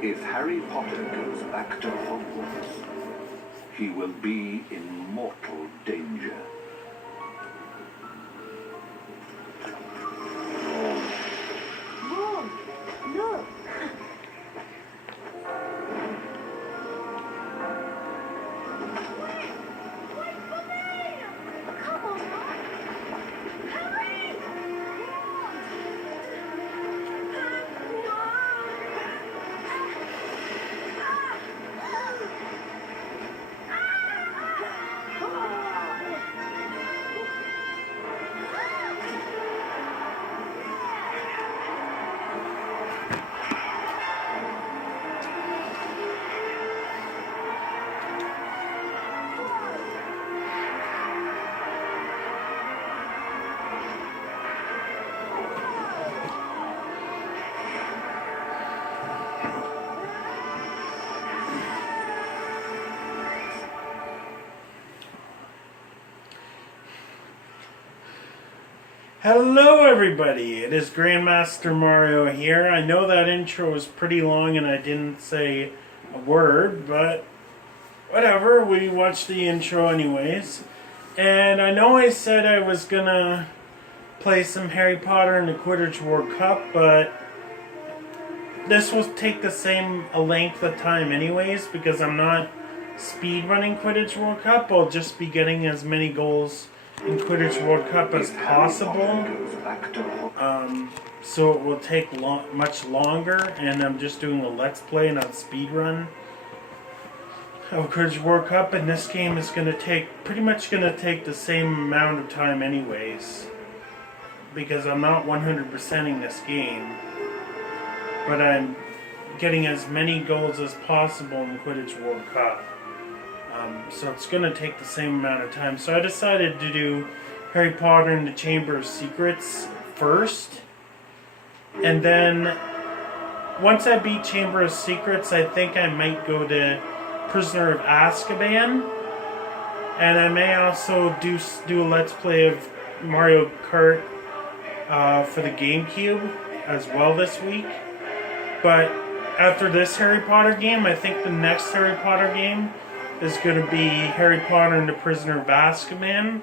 If Harry Potter goes back to Hogwarts, he will be in mortal danger. Ron, look. Wait for me! Come on, Ron. Harry! Hello everybody, it is Grandmaster Mario here. I know that intro was pretty long and I didn't say a word, but whatever, we watched the intro anyways. And I know I said I was gonna play some Harry Potter in the Quidditch World Cup, but this will take the same length of time anyways, because I'm not speedrunning Quidditch World Cup. I'll just be getting as many goals in Quidditch World Cup as possible, so it will take much longer, and I'm just doing a let's play, not speedrun of Quidditch World Cup, and this game is pretty much going to take the same amount of time anyways, because I'm not 100%ing this game, but I'm getting as many goals as possible in Quidditch World Cup. So it's going to take the same amount of time. So I decided to do Harry Potter and the Chamber of Secrets first. And then once I beat Chamber of Secrets, I think I might go to Prisoner of Azkaban. And I may also do a Let's Play of Mario Kart for the GameCube as well this week. But after this Harry Potter game, I think the next Harry Potter game is going to be Harry Potter and the Prisoner of Azkaban.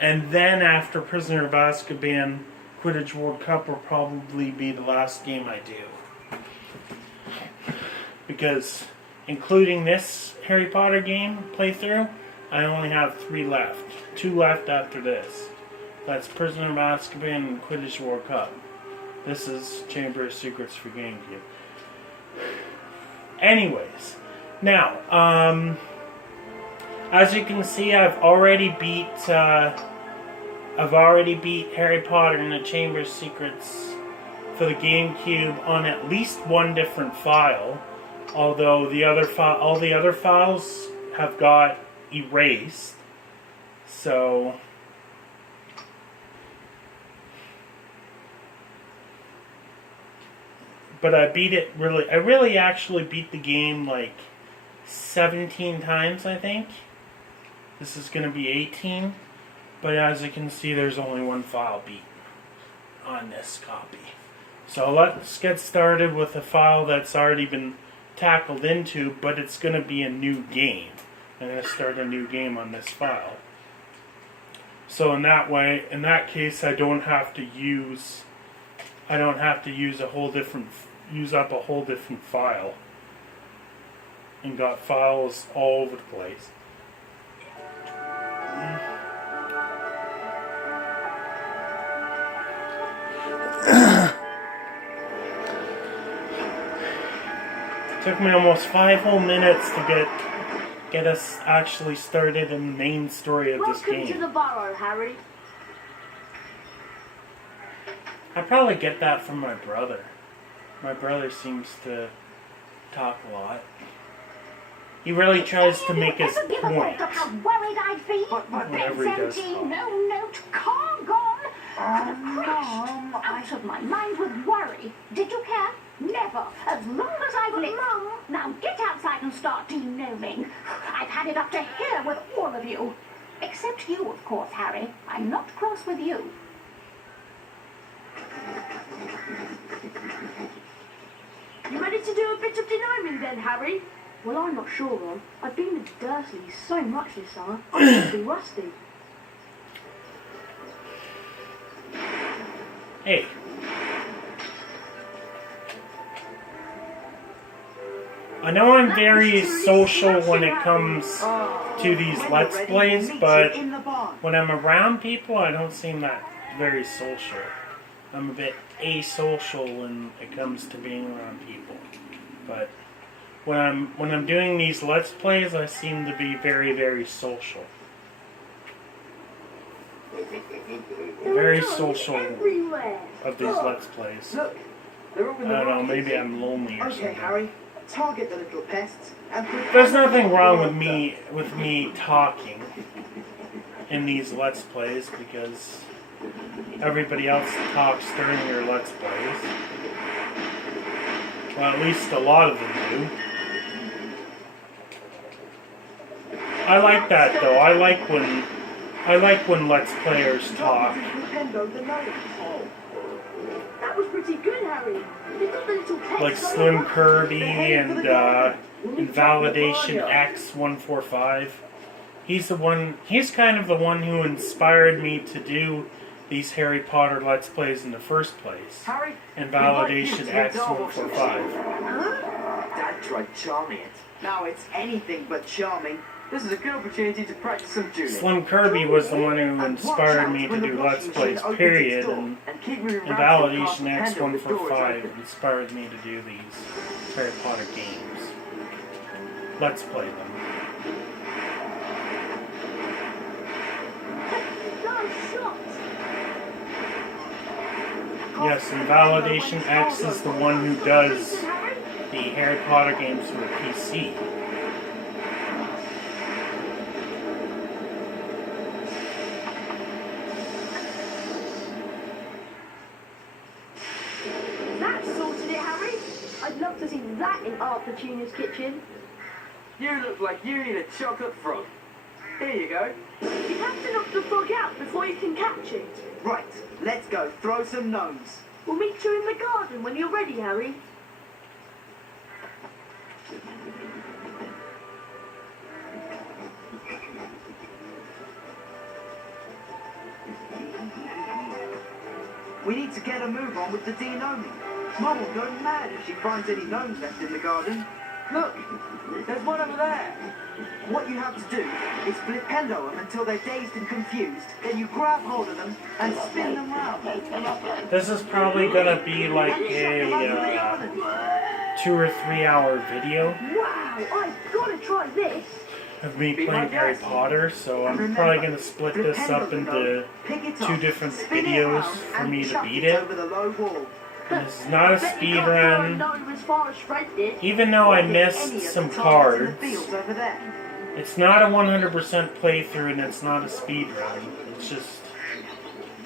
And then after Prisoner of Azkaban, Quidditch World Cup will probably be the last game I do. Because including this Harry Potter game playthrough, I only have 3 left. 2 left after this. That's Prisoner of Azkaban and Quidditch World Cup. This is Chamber of Secrets for GameCube. Anyways, now, as you can see, I've already beat Harry Potter and the Chamber of Secrets for the GameCube on at least one different file, although all the other files have got erased. So but I really actually beat the game like 17 times, I think. This is going to be 18, but as you can see, there's only one file beat on this copy. So let's get started with a file that's already been tackled into, but it's going to be a new game. I'm going to start a new game on this file. So in that case, I don't have to use use up a whole different file, and got files all over the place. Took me almost 5 whole minutes to get us actually started in the main story of this game. Welcome to the Burrow, Harry. I probably get that from my brother. My brother seems to talk a lot. He really tries to make his point. How worried I'd be. Whenever he does talk. No note, car gone. Could have crashed. Out of my mind with worry. Did you care? Never. As long as I've lived. Mum. Now get outside and start de-gnoming. I've had it up to here with all of you. Except you, of course, Harry. I'm not cross with you. You may ready to do a bit of denoming then, Harry? Well, I'm not sure, Ron. I've been with Dursley so much this summer, I'm going to be rusty. Hey. I know I'm very social when it comes to these Let's Plays, but when I'm around people, I don't seem that very social. I'm a bit asocial when it comes to being around people. But when I'm doing these Let's Plays, I seem to be very, very social. Very social Everywhere. of these Let's Plays. Look, they're all in I the don't know, rocket maybe thing. I'm lonely or Okay, something. Harry, target the little pests and There's nothing wrong with me talking in these Let's Plays because everybody else talks during their Let's Plays. Well, at least a lot of them do. I like that though. I like when Let's Players talk. That was pretty good, Harry. You got the little text Like on Slim the Kirby and Invalidation X145. He's kind of the one who inspired me to do these Harry Potter Let's Plays in the first place. Harry, Invalidation X145. Dad tried charming it. Now it's anything but charming. This is a good opportunity to practice some tuning. Slim Kirby was the one who inspired me to do Let's Plays, period, and Invalidation X145 inspired me to do these Harry Potter games. Let's play them. nice shot. Yes, Invalidation X is the one who does the Harry Potter games for the PC. That sorted it, Harry. I'd love to see that in Arthur Junior's kitchen. You look like you need a chocolate frog. Here you go. You have to knock the frog out before you can catch it. Right, let's go throw some gnomes. We'll meet you in the garden when you're ready, Harry. We need to get a move on with the denoming. Mum will go mad if she finds any gnomes left in the garden. Look, there's one over there. What you have to do is flipendo them until they're dazed and confused. Then you grab hold of them and spin them round. This is probably gonna be like a 2 or 3 hour video Wow, I've got to try this. of me playing Harry Potter, so I'm probably gonna split this up into two different videos for me to beat it. Over the low wall. This is not a Bet speed you can't throw a run, gnome as far as Fred did. even though I Any missed of some the targets in the cards. fields over there. It's not a 100% playthrough and it's not a speed run. It's just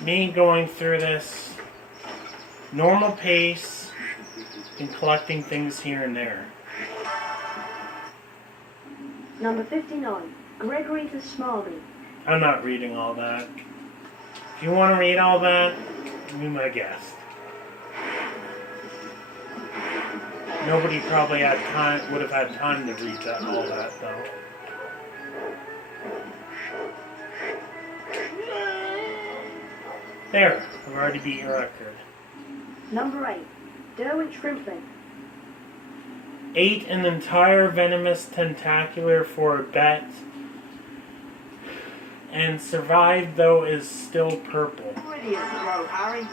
me going through this normal pace and collecting things here and there. Number 59, Gregory the Smarty. I'm not reading all that. If you want to read all that, be my guest. Nobody probably would have had time to read all that though. There, I've already beat your record. Number 8, Derwent Shrimpling. 8 an entire venomous tentacular for a bet. And survived though is still purple. Brilliant throw, Harry.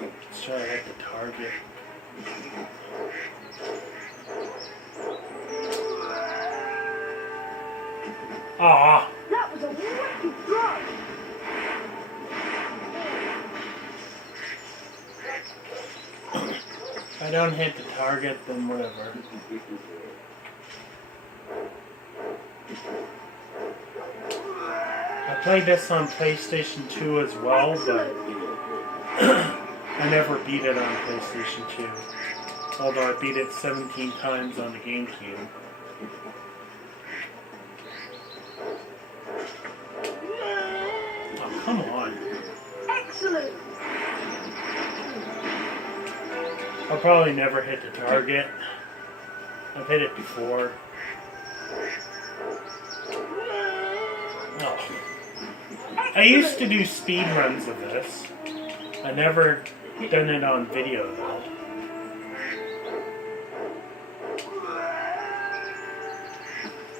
Let's try to hit the target. Ah, That was a wicked throw. if I don't hit the target, then whatever. I played this on PlayStation 2 as well, but I never beat it on PlayStation 2. Although I beat it 17 times on the GameCube. Oh, come on. Excellent. I'll probably never hit the target. I've hit it before. Oh. I used to do speed runs of this. I never done it on video though.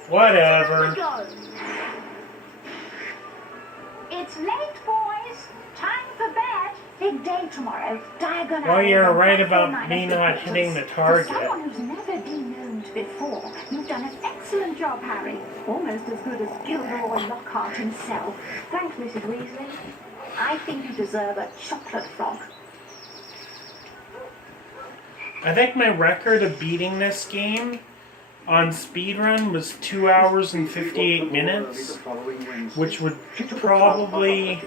Whatever. It's late, boys. Time for bed. Big day tomorrow. Diagon. Well, you're right about me not hitting the target. For someone who's never de-gnomed before, you've done an excellent job, Harry. Almost as good as Gilderoy Lockhart himself. Thanks, Mrs. Weasley. I think you deserve a chocolate frog. I think my record of beating this game on speedrun was 2 hours and 58 minutes, which would probably,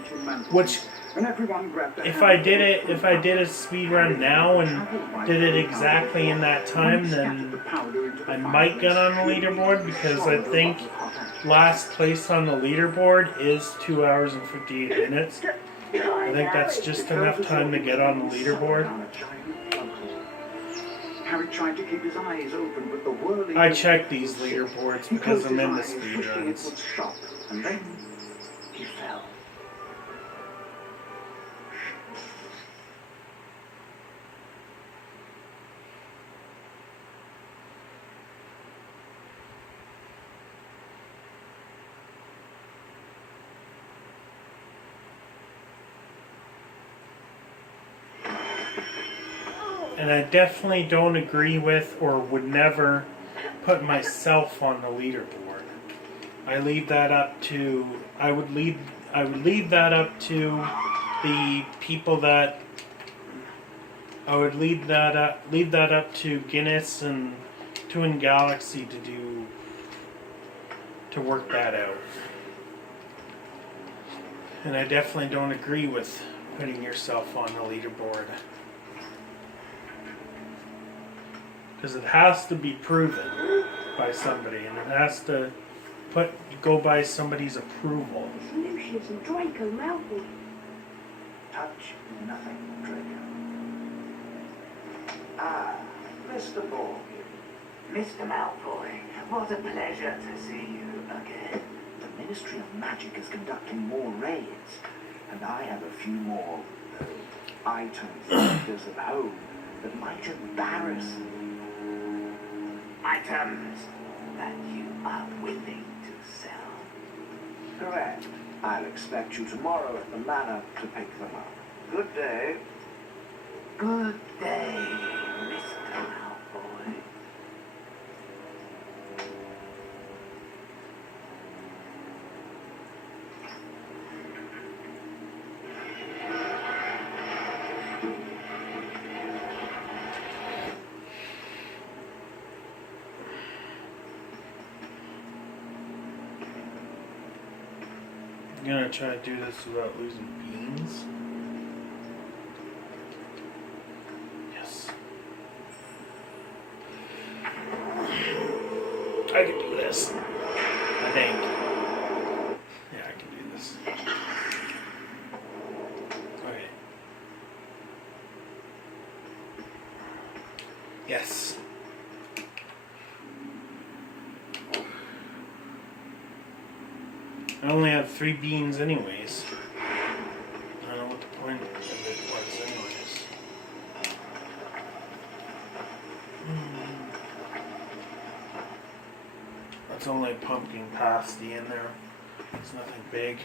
if I did a speedrun now and did it exactly in that time, then I might get on the leaderboard, because I think last place on the leaderboard is 2 hours and 58 minutes. I think that's just enough time to get on the leaderboard. Harry tried to keep his eyes open, but the whirling... I check these leaderboards because I'm in the wishing it speedruns. would stop, and then he fell. And I definitely don't agree with or would never put myself on the leaderboard. I leave that up to I would leave that up to the people that I would leave that up to Guinness and Twin Galaxy to work that out. And I definitely don't agree with putting yourself on the leaderboard. Because it has to be proven by somebody, and it has to go by somebody's approval. It's Lucius and Draco Malfoy. Touch nothing, Draco. Ah, Mr. Borgin. Mr. Malfoy, what a pleasure to see you again. The Ministry of Magic is conducting more raids, and I have a few more items at home that might embarrass Items that you are willing to sell. Correct. I'll expect you tomorrow at the manor to pick them up. Good day. Good day, Mr. Malfoy. I'm gonna try to do this without losing beans. Yes. I can do this. I think. Yeah, I can do this. Okay. Yes. I only have 3 beans anyways. I don't know what the point of it was anyways. That's only pumpkin pasty in there. It's nothing big.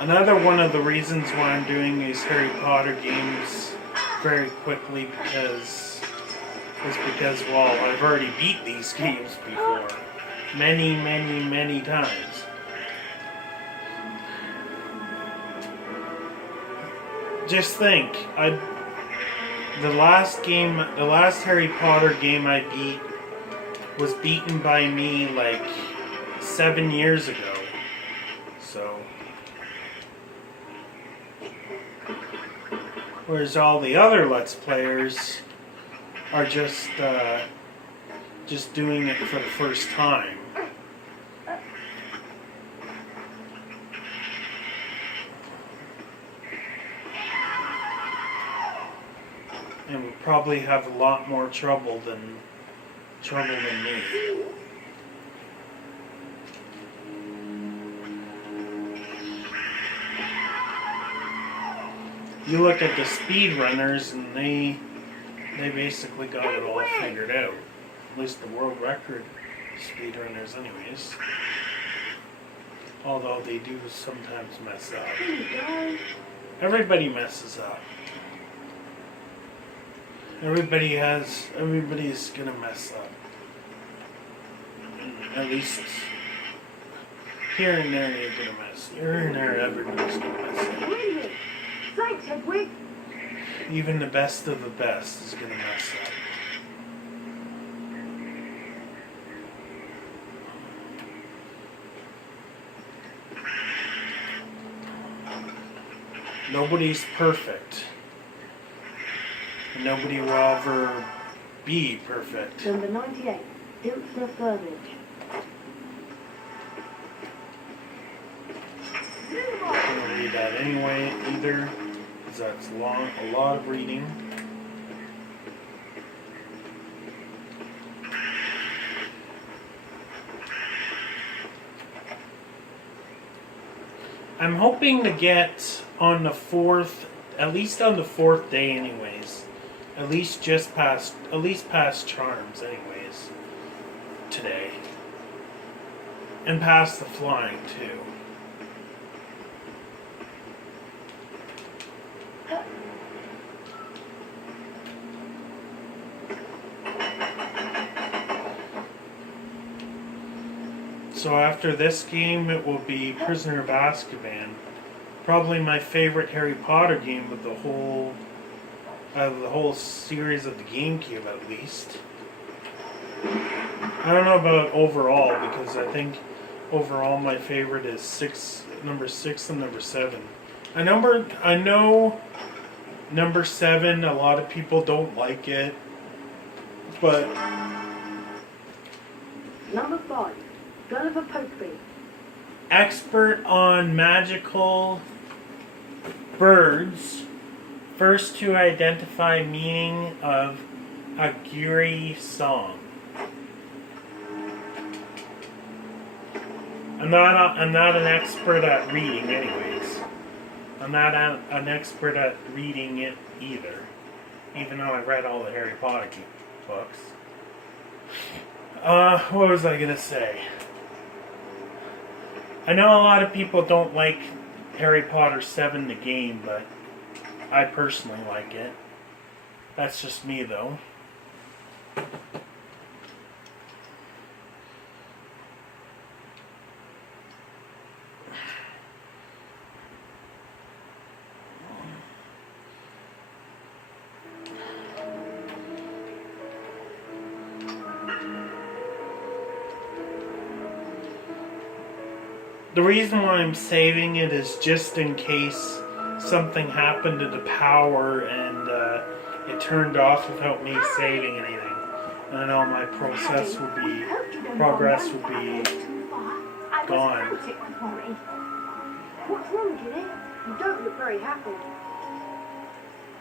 Another one of the reasons why I'm doing these Harry Potter games very quickly is because, well, I've already beat these games before. Many, many, many times. Just think, the last Harry Potter game I beat was beaten by me like 7 years ago. So, whereas all the other Let's Players are just doing it for the first time. and would probably have a lot more trouble than me. You look at the speedrunners and they basically got it all figured out. At least the world record speedrunners anyways. Although they do sometimes mess up. Everybody messes up. Everybody's gonna mess up. At least here and there you're gonna mess. Here and there everybody's gonna mess up. Brilliant. Thanks, Hedwig. Even the best of the best is gonna mess up. Nobody's perfect. Nobody will ever be perfect. Number 98, Dilsner Firmage. I don't read that anyway either, because that's long, a lot of reading. I'm hoping to get on the fourth, at least on the fourth day anyways. At least past Charms anyways. Today. And past the flying too. So after this game, it will be Prisoner of Azkaban. Probably my favorite Harry Potter game of the whole series of the GameCube, at least. I don't know about overall, because I think overall my favorite is number 6 and number 7. I know number 7, a lot of people don't like it, but Number 5, Gulliver Pokeby. expert on magical birds, first to identify meaning of Auguri song. I'm not an expert at reading anyways. I'm not an expert at reading it either. Even though I read all the Harry Potter books. What was I gonna say? I know a lot of people don't like Harry Potter 7 the game, but I personally like it. That's just me though. The reason why I'm saving it is just in case something happened to the power and it turned off without me saving anything. And then all my progress would be gone. What's wrong, Ginny? You don't look very happy.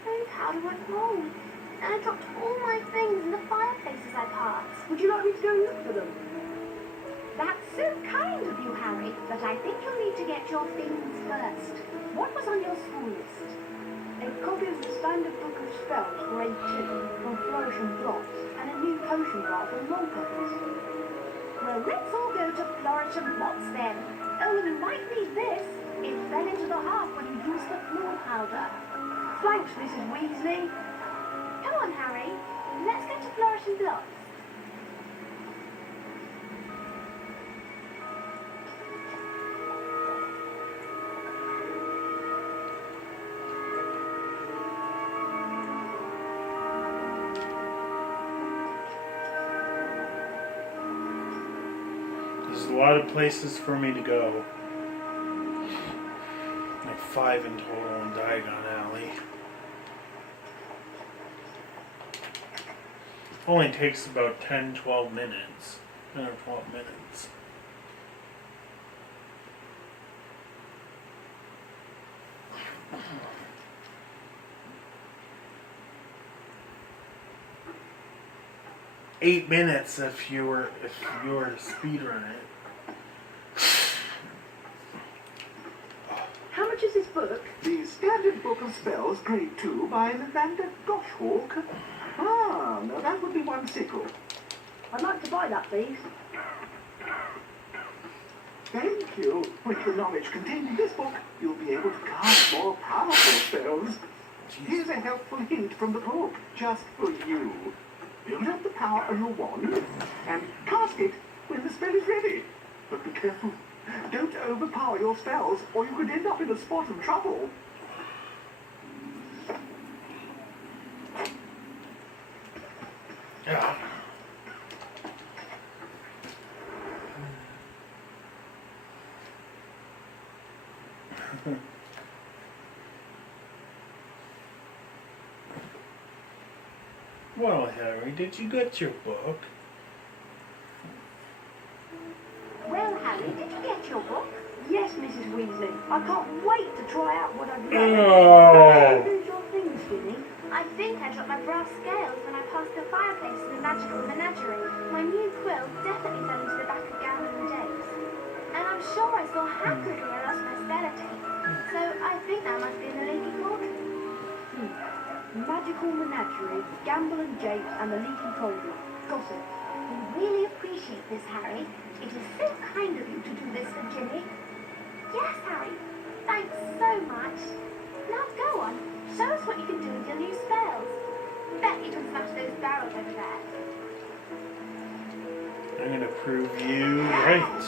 Harry Potter went home, and I dropped all my things in the fireplaces I passed. Would you like me to go and look for them? That's so kind of you, Harry, but I think you'll need to get your things first. What was on your school list? A copy of the Standard Book of Spells, Grade 2, from Flourish and Blotts, and a new potion bar from Mulpepper's. Well, let's all go to Flourish and Blotts then. Oh, and you might need this. It fell into the hearth when you used the floor powder. Thanks, Mrs. Weasley. Come on, Harry. Let's go to Flourish and Blotts. There's a lot of places for me to go. Like 5 in total in Diagon Alley. Only takes about 10-12 minutes. 10 or 12 minutes. 8 minutes if you were to speed run it. How much is this book? The Standard Book of Spells, Grade 2, by Lavender Goshawk. Ah, no, that would be one sickle. I'd like to buy that, please. Thank you. With the knowledge contained in this book, you'll be able to cast more powerful spells. Here's a helpful hint from the book, just for you. Build up the power of your wand and cast it when the spell is ready. But be careful. Don't overpower your spells, or you could end up in a spot of trouble. Yeah. Well, Harry, did you get your book? Well, Harry, did you get your book? Yes, Mrs. Weasley. I can't wait to try out what I've learned. Oh. Who's your thing, Skinny? I think I dropped my brass scales when I passed the fireplace in the magical menagerie. My new quill definitely fell into the back of Gavin and James. And I'm sure I saw Hagrid when I lost my spelling. So I think that must be in the Leaky Cauldron. Magical Menagerie, Gamble and Japes, and the Leaky Cauldron. Gossip. We really appreciate this, Harry. It is so kind of you to do this for Ginny. Yes, Harry. Thanks so much. Now go on. Show us what you can do with your new spells. Bet you can smash those barrels over there. I'm gonna prove you right.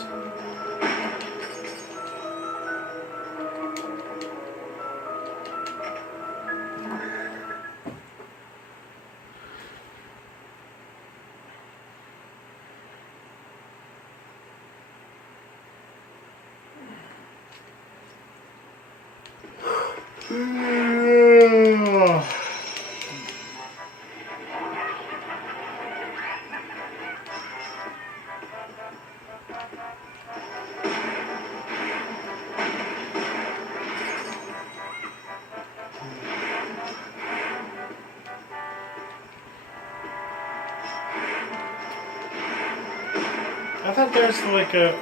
I thought there's like a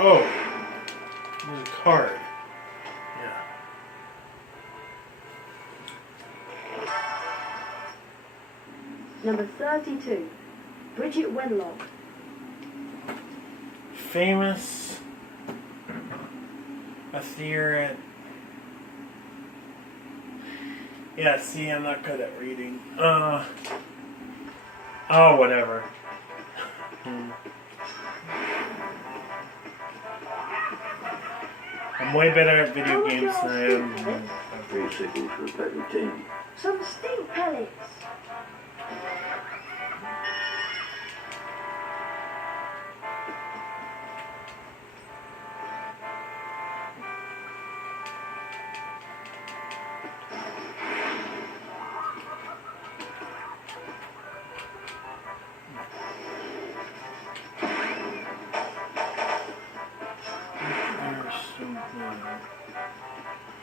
there's a card. Yeah. Number 32. Bridget Wenlock. Famous Ethereal. Yeah, see, I'm not good at reading. Oh, whatever. I'm way better at video games than I am. 3 sickles for a pack of 10. Some stink pellets.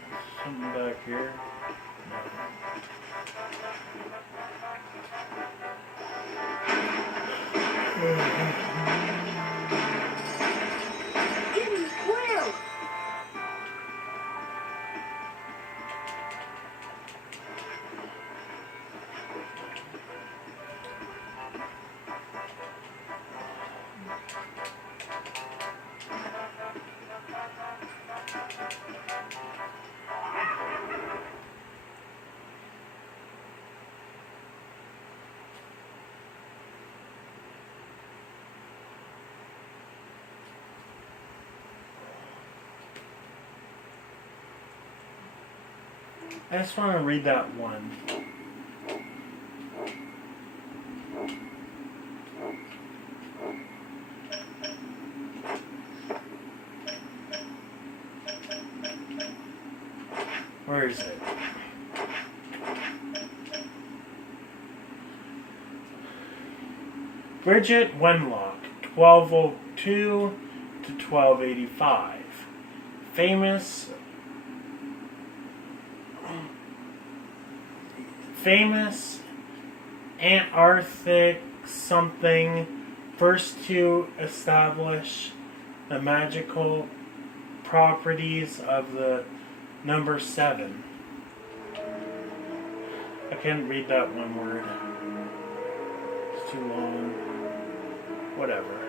There's something back here. Ginny's quill! I just want to read that one. Where is it? Bridget Wenlock, 1202 to 1285. Famous Antarctic something first to establish the magical properties of the number 7. I can't read that one word. It's too long. Whatever.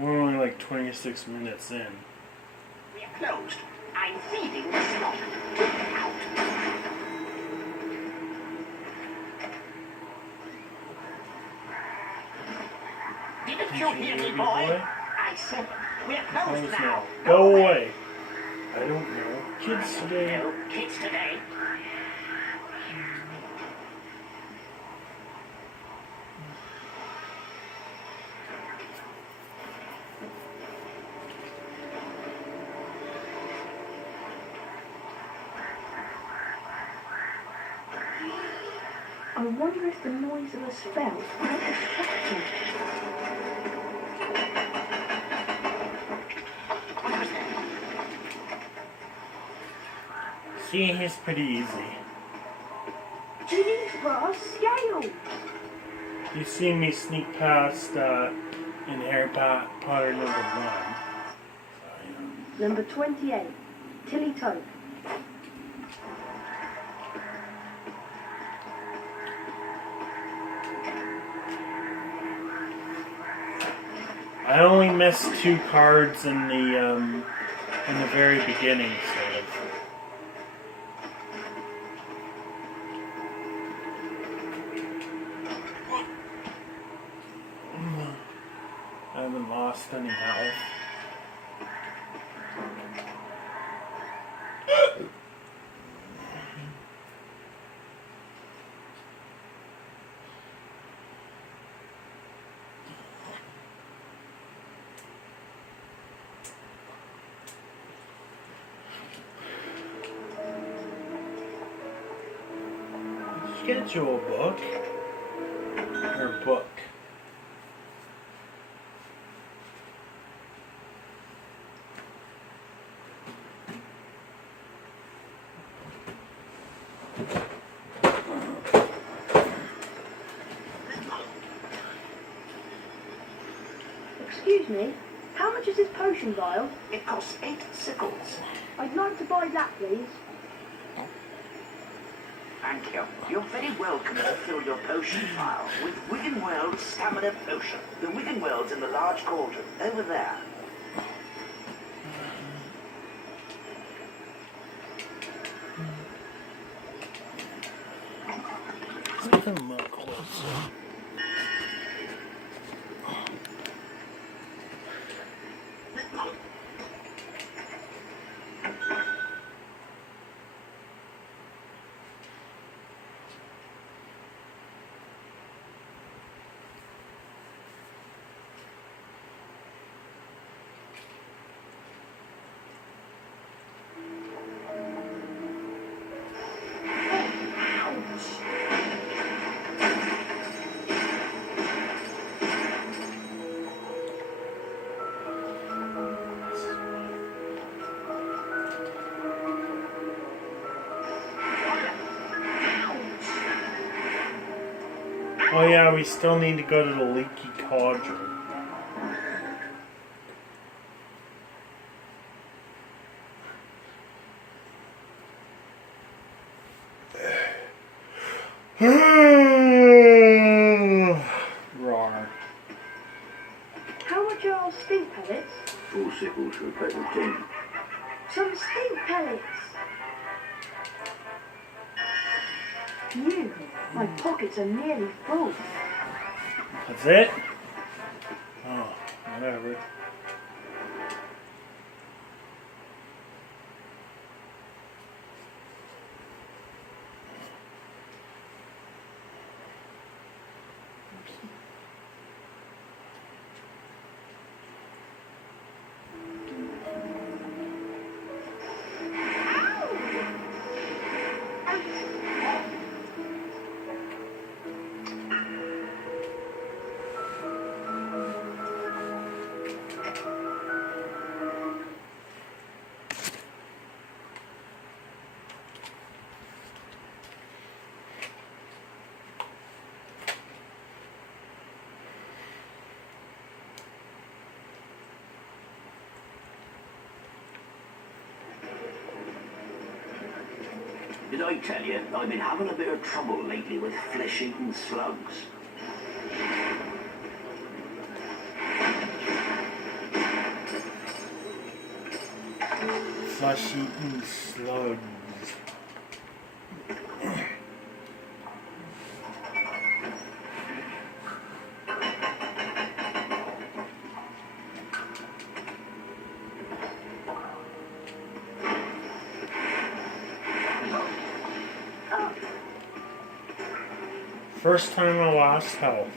We're only like 26 minutes in. We're closed. I'm feeding the stock. Out. Didn't you hear me, boy? I said we're closed now. Go away. I don't know. Kids today. No kids today. I wonder if the noise of a spell might distract him. See, he's pretty easy. Ginny's brass scale! You've seen me sneak past in Harry Potter number 1. Number 28, Tilly Toke. I only missed 2 cards in the very beginning, sort of. I haven't lost any health. Schedule book or book. Excuse me, how much is this potion vial? It costs 8 sickles. I'd like to buy that, please. Thank you. You're very welcome to fill your potion vial with Wiggenweld's Stamina Potion. The Wiggenweld's in the large cauldron, over there. Come up closer. Oh yeah, we still need to go to the leaky cauldron. Rawr. How much are stink pellets? 4 sickles for a pack of 10. Some stink pellets! You, my pockets are nearly full. That's it? Oh, whatever. Did I tell you I've been having a bit of trouble lately with flesh-eating slugs? Flesh-eating slugs. First time I lost health.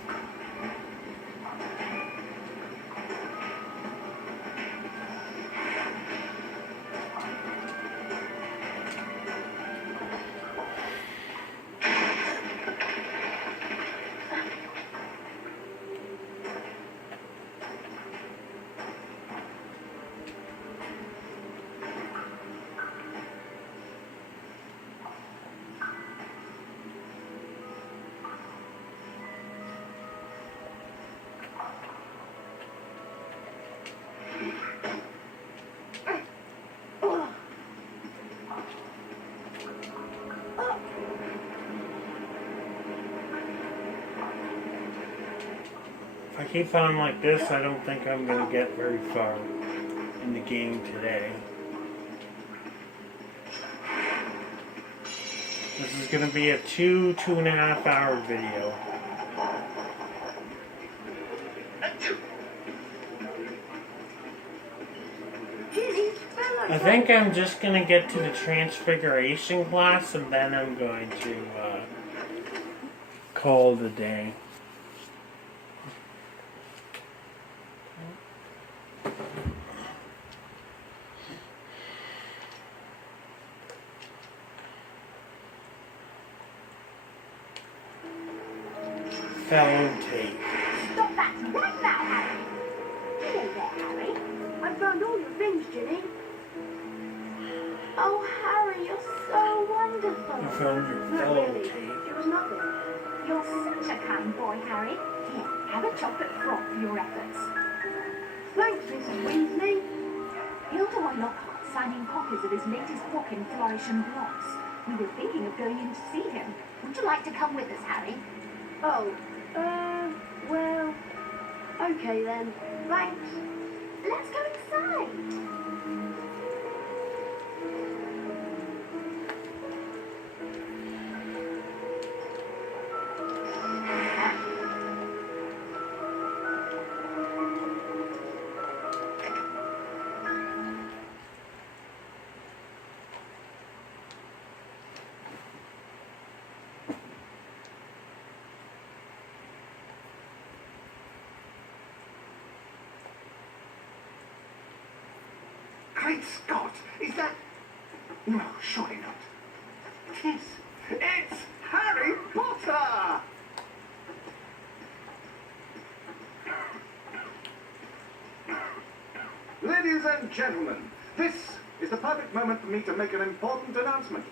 If I keep on like this, I don't think I'm going to get very far in the game today. This is going to be a 2.5 hour video. I think I'm just going to get to the Transfiguration class and then I'm going to call it a day. Fellow tape. Stop that right now, Harry. Hello there, Harry. I found all your things, Ginny. Oh, Harry, you're so wonderful. You found your No, fellow really. tape. It was nothing. You're such a kind boy, Harry. Here, have a chocolate frog for your efforts. Thanks, Mrs. Weasley. Gilderoy Lockhart signing copies of his latest book in Flourish and Gloss. We were thinking of going in to see him. Would you like to come with us, Harry? Oh, well, okay then. Thanks. Let's go inside. Great Scott! Is that... No, surely not. It is. It's Harry Potter! Ladies and gentlemen, this is the perfect moment for me to make an important announcement.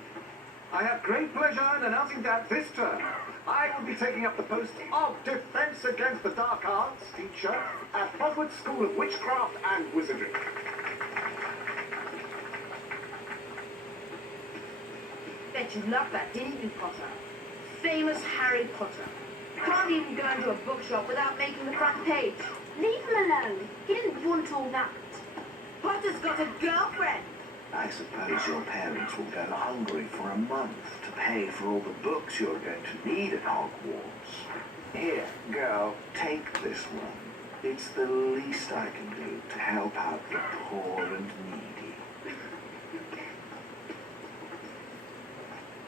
I have great pleasure in announcing that this term, I will be taking up the post of Defense Against the Dark Arts teacher at Hogwarts School of Witchcraft and Wizardry. Bet you loved that, didn't you, Potter? Famous Harry Potter. Can't even go into a bookshop without making the front page. Leave him alone. He didn't want all that. Potter's got a girlfriend. I suppose your parents will go hungry for a month to pay for all the books you're going to need at Hogwarts. Here, girl, take this one. It's the least I can do to help out the poor and needy.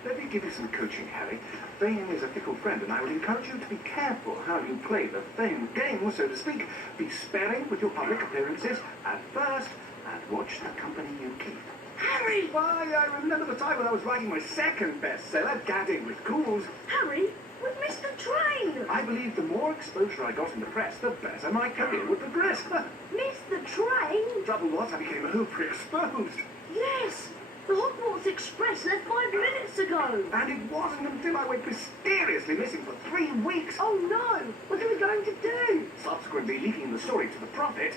Let me give you some coaching, Harry. Fame is a fickle friend, and I would encourage you to be careful how you play the Fame game, so to speak. Be sparing with your public appearances at first, and watch the company you keep. Harry! Why, I remember the time when I was writing my second bestseller, Gadding with Ghouls. Harry, we missed the train! I believe the more exposure I got in the press, the better my career would progress. Missed the train? Trouble was, I became overexposed. Yes! The Hogwarts Express left 5 minutes ago! And it wasn't until I went mysteriously missing for 3 weeks, Oh no! What are we going to do? subsequently leaking the story to the Prophet.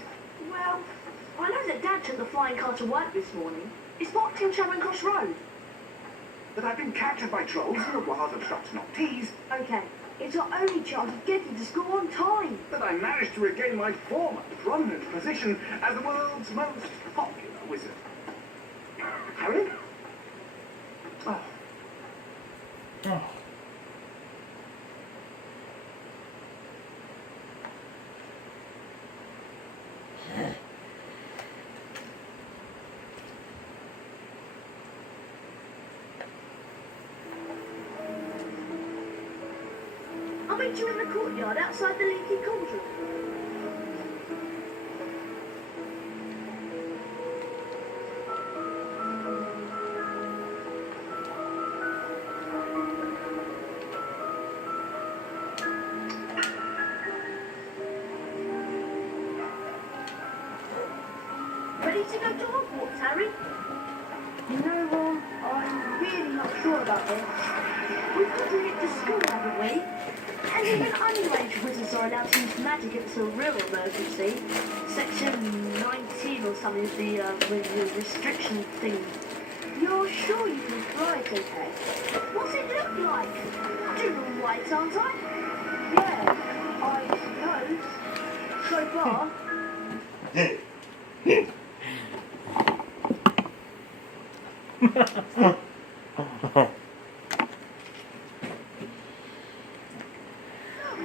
Well, I know that Dad took the flying car to work this morning. It's parked in Charing Cross Road. that I've been captured by trolls in the wilds of Shropshire-on-Tees, Okay, it's our only chance of getting to school on time. that I managed to regain my former prominent position as the world's most popular wizard. Harry? Oh, Oh. I'll meet you in the courtyard outside the leaky cauldron. Ready to go to Hogwarts, Harry? You know, Ron, I'm really not sure about this. We've got to get to school, haven't we? And even underage wizards are allowed to use magic if it's a real emergency. Section 19 or something is with the restriction thing. You're sure you can fly it okay? What's it look like? I'm all right, aren't I? Yeah, I suppose. So far.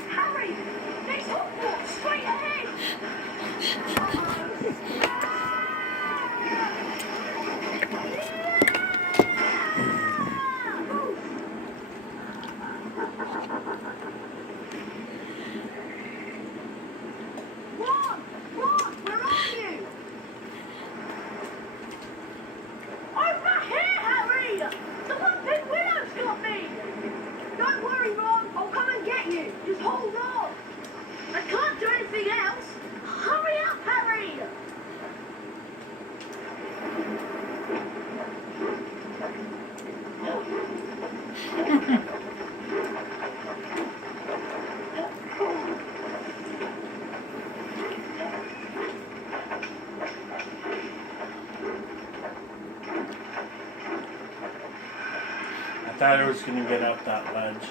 Harry! There's Hogwarts straight ahead! Ron! Ron! Where are you? I'm back here, Harry! The Bumping Willow's got me! Don't worry, Ron. I'll come and get you. Just hold on. I can't do anything else. Hurry up, Harry! I thought I was going to get up that ledge.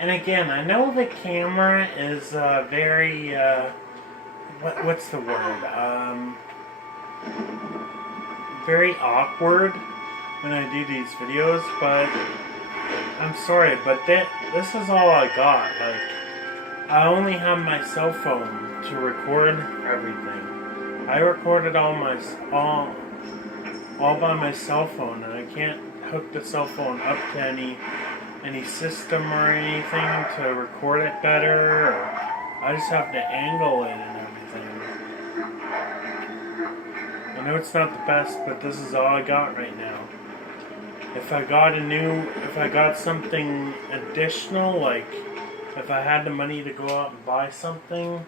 And again, I know the camera is very, what's the word? Very awkward when I do these videos, but I'm sorry, but this is all I got. Like, I only have my cell phone to record everything. I recorded all by my cell phone, and I can't hook the cell phone up to any system or anything to record it better. Or I just have to angle it and everything. I know it's not the best, but this is all I got right now. If I got something additional, like if I had the money to go out and buy something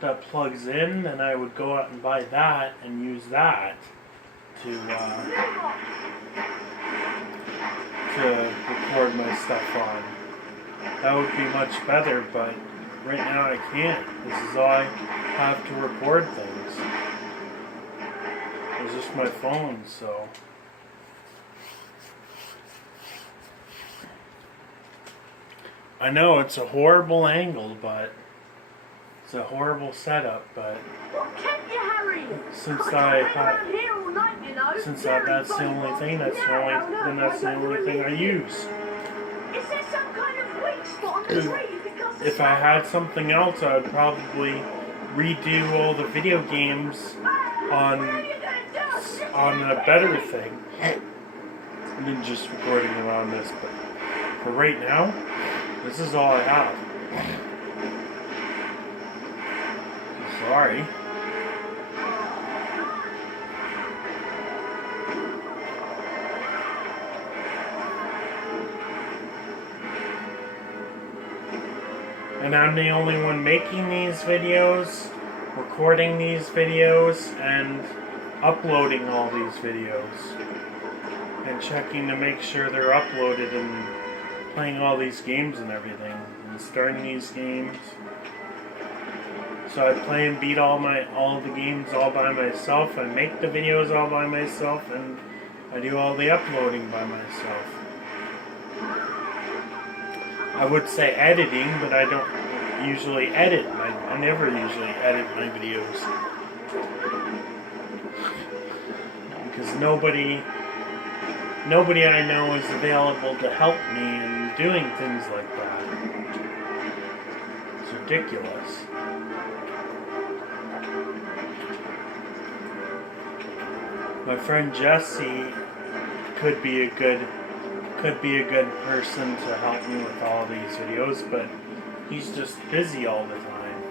that plugs in, then I would go out and buy that and use that to record my stuff on. That would be much better, but right now I can't. This is all I have to record things. It's just my phone, so. I know it's a horrible angle, but it's a horrible setup, but What kept you, Harry? since I've I been around here all night, you know. that's Very the only funny. thing, that's the only thing I use. Is there some kind of weak spot on the tree? Because If I had something else, I would probably redo all the video games on a better thing than just recording around this. But for right now, this is all I have. Sorry. And I'm the only one making these videos, recording these videos, and uploading all these videos. And checking to make sure they're uploaded and playing all these games and everything. And starting these games. So I play and beat all the games all by myself. I make the videos all by myself, and I do all the uploading by myself. I would say editing, but I don't usually edit. I never usually edit my videos. Because nobody I know is available to help me in doing things like that. It's ridiculous. My friend Jesse could be a good person to help me with all these videos, but he's just busy all the time.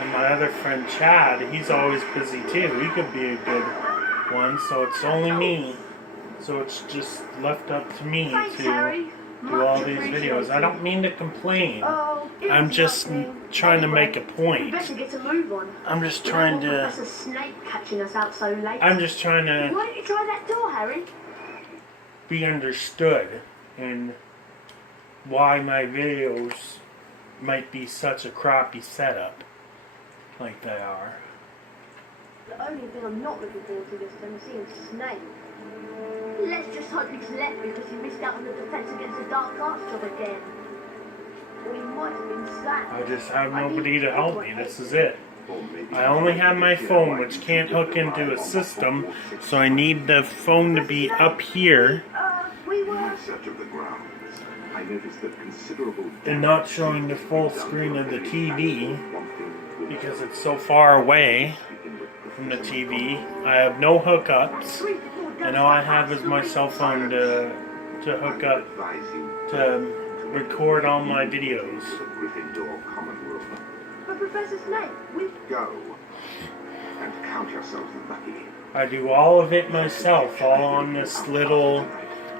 And my other friend Chad, he's always busy too. He could be a good one, so it's only me. So it's just left up to me Thanks, to Harry. do all Much these appreciated. videos. I don't mean to complain. Oh, it I'm was just nothing. trying to make a We point. better get a move on. I'm just We trying don't want to. Professor Snape catching us out so late. I'm just trying to Why don't you try that door, Harry? be understood in why my videos might be such a crappy setup like they are. The only thing I'm not looking forward to this time is seeing Snape. Let's just hope he's left because he missed out on the defense against the dark arts job again. Or he might have been sacked. I just have nobody to help me. This is it. Or maybe I only have my phone, which can't hook into a system, so I need the phone to be up here We in were... search of the grounds. I noticed that considerable and not showing the full screen of the TV because it's so far away from the TV. I have no hookups, and all I have is my cell phone to hook up to record all my videos. Gryffindor common room. But Professor Snape, we've... Go and count yourselves lucky. I do all of it myself, all on this little...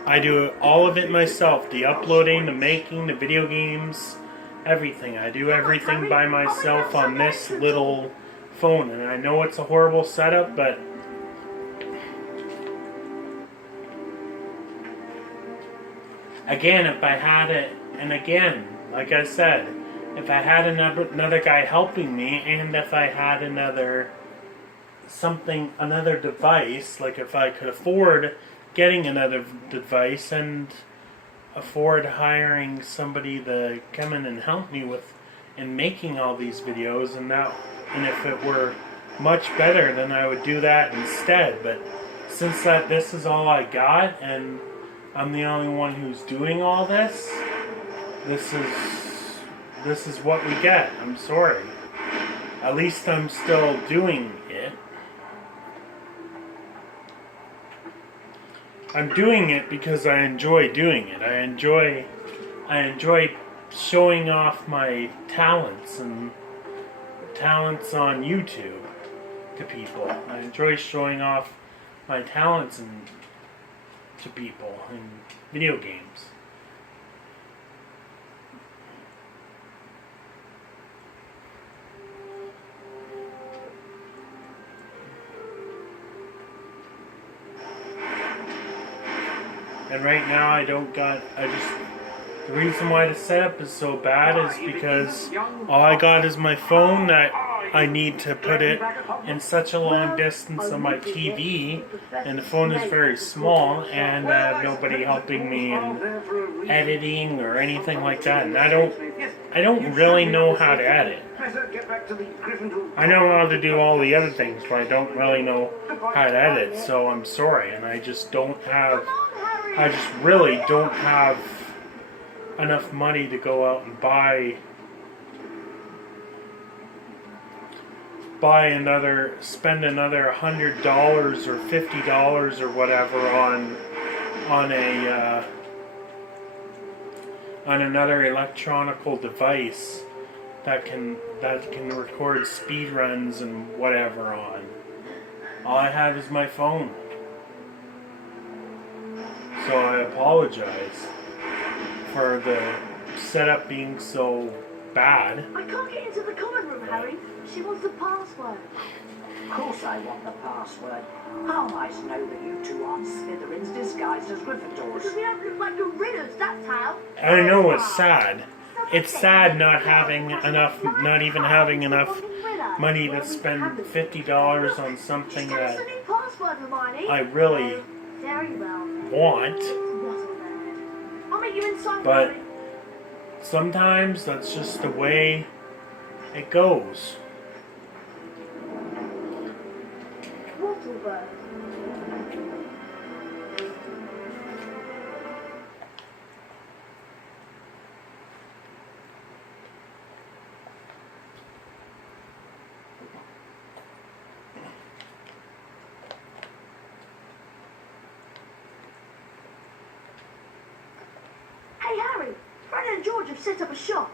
I do all of it myself. The uploading, the making, the video games, everything. I do everything by myself on this little phone. And I know it's a horrible setup, but... Again, if I had it... And again, like I said, if I had another guy helping me, and if I had another another device, like if I could afford getting another device and afford hiring somebody to come in and help me with in making all these videos, and if it were much better, then I would do that instead. But since this is all I got and I'm the only one who's doing all this, this is what we get. I'm sorry. At least I'm still doing it. I'm doing it because I enjoy doing it. I enjoy showing off my talents on YouTube to people. I enjoy showing off my talents to people in video games. And right now the reason why the setup is so bad is because all I got is my phone that I need to put it in such a long distance on my TV, and the phone is very small, and I have nobody helping me in editing or anything like that. And I don't really know how to edit. I know how to do all the other things, but I don't really know how to edit, so I'm sorry, and I just really don't have enough money to go out and spend another $100 or $50 or whatever on another electronical device that can record speed runs and whatever on. All I have is my phone. So I apologize for the setup being so bad. I can't get into the common room, Harry. She wants the password. Of course I want the password. How am I to know that you two aren't Slytherins disguised as Gryffindors? Because we don't look like gorillas, that's how. I know it's sad. It's sad not even having enough money to spend $50 on something that I really want. I'll meet you inside. But sometimes that's just the way it goes. Wattlebird. Hey Harry, Fred and George have set up a shop.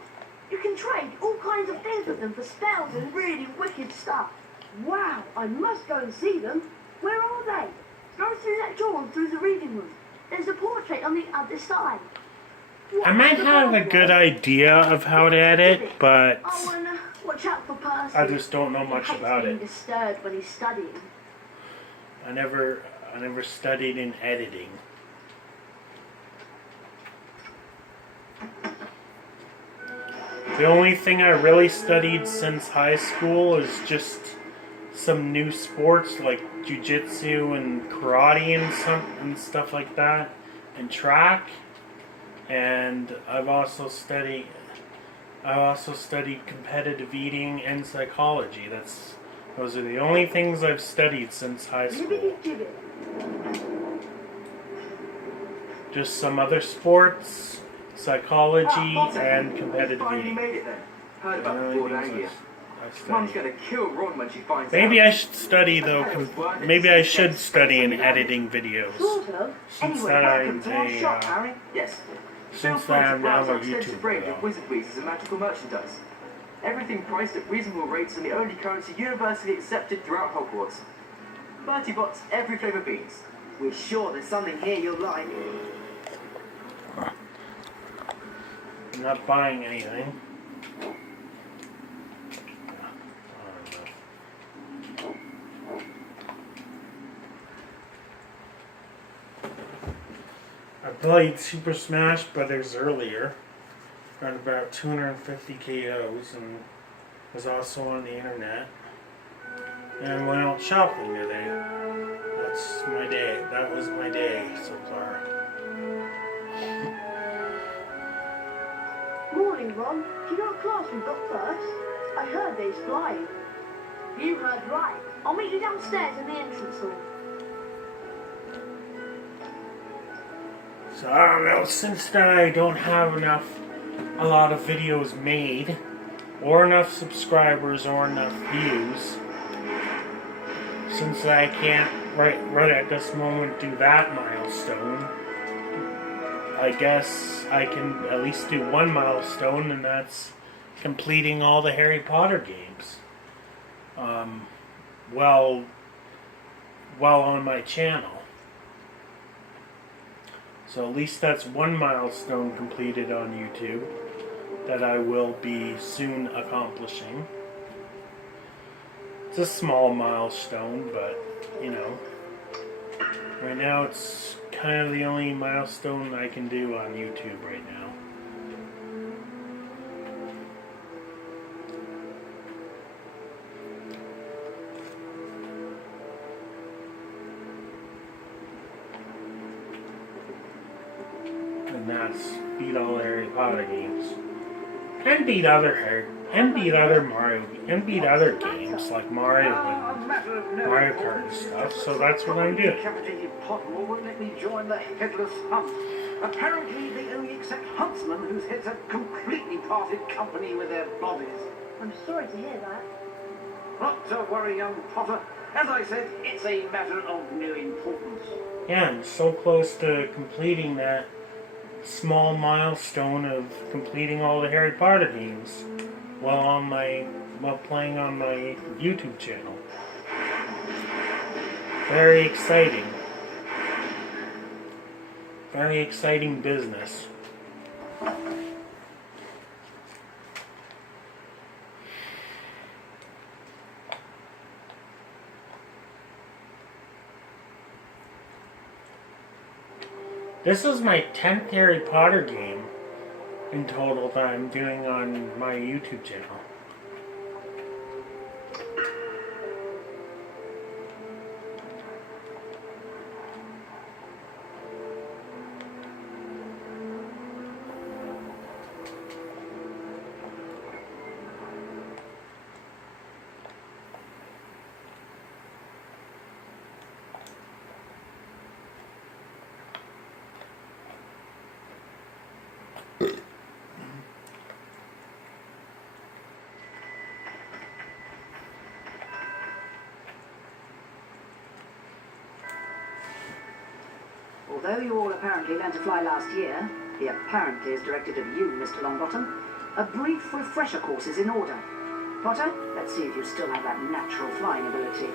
You can trade all kinds of things with them for spells and really wicked stuff. Wow, I must go and see them. Where are they? Go through that door and through the reading room. There's a portrait on the other side. I might have a good idea of how to edit, but Oh, and watch out for Percy. I just don't know much He hates about being it. disturbed when he's studying. I never studied in editing. The only thing I really studied since high school is just some new sports like jiu-jitsu and karate and stuff like that, and track. And I've also studied competitive eating and psychology. Those are the only things I've studied since high school. Just some other sports, psychology, and competitive eating. Made it then. Heard about The the only Ford things Anglia. I Mum's studied. gonna kill Ron when she finds Maybe out. I should study maybe I should study in editing videos. Sort of. Since Anyway, that welcome I'm to our shop, a Harry. Yes. Feel since free that to I'm now browse a our extensive YouTuber range though. of wizard pieces and magical merchandise. Everything priced at reasonable rates and the only currency universally accepted throughout Hogwarts. Bertie Bott's every flavour beans. We're sure there's something here you'll like. I'm not buying anything. I played Super Smash Brothers earlier. Got about 250 KOs and was also on the internet. And went out shopping today. That's my day. That was my day so far. Morning, Ron. Do you know what class we've got first? I heard there's flying. You heard right. I'll meet you downstairs in the entrance hall. So I don't know, since I don't have a lot of videos made, or enough subscribers, or enough views, since I can't right at this moment do that milestone, I guess I can at least do one milestone, and that's completing all the Harry Potter games. Well on my channel. So at least that's one milestone completed on YouTube that I will be soon accomplishing. It's a small milestone, but, you know, right now it's kind of the only milestone I can do on YouTube right now. And that's beat all the Harry Potter games. And beat other Mario, and beat other games like Mario and Mario Kart and stuff. So that's what I'm doing. Decapitated Pottermore won't let me join the headless hunt. Apparently, they only accept huntsmen whose heads have completely parted company with their bodies. I'm sorry to hear that. Not to worry, young Potter. As I said, it's a matter of no importance. Yeah, I'm so close to completing that small milestone of completing all the Harry Potter games while playing on my YouTube channel. Very exciting. Very exciting business. This is my 10th Harry Potter game in total that I'm doing on my YouTube channel. Although you all apparently learned to fly last year, the apparently is directed at you, Mr. Longbottom, a brief refresher course is in order. Potter, let's see if you still have that natural flying ability.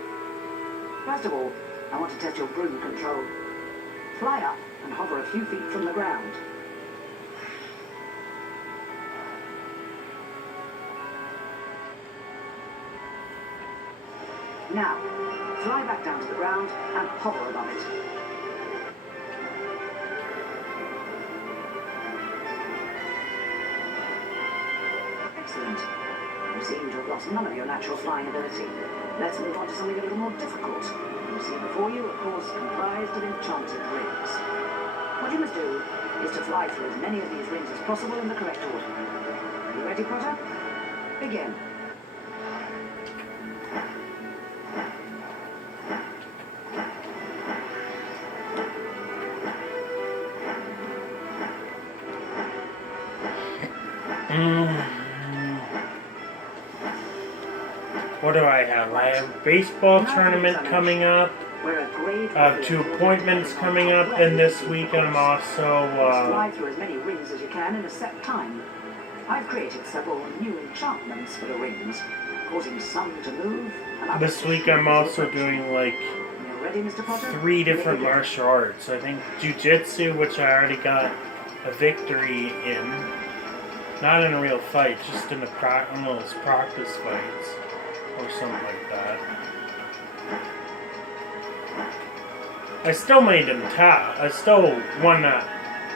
First of all, I want to test your broom control. Fly up and hover a few feet from the ground. Now, fly back down to the ground and hover above it. Excellent. You seem to have lost none of your natural flying ability. Let's move on to something a little more difficult. You see before you a course comprised of enchanted rings. What you must do is to fly through as many of these rings as possible in the correct order. Are you ready, Potter? Begin. What do I have? I have a baseball tournament coming up. I have 2 appointments coming up, and this week I'm also fly through as many rings as you can in a set time. I've created several new enchantments for the rings, causing some to move. And this week I'm also doing like you ready, Mr. Potter? 3 different martial arts. I think jiu-jitsu, which I already got a victory in. Not in a real fight, just in one of those practice fights. Or something like that. I still made him tap. I still won that.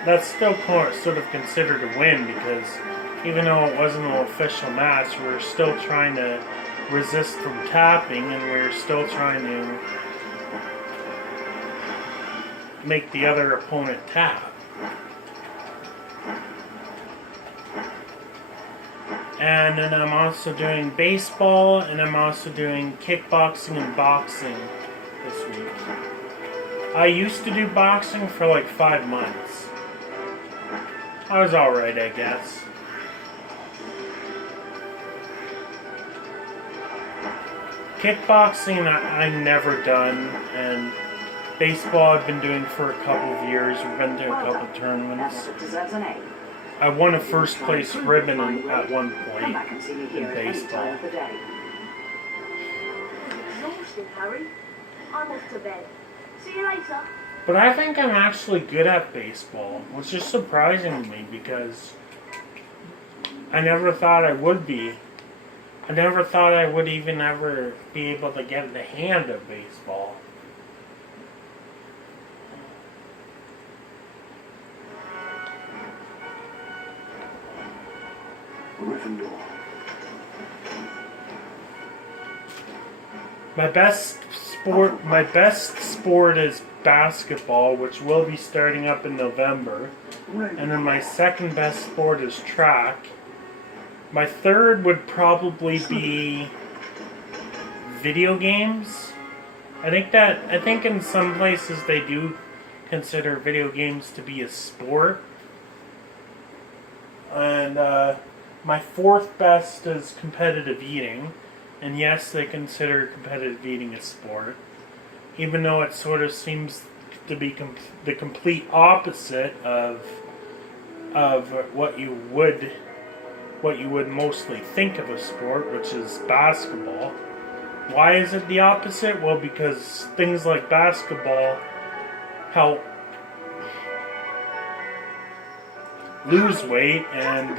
That's still sort of considered a win because even though it wasn't an official match, we were still trying to resist from tapping, and we're still trying to make the other opponent tap. And then I'm also doing baseball, and I'm also doing kickboxing and boxing this week. I used to do boxing for like 5 months. I was alright, I guess. Kickboxing I've never done, and baseball I've been doing for a couple of years. We've been doing a couple of tournaments. I won a first place ribbon at one point in baseball. Exhausted, Harry. I'm off to bed. See you later. But I think I'm actually good at baseball, which is surprising to me because I never thought I would be. I never thought I would even ever be able to get the hand of baseball. Gryffindor. My best sport is basketball, which will be starting up in November. And then my second best sport is track. My third would probably be video games. I think in some places they do consider video games to be a sport. And my fourth best is competitive eating. And yes, they consider competitive eating a sport. Even though it sort of seems to be the complete opposite of what you would mostly think of a sport, which is basketball. Why is it the opposite? Well, because things like basketball help lose weight, and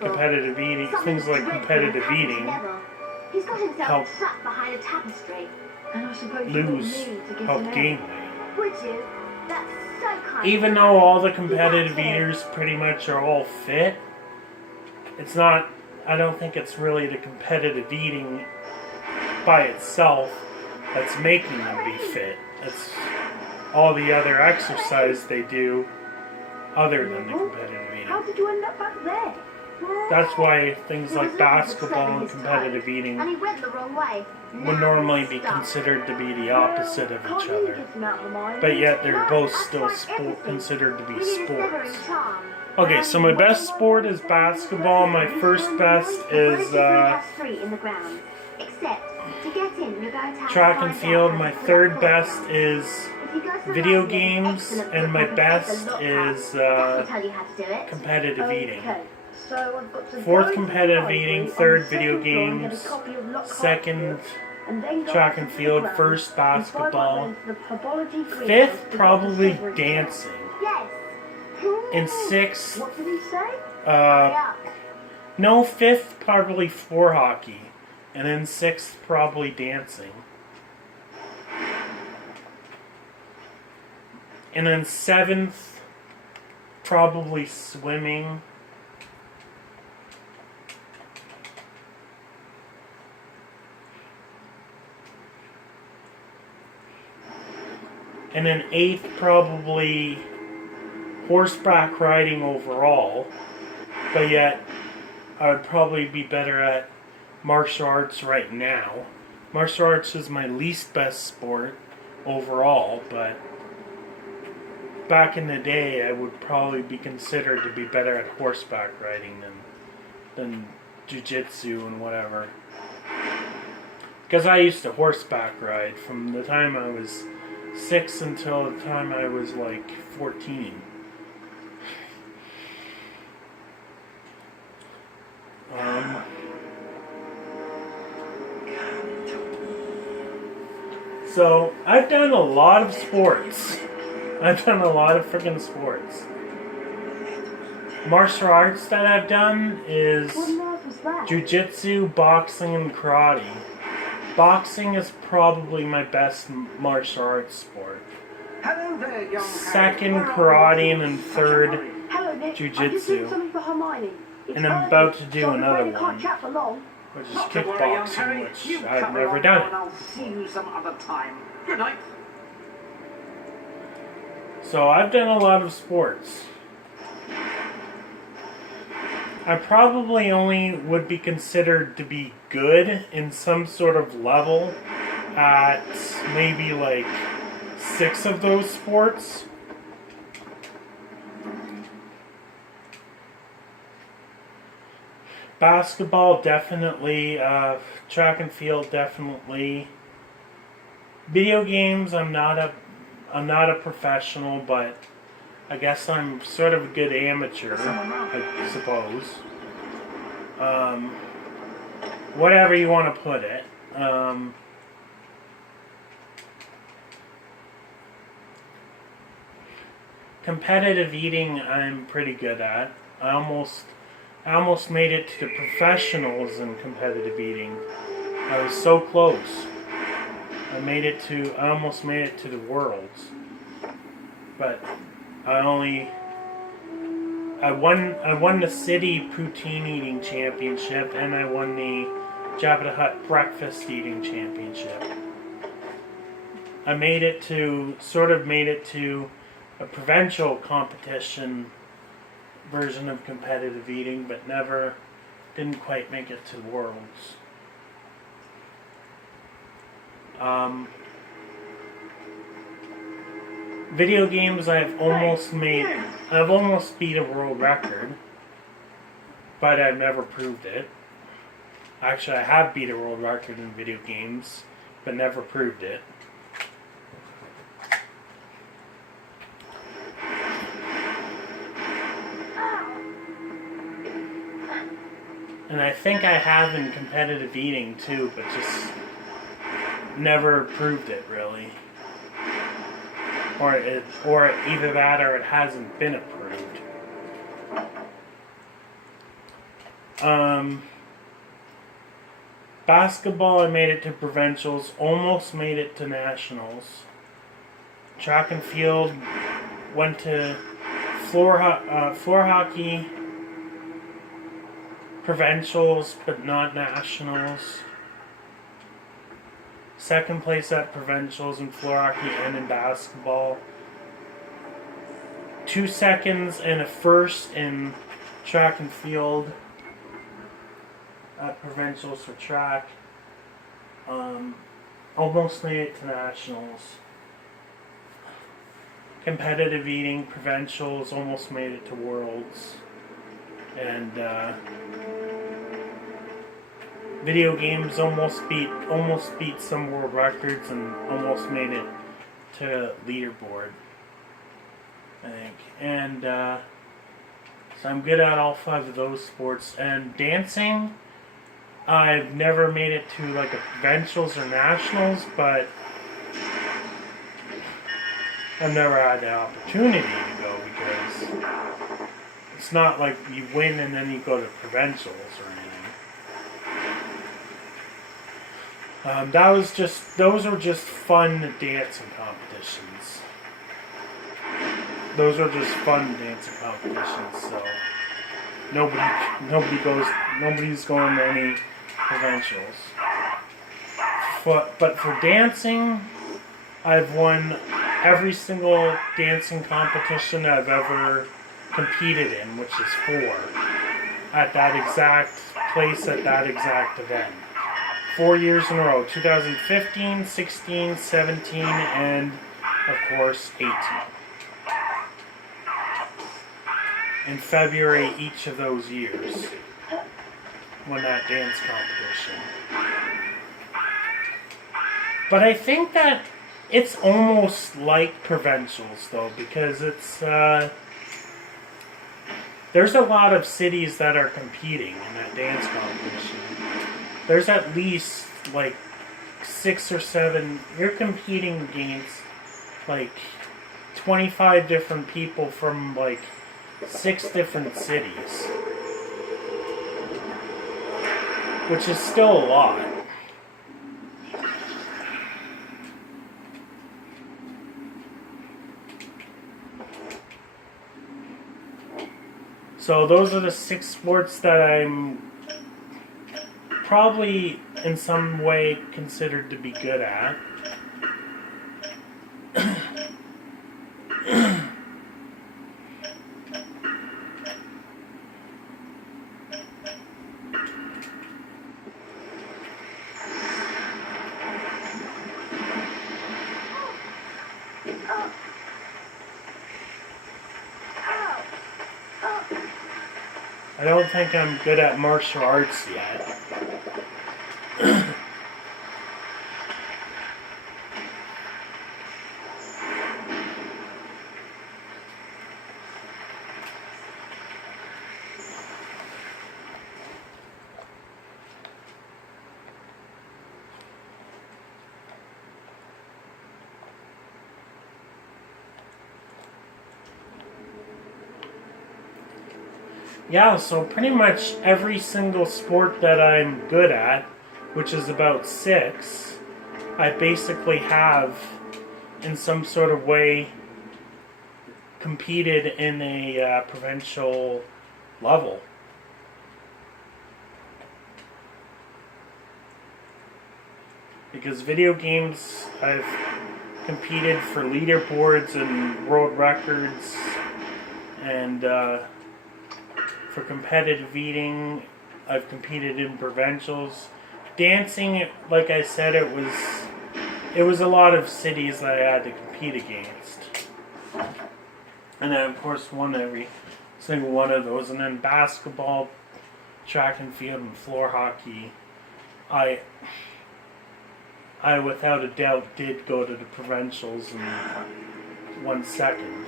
competitive eating, things like competitive eating He's got himself help trapped behind a tapestry. And I suppose you got lose, me to get help an gain egg. weight. Would you? That's so kind. Even though all the competitive eaters pretty much are all fit, it's not, I don't think it's really the competitive eating by itself that's making them be fit. It's all the other exercise they do other than the competitive How eating. did you end up back there? That's why things like basketball and competitive eating And he went the wrong way. would normally be considered to be the opposite of Can't each really other. get them out of the mind. But yet they're both still considered to be sports. Okay, so my best sport is basketball. My first best is track and field. My third best is video games, and my best is competitive eating. Okay, so I've got to Fourth go to competitive the eating, library third on the video second floor and get a games, copy of Lockhart second book, and then go track out and to the field, grounds first and find my basketball, way to the Herbology greenhouse fifth to get probably the Severance dancing, Yes. and sixth, What did he say? Yeah. no, fifth probably floor hockey, and then sixth probably dancing. And then seventh, probably swimming. And then eighth, probably horseback riding overall. But yet, I would probably be better at martial arts right now. Martial arts is my least best sport overall, but back in the day, I would probably be considered to be better at horseback riding than jiu-jitsu and whatever. Because I used to horseback ride from the time I was 6 until the time I was like 14. So, I've done a lot of sports. I've done a lot of freaking sports. Martial arts that I've done is What on earth was that? jiu-jitsu, boxing, and karate. Boxing is probably my best martial arts sport. Hello there, young Second, Harry. karate, and then third, Hello, Nick. Jiu-jitsu. I'm just doing something for Hermione. It's And I'm early, about to do so I'm another afraid I one. can't chat for long. which is Not to worry, young Harry. kickboxing, which You I've cover never off done and it. I'll see you some other time. Good night. So I've done a lot of sports. I probably only would be considered to be good in some sort of level at maybe like 6 of those sports. Basketball, definitely. Track and field, definitely. Video games, I'm not a professional, but I guess I'm sort of a good amateur, I suppose. Whatever you want to put it. Competitive eating, I'm pretty good at. I almost made it to the professionals in competitive eating. I was so close. I almost made it to the worlds. But I won the city poutine eating championship, and I won the Jabba the Hutt breakfast eating championship. I made it to a provincial competition version of competitive eating, but didn't quite make it to the worlds. Video games, I've almost beat a world record, but I've never proved it. Actually, I have beat a world record in video games, but never proved it. And I think I have in competitive eating too, but just never proved it really. Or either that or it hasn't been approved. Basketball, I made it to provincials, almost made it to nationals. Track and field, went to floor hockey, provincials, but not nationals. Second place at provincials in floor hockey and in basketball. 2 seconds and a first in track and field at provincials for track. Almost made it to nationals. Competitive eating, provincials, almost made it to worlds. And video games almost beat some world records and almost made it to leaderboard, I think. And so I'm good at all 5 of those sports. And dancing, I've never made it to like a provincials or nationals, but I've never had the opportunity to go because it's not like you win and then you go to provincials or anything. Those were just fun dancing competitions. Those are just fun dancing competitions, so nobody's going to any provincials. But for dancing, I've won every single dancing competition I've ever competed in, which is 4, at that exact place at that exact event. 4 years in a row, 2015, 16, 17, and of course 18. In February each of those years, won that dance competition. But I think that it's almost like provincials though, because it's there's a lot of cities that are competing in that dance competition. There's at least like 6 or 7. You're competing against like 25 different people from like 6 different cities, which is still a lot. So those are the 6 sports that I'm probably in some way considered to be good at. I don't think I'm good at martial arts yet. Yeah, so pretty much every single sport that I'm good at, which is about 6, I basically have, in some sort of way, competed in a provincial level. Because video games, I've competed for leaderboards and world records, and for competitive eating, I've competed in provincials. Dancing, like I said, it was a lot of cities that I had to compete against. And I, of course, won every single one of those. And then basketball, track and field, and floor hockey, I without a doubt did go to the provincials and won second.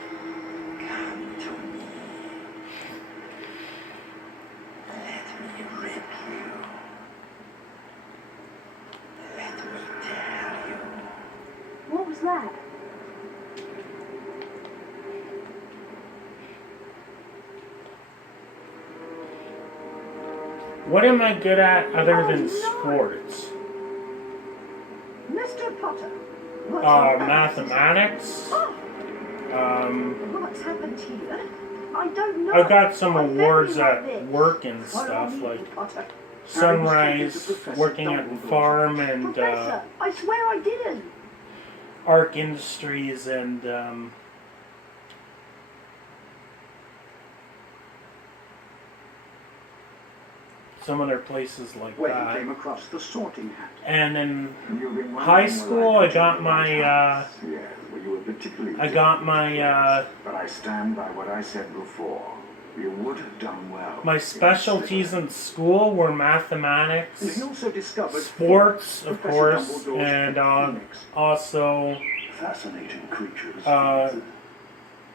What was that? What am I good at other than sports? Mr. Potter, Mathematics. What's happened here? I don't know. I got some I'm awards very at like this. work and Follow stuff, me, like Potter. Sunrise, working at the farm, and Professor, I swear I didn't. Arc Industries, and some other places like When he that. came across the sorting hat. And in You've been high wondering school, whether I got my Yes, well, you were particularly I got my But I stand by what I said before. You would have done well. my specialties in school were mathematics, And he also discovered sports, of Professor course, Dumbledore's and phoenix. also Fascinating creatures.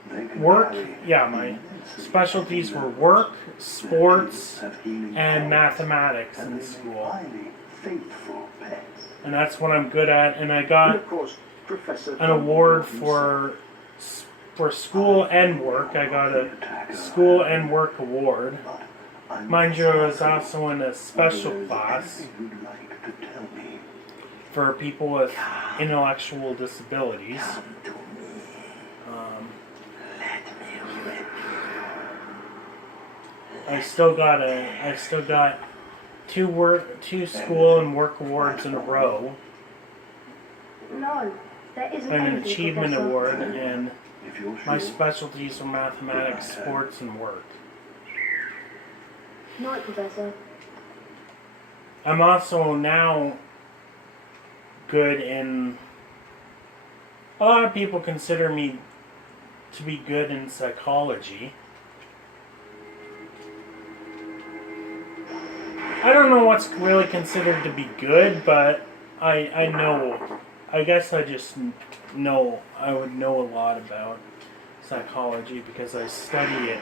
They can work. carry Yeah, my specialties were work, sports, have healing and powers, mathematics and in they make school. highly faithful pets. And that's what I'm good at. And I And got of course, Professor an award Dumbledore for school and work. I got a school and work award. Mind you, I was also in a special class You'd like to tell me. for people with intellectual disabilities. I still got two school and work awards in a row, No, there isn't and an anything, achievement Professor. award, and If you're my sure. specialties were mathematics, sports, and work. Night, Professor. I'm also now good in. A lot of people consider me to be good in psychology. I don't know what's really considered to be good, but I know. I guess I just know. I would know a lot about psychology because I study it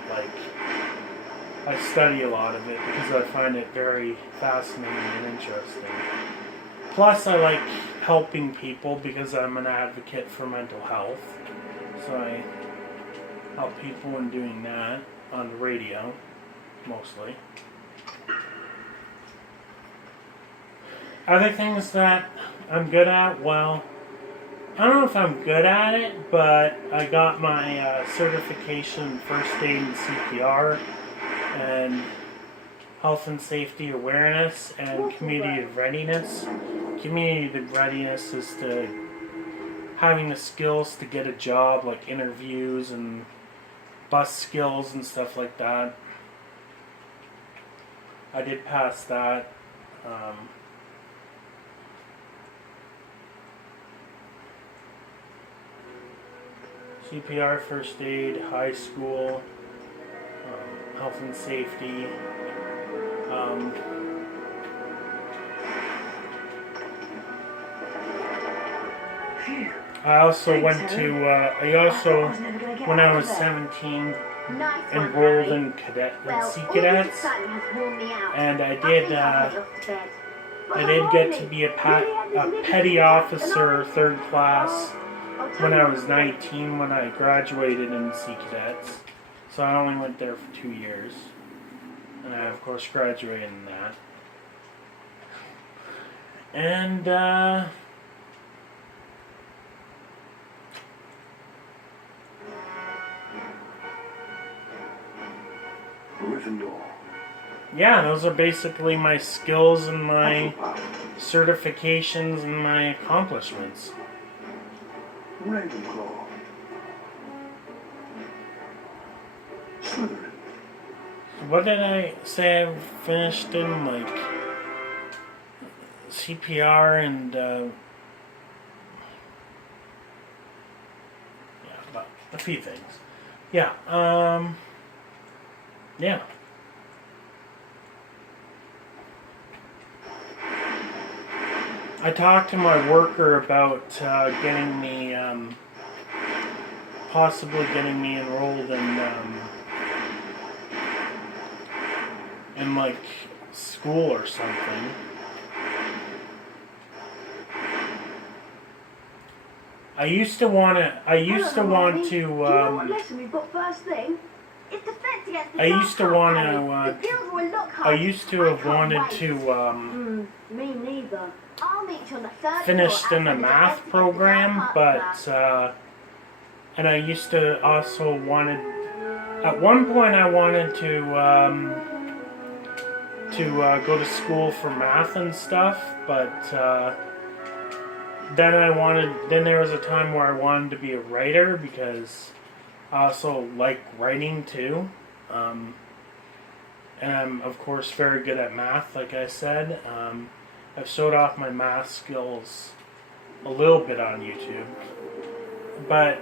I study a lot of it because I find it very fascinating and interesting. Plus, I like helping people because I'm an advocate for mental health. So I help people in doing that on the radio, mostly. Other things that I'm good at, well, I don't know if I'm good at it, but I got my certification in first aid and CPR, and health and safety awareness and community readiness. Community readiness is to having the skills to get a job, like interviews and bus skills and stuff like that. I did pass that. CPR, first aid, high school, health and safety. I also went to, when I was 17, enrolled in Sea Cadets, and I did get to be a petty officer, 3rd class, when I was 19, when I graduated in Sea Cadets. So I only went there for 2 years, and I of course graduated in that. And Gryffindor. yeah, those are basically my skills and my certifications and my accomplishments. Ravenclaw. Slytherin. What did I say I finished in, like, CPR and, yeah, about a few things. Yeah, yeah. I talked to my worker about getting me, possibly getting me enrolled in like school or something. I used to want to. You know what lesson we've got first thing? It's defense against the I used to dark want arts, to. Harry. The guilds will look I hard. used to have I can't wanted wait. to Me neither. I'll meet you on the 3rd finished floor in a outside the math defense program, against the dark arts but and I used to also wanted. At one point, I wanted to go to school for math and stuff, but then there was a time where I wanted to be a writer because I also like writing too. And I'm, of course, very good at math, like I said. I've showed off my math skills a little bit on YouTube. But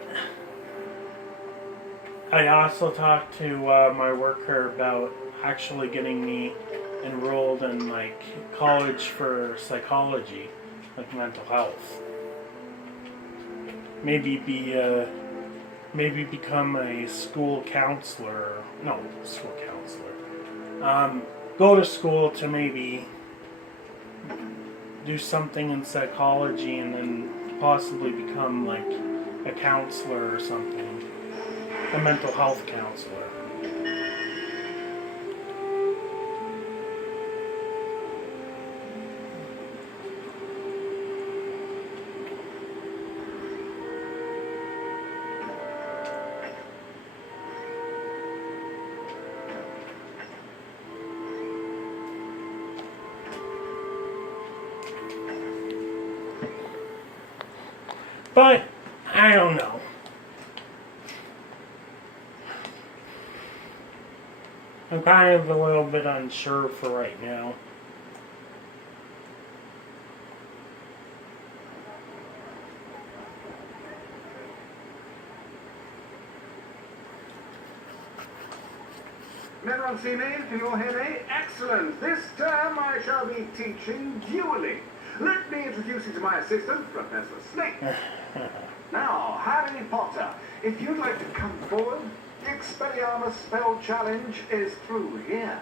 I also talked to my worker about actually getting me enrolled in, like, college for psychology, like mental health. Maybe become a school counselor. No, school counselor. Go to school to maybe do something in psychology and then possibly become like a counselor or something. A mental health counselor. But, I don't know. I'm kind of a little bit unsure for right now. Can everyone see me? Can you all hear me? Excellent. This term I shall be teaching dueling. Let me introduce you to my assistant, Professor Snape. Now, Harry Potter, if you'd like to come forward, the Expelliarmus spell challenge is through here.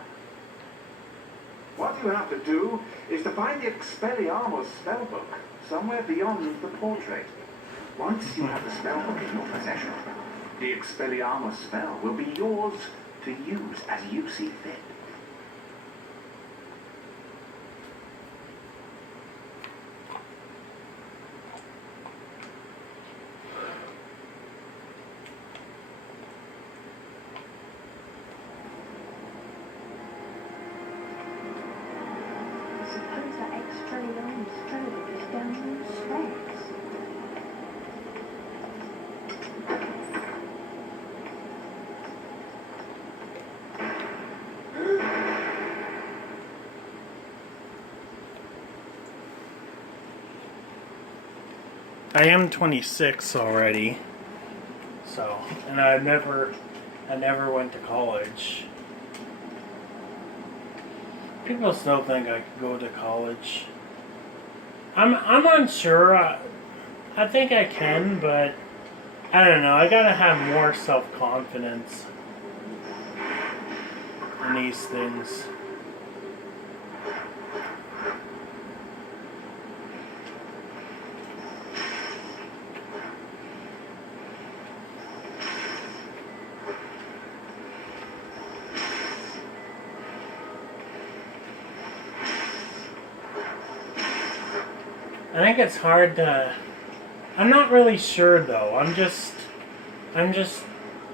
What you have to do is to find the Expelliarmus spellbook somewhere beyond the portrait. Once you have the spellbook in your possession, the Expelliarmus spell will be yours to use as you see fit. I am 26 already. So, and I never went to college. People still think I could go to college. I'm unsure. I think I can, but I don't know. I gotta have more self-confidence in these things. I think it's hard to... I'm not really sure though. I'm just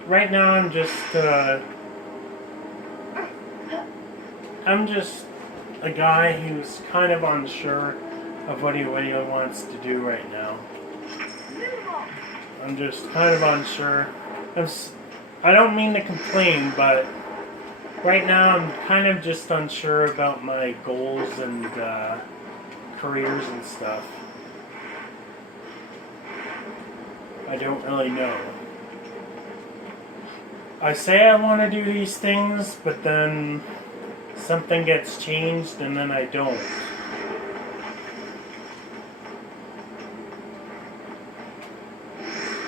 right now I'm just a guy who's kind of unsure of what he wants to do right now. I'm just kind of unsure. I don't mean to complain, but right now I'm kind of just unsure about my goals and careers and stuff. I don't really know. I say I want to do these things, but then something gets changed and then I don't.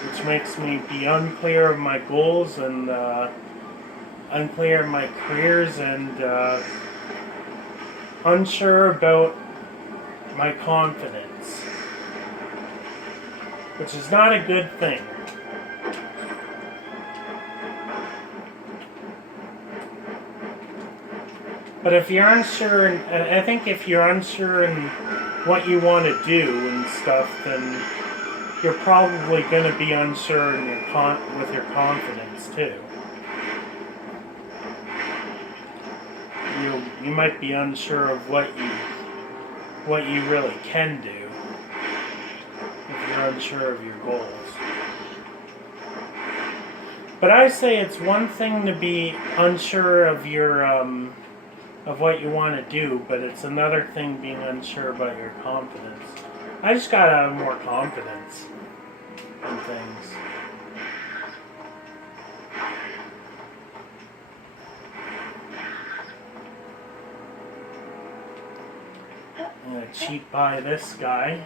Which makes me be unclear of my goals and unclear of my careers and unsure about my confidence. Which is not a good thing. But if you're unsure, I think if you're unsure in what you want to do and stuff, then you're probably going to be unsure in with your confidence too. You might be unsure of what you really can do. If you're unsure of your goals. But I say it's one thing to be unsure of your of what you want to do, but it's another thing being unsure about your confidence. I just gotta have more confidence in things. I'm gonna cheat by this guy.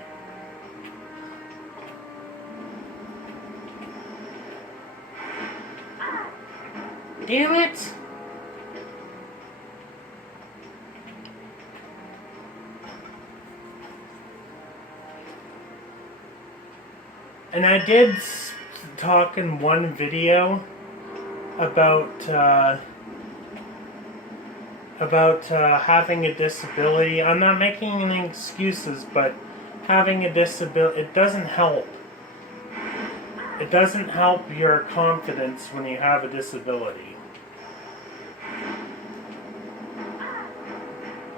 Damn it! And I did talk in one video about having a disability. I'm not making any excuses, but having a disability, it doesn't help. It doesn't help your confidence when you have a disability.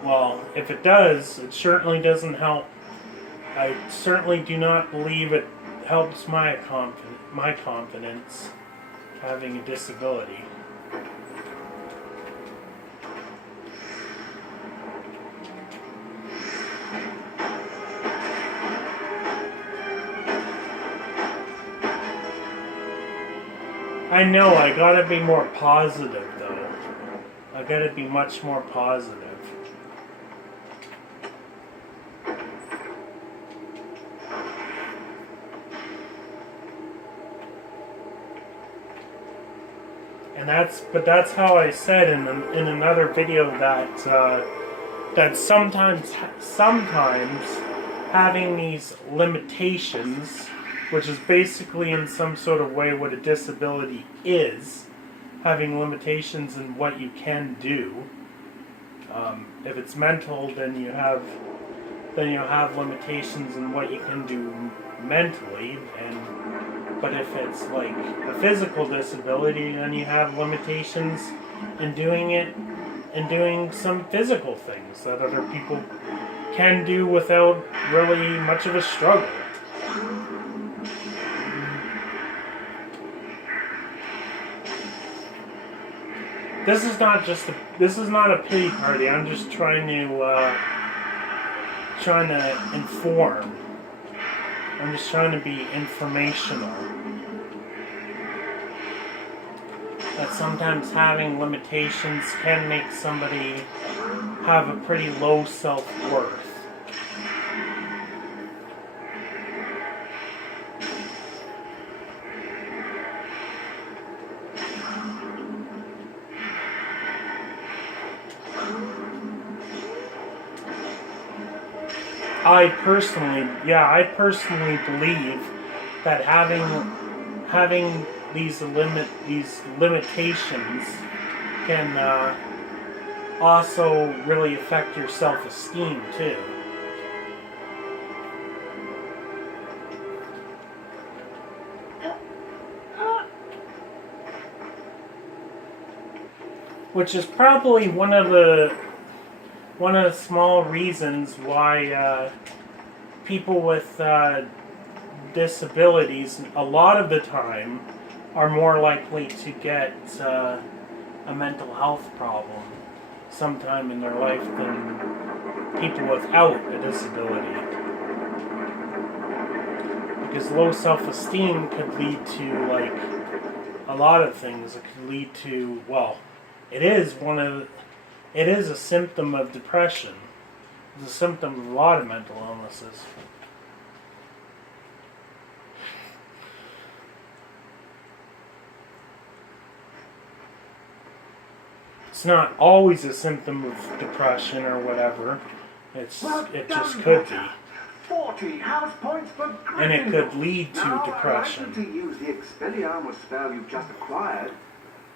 Well, if it does, it certainly doesn't help. I certainly do not believe it helps my confidence having a disability. I know, I gotta be more positive though. I gotta be much more positive. But that's how I said in another video that sometimes having these limitations, which is basically in some sort of way what a disability is, having limitations in what you can do. If it's mental, then you'll have limitations in what you can do mentally, but if it's like a physical disability, then you have limitations in doing some physical things that other people can do without really much of a struggle. This is not a pity party. I'm just trying to inform I'm just trying to be informational. That sometimes having limitations can make somebody have a pretty low self-worth. I personally believe that having these limitations can also really affect your self-esteem too. Which is probably one of the small reasons why people with disabilities a lot of the time are more likely to get a mental health problem sometime in their life than people without a disability. Because low self-esteem could lead to like a lot of things. It could lead to, well, it is a symptom of depression. It's a symptom of a lot of mental illnesses. It's not always a symptom of depression or whatever. It just could be. 40 house points for Gryffindor. And it could lead to now depression. I'd like you to use the Expelliarmus spell you've just acquired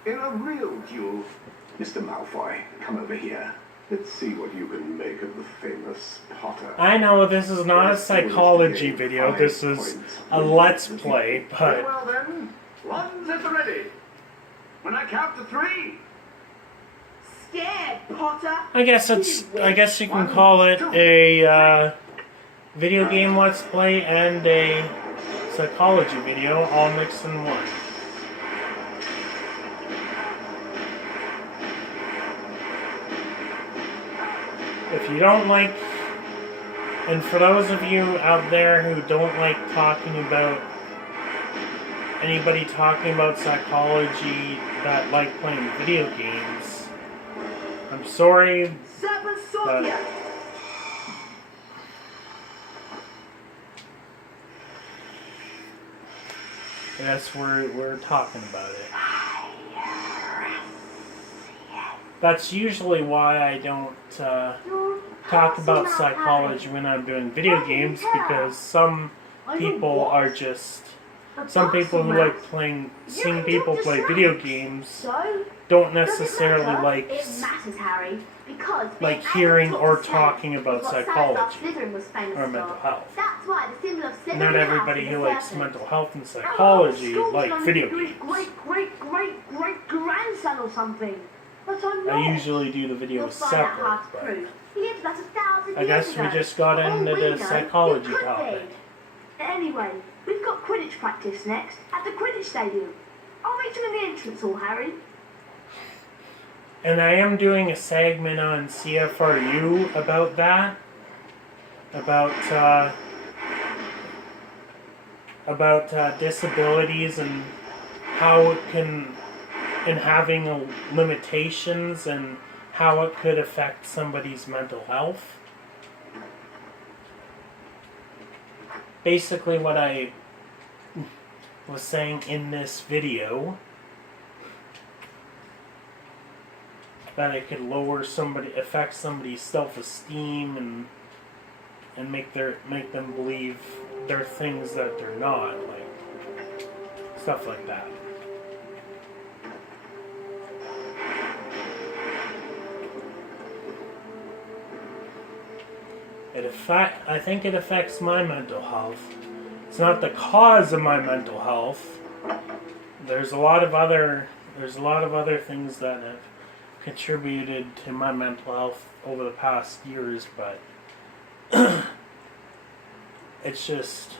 in a real duel. Mr. Malfoy, come over here. Let's see what you can make of the famous Potter. I know this is not a psychology video, this is a let's play, Very but well then, one's at the ready. When I count to 3. Scared, Potter. I guess you can call it a video game let's play and a psychology video all mixed in one. If you don't like, and for those of you out there who don't like anybody talking about psychology that like playing video games, I'm sorry, Serpent but Sophia. yes, we're talking about it. That's usually why I don't talk about psychology when I'm doing video games, because some people who like seeing people play video games don't necessarily like It matters, Harry, because like hearing or talking about what psychology Slytherin was famous or mental for. health. That's why the symbol of Slytherin Not everybody who likes mental health and psychology like video games. Great-great-great-great-grandson or something. But I'm not. I usually do the You'll videos find that separate, hard to but prove. He lived about 1,000 I years guess ago. we just got into We the know psychology it could be. topic. Anyway, we've got Quidditch practice next at the Quidditch Stadium. I'll meet you in the entrance hall, Harry. And I am doing a segment on CFRU about that. About disabilities and how it can, and having limitations and how it could affect somebody's mental health. Basically what I was saying in this video, that it could affect somebody's self-esteem and make them believe they're things that they're not, like stuff like that. I think it affects my mental health. It's not the cause of my mental health. There's a lot of other things that have contributed to my mental health over the past years, but it's just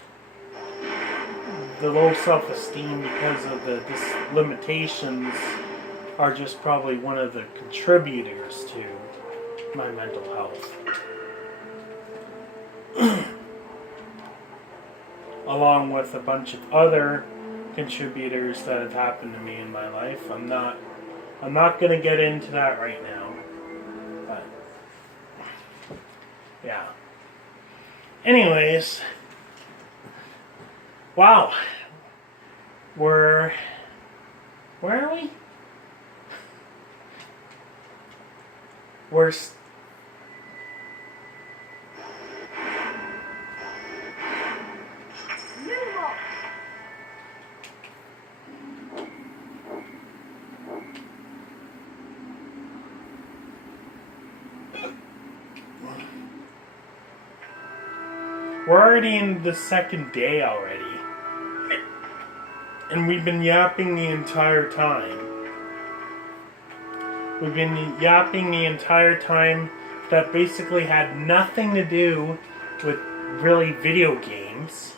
the low self-esteem because of the limitations are just probably one of the contributors to my mental health. along with a bunch of other contributors that have happened to me in my life. I'm not going to get into that right now. But yeah. Anyways, wow. Where are we? We're already in the second day already. And we've been yapping the entire time. We've been yapping the entire time that basically had nothing to do with really video games.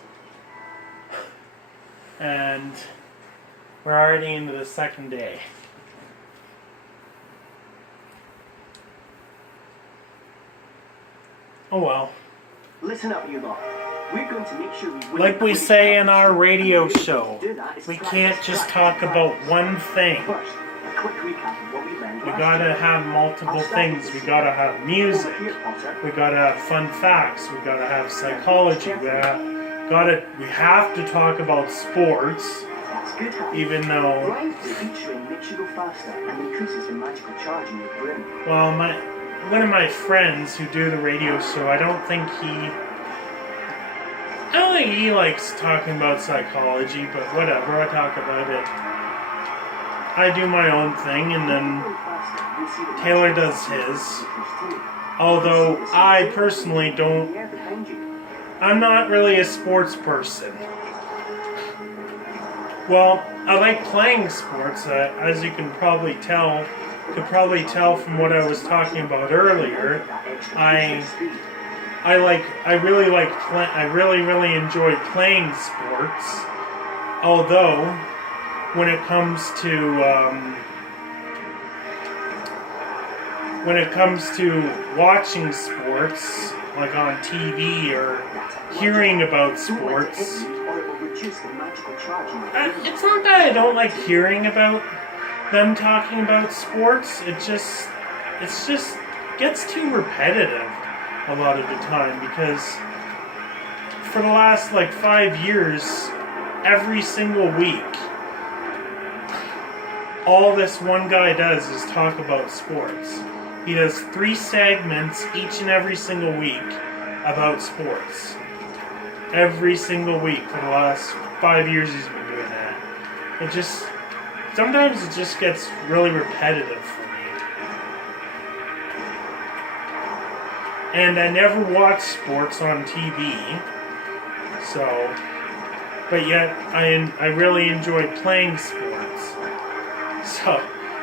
And we're already into the second day. Oh well. Listen up, you lot. We're going to make sure we win. Like we say in our radio show, we can't just talk about one thing. First, a quick recap of what we learned. We gotta have multiple things. We gotta have music. We gotta have fun facts. We gotta have psychology. We have to talk about sports, That's good. even though, Brian, featuring makes you go faster and increases the magical charge in your brain. well, one of my friends who do the radio show, I don't think he likes talking about psychology, but whatever, I talk about it. I do my own thing, and then Taylor does his. Although I personally don't, I'm not really a sports person. Well, I like playing sports, as you can probably tell. Could probably tell from what I was talking about earlier. I really enjoy playing sports. Although, when it comes to watching sports, like on TV or hearing about sports, it's not that I don't like hearing about them talking about sports. It just gets too repetitive a lot of the time, because for the last 5 years, every single week, all this one guy does is talk about sports. He does 3 segments each and every single week about sports. Every single week for the last 5 years he's been doing that. Sometimes it just gets really repetitive for me. And I never watch sports on TV, but yet I really enjoy playing sports. So,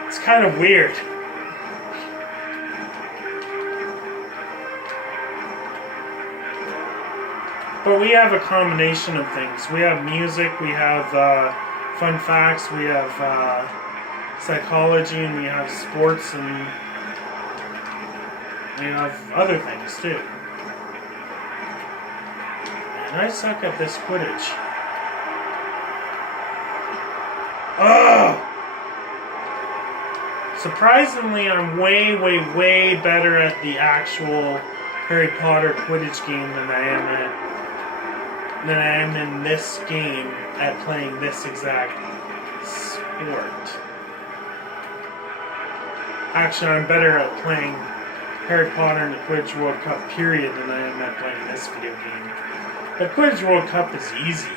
it's kind of weird. But we have a combination of things. We have music, we have fun facts, we have psychology, and we have sports, and we have other things too. And I suck at this Quidditch. Ugh! Surprisingly, I'm way, way, way better at the actual Harry Potter Quidditch game than I am in this game at playing this exact sport. Actually, I'm better at playing Harry Potter and the Quidditch World Cup period than I am at playing this video game. The Quidditch World Cup is easy.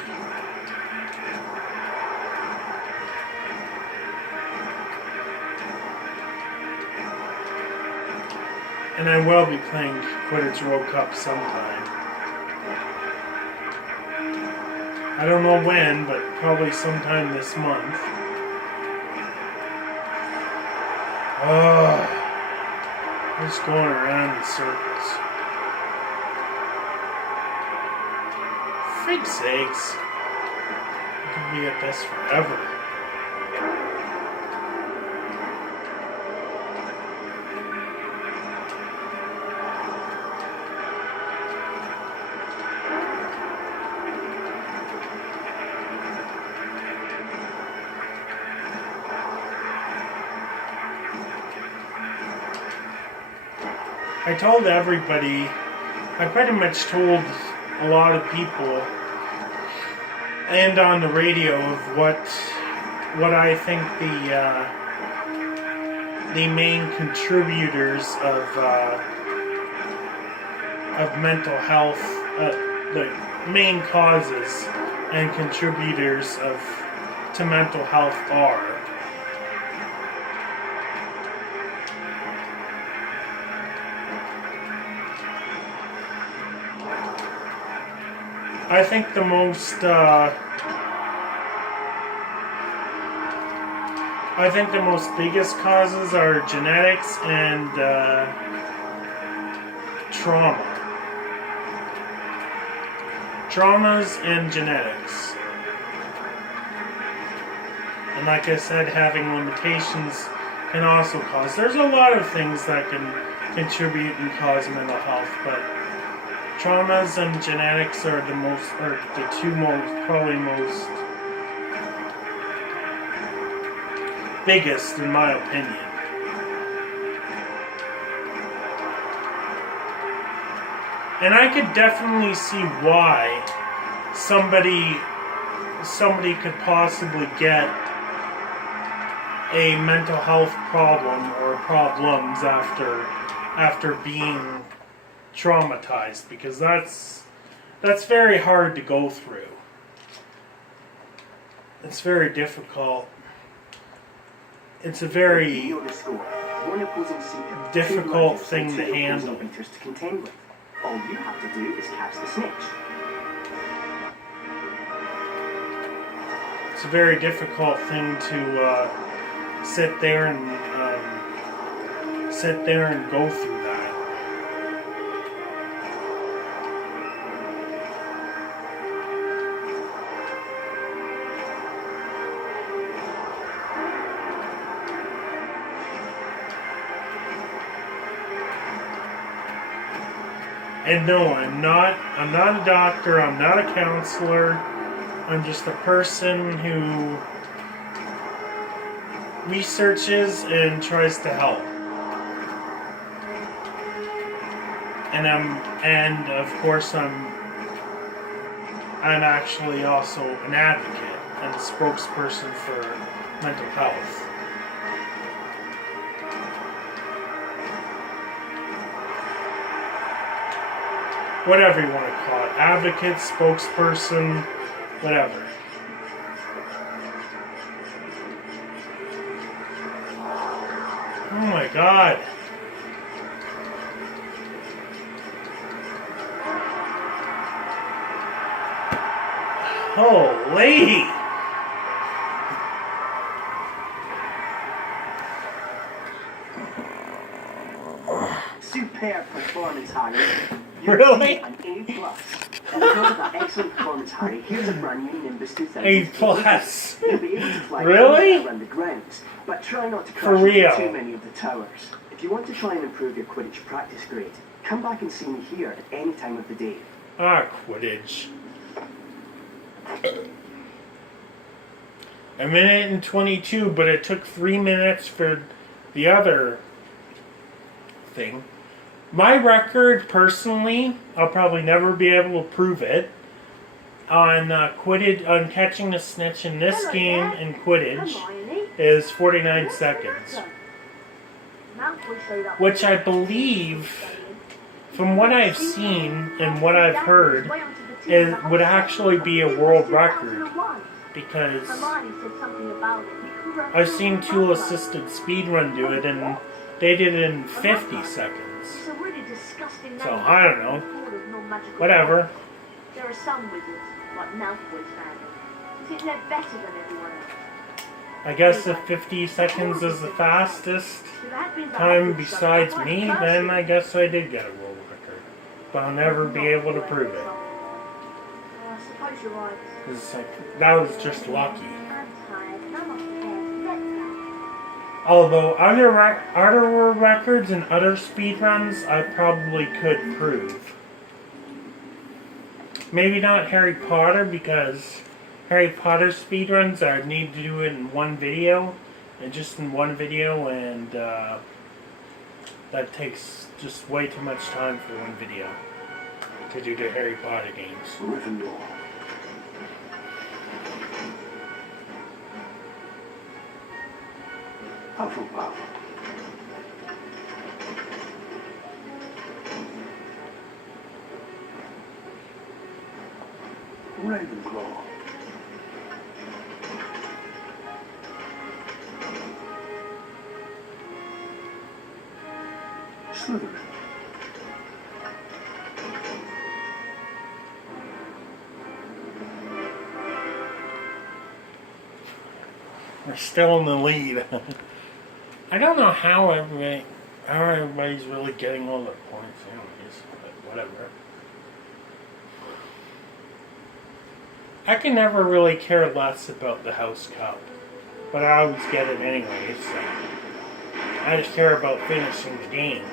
And I will be playing Quidditch World Cup sometime. I don't know when, but probably sometime this month. Just going around in circles. Frig sakes. I could be at this forever. I told everybody, I pretty much told a lot of people and on the radio of what I think the main contributors of mental health, the main causes and contributors to mental health are. I think the most biggest causes are genetics and trauma. Traumas and genetics. And like I said, having limitations can also cause. There's a lot of things that can contribute and cause mental health, but traumas and genetics are the two probably most biggest in my opinion. And I could definitely see why somebody could possibly get a mental health problem or problems after being traumatized, because that's very hard to go through. It's very difficult. It's a very difficult thing to handle. All you have to do is catch the snitch. It's a very difficult thing to sit there and go through that. And no, I'm not a doctor, I'm not a counselor, I'm just a person who researches and tries to help. And of course I'm actually also an advocate and a spokesperson for mental health. Whatever you want to call it. Advocate, spokesperson, whatever. Oh my God. Holy! Superb performance, Harry. Really? An A+. And because of that excellent performance, Harry, here's a brand new Nimbus 2000. A+. You'll be able to fly Really? around the grounds, but try not to For crash real? into too many of the towers. If you want to try and improve your Quidditch practice grade, come back and see me here at any time of the day. Quidditch. A minute and 22, but it took 3 minutes for the other thing. My record, personally, I'll probably never be able to prove it, on Quidditch, on catching the snitch in this game in Quidditch, is 49 seconds. Which I believe, from what I've seen and what I've heard, it would actually be a world record, because I've seen Tool Assisted Speedrun do it, and they did it in 50 seconds. So, I don't know. Whatever. There are some wizards, like Malfoy's family, who think they're better than everyone else. I guess if 50 seconds is the fastest time besides me, then I guess I did get a world record. But I'll never be able to prove it. I suppose you're right. It's like, that was just lucky. I'm tired. I'm off to bed. Let's go. Although other world records and other speedruns I probably could prove. Maybe not Harry Potter, because Harry Potter speedruns I need to do it in one video, and just in one video, and that takes just way too much time for one video to do the Harry Potter games. Gryffindor. Hufflepuff. Ravenclaw. Slytherin. We're still in the lead. I don't know how everybody's really getting all their points anyways, but whatever. I can never really care less about the House Cup, but I always get it anyway, so I just care about finishing the game.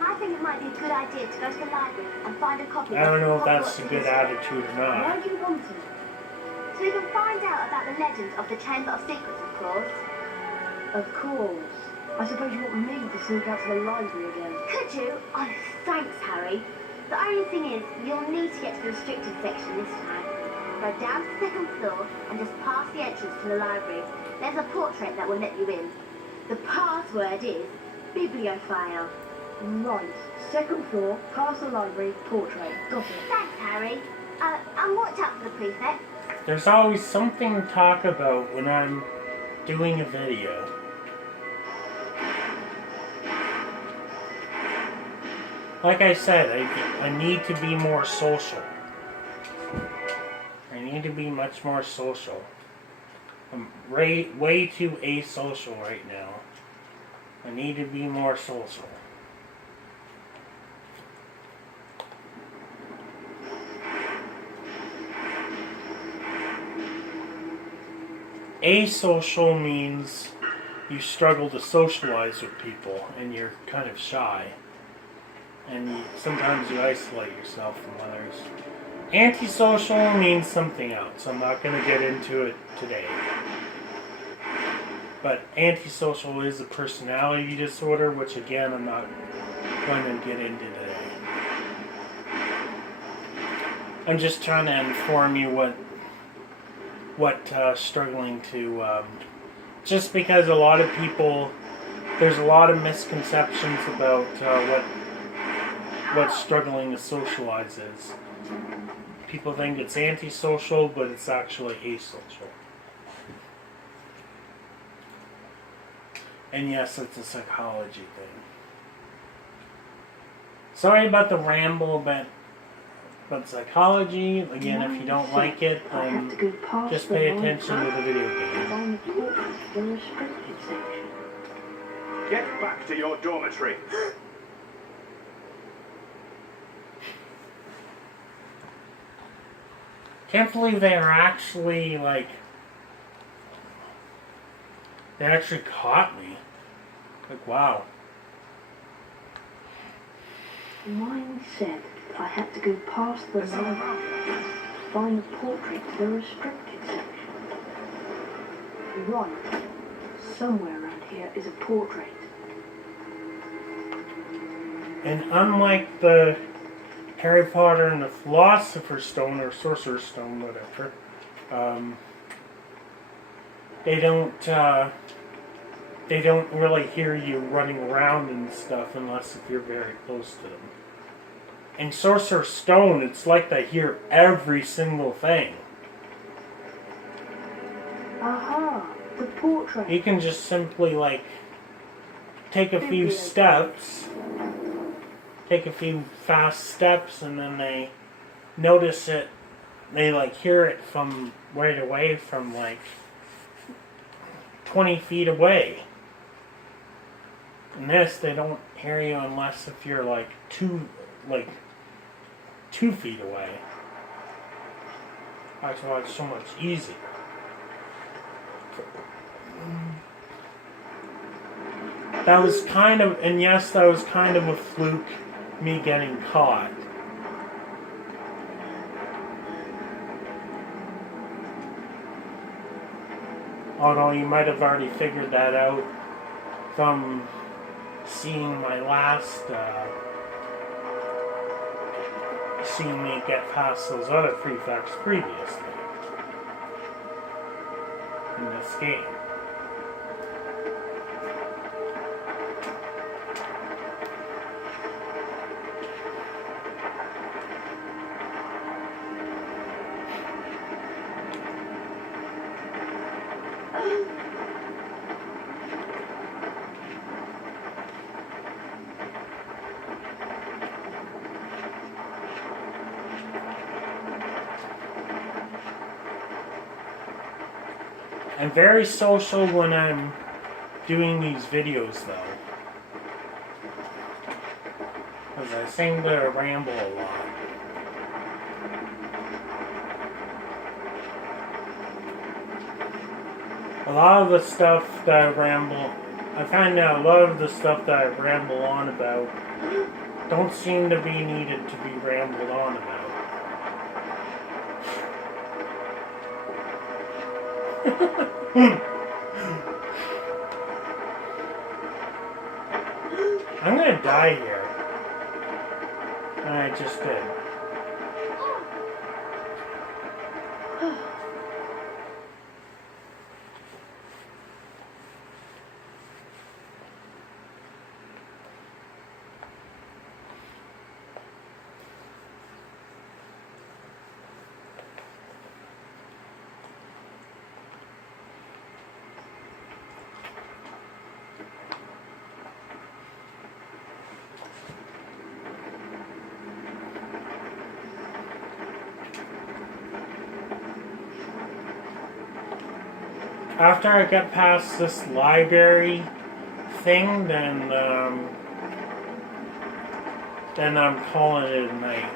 I think it might be a good idea to go to the library and find a copy I don't know if of that's a Hogwarts good history. attitude or Why not. do you want to? So you can find out about the legend of the Chamber of Secrets, of course. Of course. I suppose you want me to sneak out to the library again. Could you? Oh, thanks, Harry. The only thing is, you'll need to get to the restricted section this time. Go down to the second floor and just past the entrance to the library. There's a portrait that will let you in. The password is bibliophile. Right. Second floor, past the library, portrait. Got it. Thanks, Harry. And watch out for the prefect. There's always something to talk about when I'm doing a video. Like I said, I need to be more social. I need to be much more social. I'm way too asocial right now. I need to be more social. Asocial means you struggle to socialize with people and you're kind of shy. And sometimes you isolate yourself from others. Antisocial means something else. I'm not going to get into it today. But antisocial is a personality disorder, which again I'm not going to get into today. I'm just trying to inform you what struggling to, just because a lot of people, there's a lot of misconceptions about what struggling to socialize is. People think it's antisocial, but it's actually asocial. And yes, it's a psychology thing. Sorry about the ramble, but psychology, again, if you don't like it, I have to go then past just the pay line attention to the video game. Find the portrait in the restricted section. Get back to your dormitory. Can't believe they are actually, they actually caught me. Like, wow. Mine said I had to go past the library, find the portrait to the restricted section. Right. Somewhere around here is a portrait. And unlike the Harry Potter and the Philosopher's Stone, or Sorcerer's Stone, whatever, they don't really hear you running around and stuff unless if you're very close to them. In Sorcerer's Stone, it's like they hear every single thing. Aha! The portrait. You can just simply, take a few steps, take a few fast steps, and then they notice it, they, hear it from right away from, 20 feet away. In this, they don't hear you unless if you're, 2 feet away. That's why it's so much easier. That was kind of, and yes, that was kind of a fluke, me getting caught. Although you might have already figured that out from seeing my last, seeing me get past those other prefects previously in this game. I'm very social when I'm doing these videos, though, because I seem to ramble a lot. A lot of the stuff that I ramble, I find out a lot of the stuff that I ramble on about don't seem to be needed to be rambled on about. I'm gonna die here. And I just did. After I get past this library thing, then I'm calling it a night.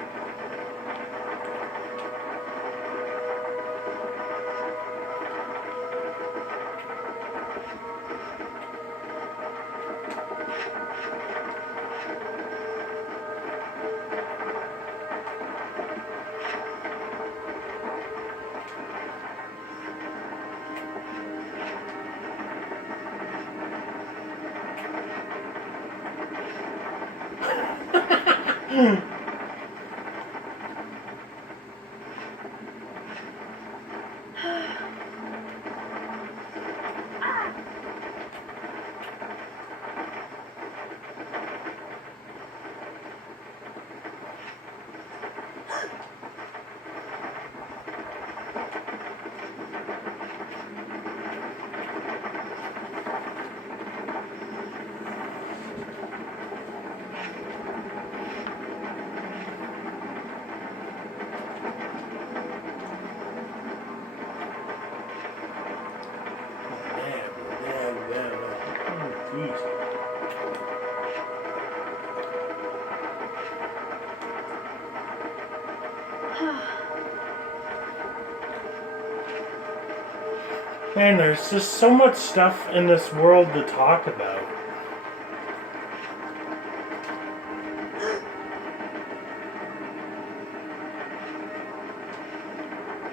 Man, there's just so much stuff in this world to talk about.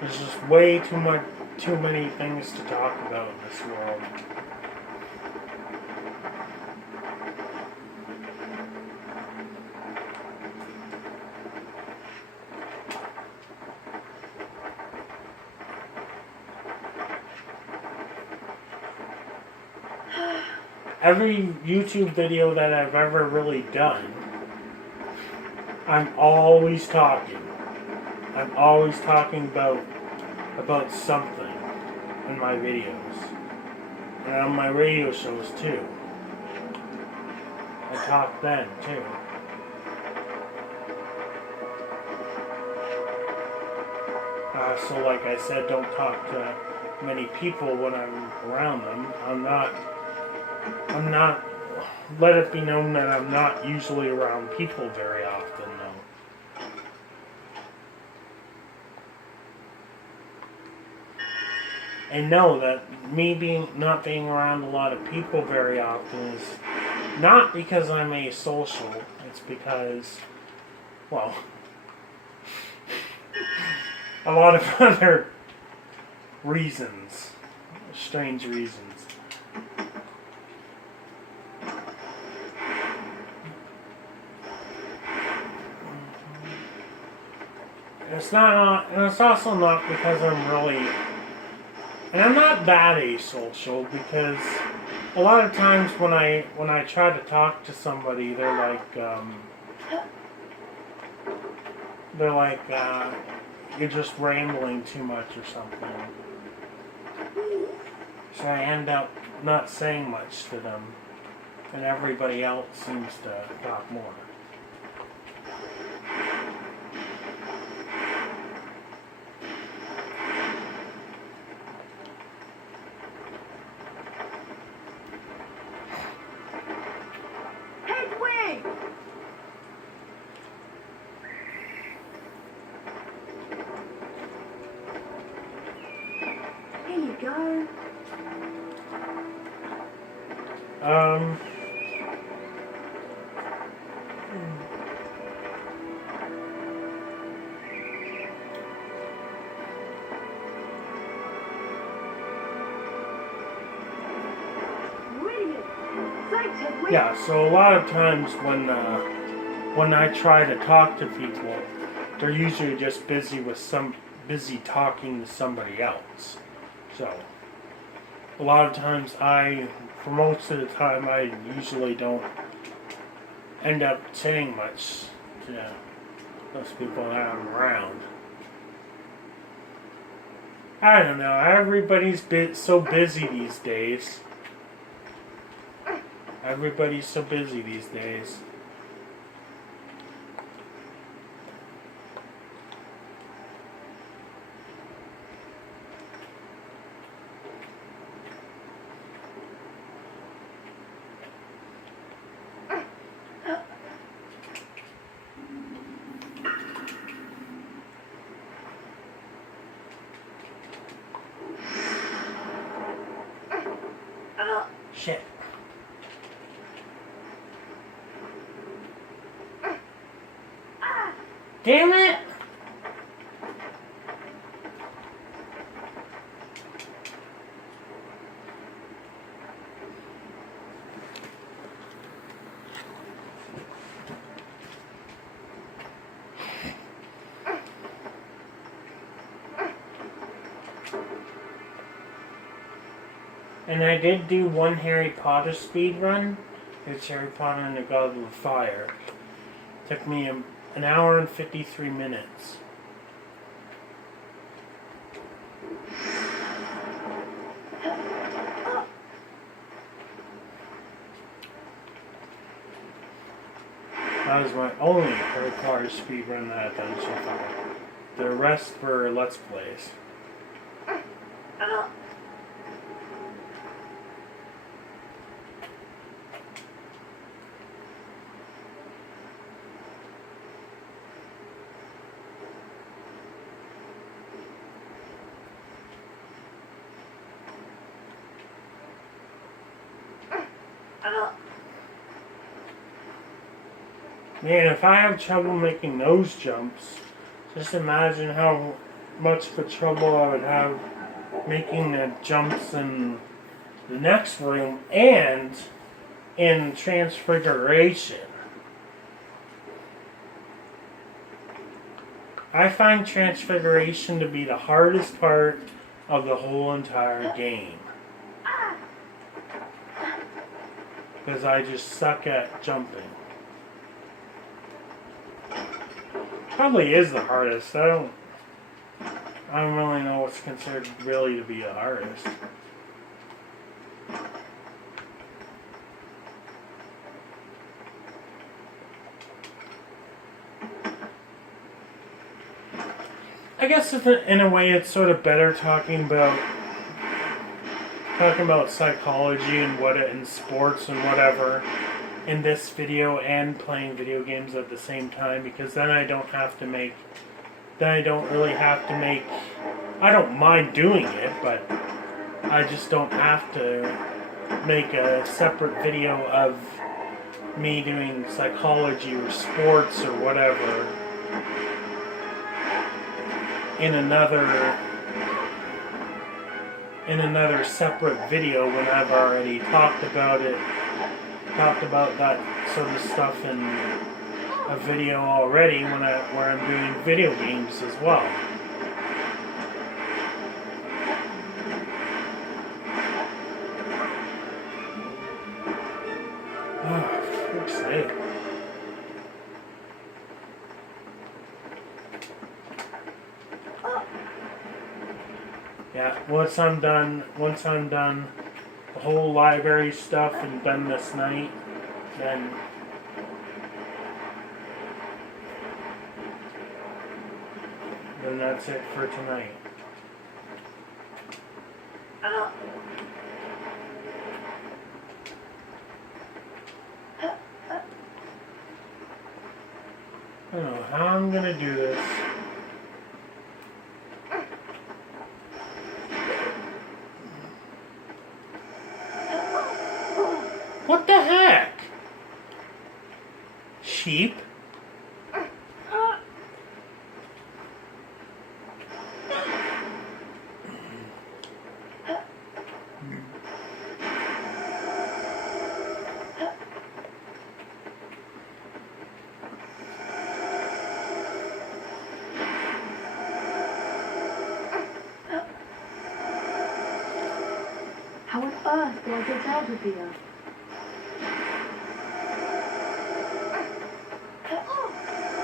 There's just way too many things to talk about in this world. Every YouTube video that I've ever really done, I'm always talking. I'm always talking about something in my videos. And on my radio shows too. I talk then too. So like I said, don't talk to many people when I'm around them. I'm not, let it be known that I'm not usually around people very often, though. And know that me not being around a lot of people very often is not because I'm asocial, it's because, well, a lot of other reasons, strange reasons. it's not, and it's also not because I'm really, and I'm not that asocial, because a lot of times when I try to talk to somebody, they're like, you're just rambling too much or something. So I end up not saying much to them, and everybody else seems to talk more. Hedwig! Here you go. Brilliant. Thanks, Hedwig. Yeah, so a lot of times when I try to talk to people, they're usually just busy talking to somebody else. So a lot of times for most of the time, I usually don't end up saying much to those people that I'm around. I don't know, everybody's so busy these days. Everybody's so busy these days. Shit. Damn it! And I did do one Harry Potter speed run. It's Harry Potter and the Goblet of Fire. Took me an hour and 53 minutes. That was my only Harry Potter speed run that I've done so far. The rest were Let's Plays. Man, if I have trouble making those jumps, just imagine how much of a trouble I would have making the jumps in the next room and in Transfiguration. I find Transfiguration to be the hardest part of the whole entire game. Because I just suck at jumping. Probably is the hardest. I don't really know what's considered really to be the hardest. I guess in a way it's sort of better talking about psychology and sports and whatever in this video and playing video games at the same time, because then I don't really have to make, I don't mind doing it, but I just don't have to make a separate video of me doing psychology or sports or whatever in another separate video when I've already talked about that sort of stuff in a video already where I'm doing video games as well. Oh, for fuck's sake. Yeah, once I'm done the whole library stuff and done this night, then that's it for tonight. I don't know how I'm gonna do this. What the heck? Sheep? How on earth do I get out of here?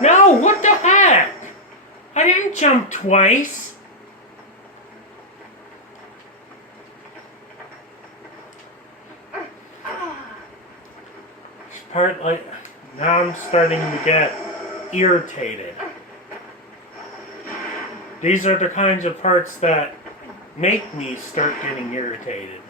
No, what the heck? I didn't jump twice. This part, like, now I'm starting to get irritated. These are the kinds of parts that make me start getting irritated.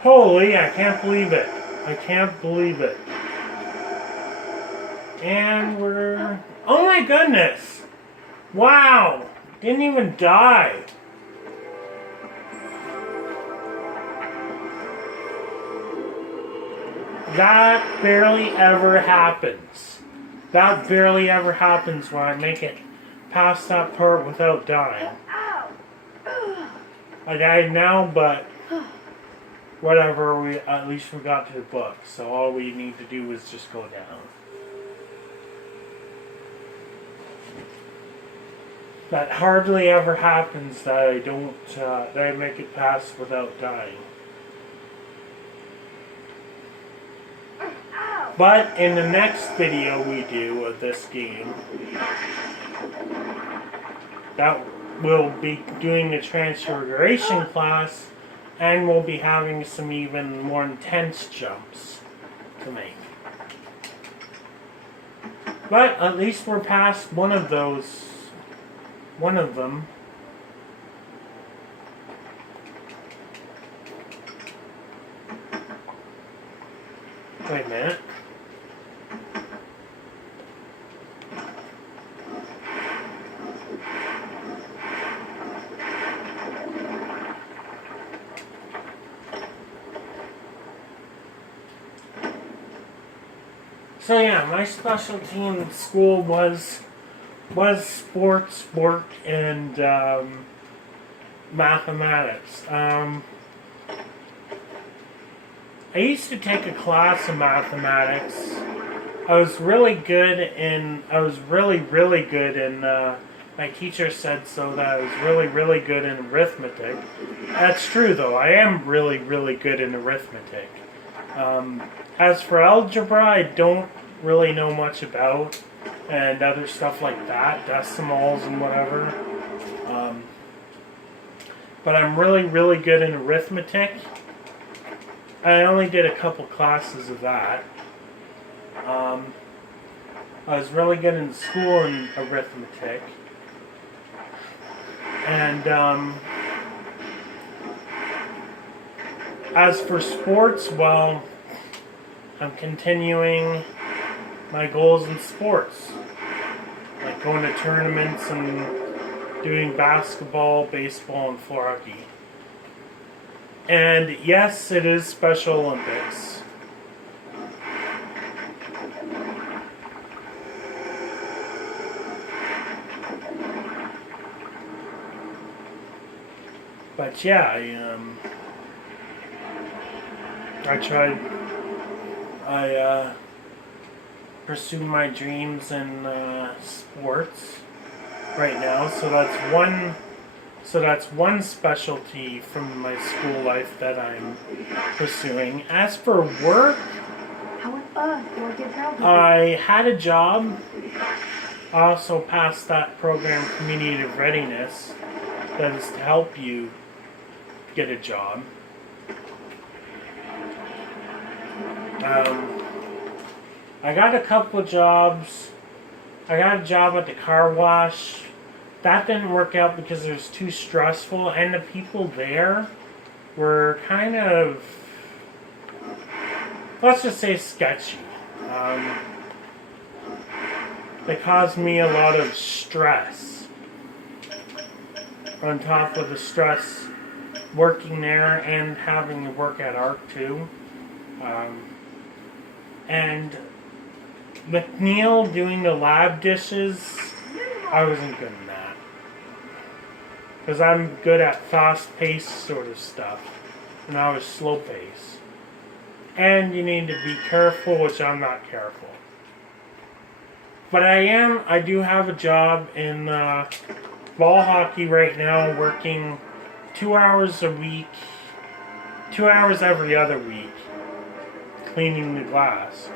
Holy, I can't believe it. I can't believe it. And we're... Oh my goodness! Wow! Didn't even die. That barely ever happens. That barely ever happens when I make it past that part without dying. I died now, but whatever, at least we got to the book, so all we need to do is just go down. That hardly ever happens that I don't, that I make it past without dying. But in the next video we do of this game, that we'll be doing the Transfiguration class, and we'll be having some even more intense jumps to make. But at least we're past one of those. One of them. Wait a minute. So yeah, my specialty in school was sports, work, and mathematics. I used to take a class of mathematics. I was really good in. My teacher said so that I was really good in arithmetic. That's true though. I am really good in arithmetic. As for algebra, I don't really know much about, and other stuff like that, decimals and whatever. But I'm really good in arithmetic. I only did a couple classes of that. I was really good in school in arithmetic. And as for sports, well, I'm continuing my goals in sports, like going to tournaments and doing basketball, baseball, and floor hockey. And yes, it is Special Olympics. But yeah, I pursue my dreams in sports right now. So that's one specialty from my school life that I'm pursuing. As for work, How on earth do I get out of I had a job. I also passed that program, Community Readiness, that is to help you get a job. I got a couple of jobs. I got a job at the car wash. That didn't work out because it was too stressful, and the people there were kind of, let's just say, sketchy. They caused me a lot of stress. On top of the stress working there and having to work at ARC too. And McNeil doing the lab dishes, I wasn't good in that. Because I'm good at fast-paced sort of stuff. And I was slow-paced. And you need to be careful, which I'm not careful. But I do have a job in ball hockey right now, working 2 hours a week, 2 hours every other week, cleaning the glass.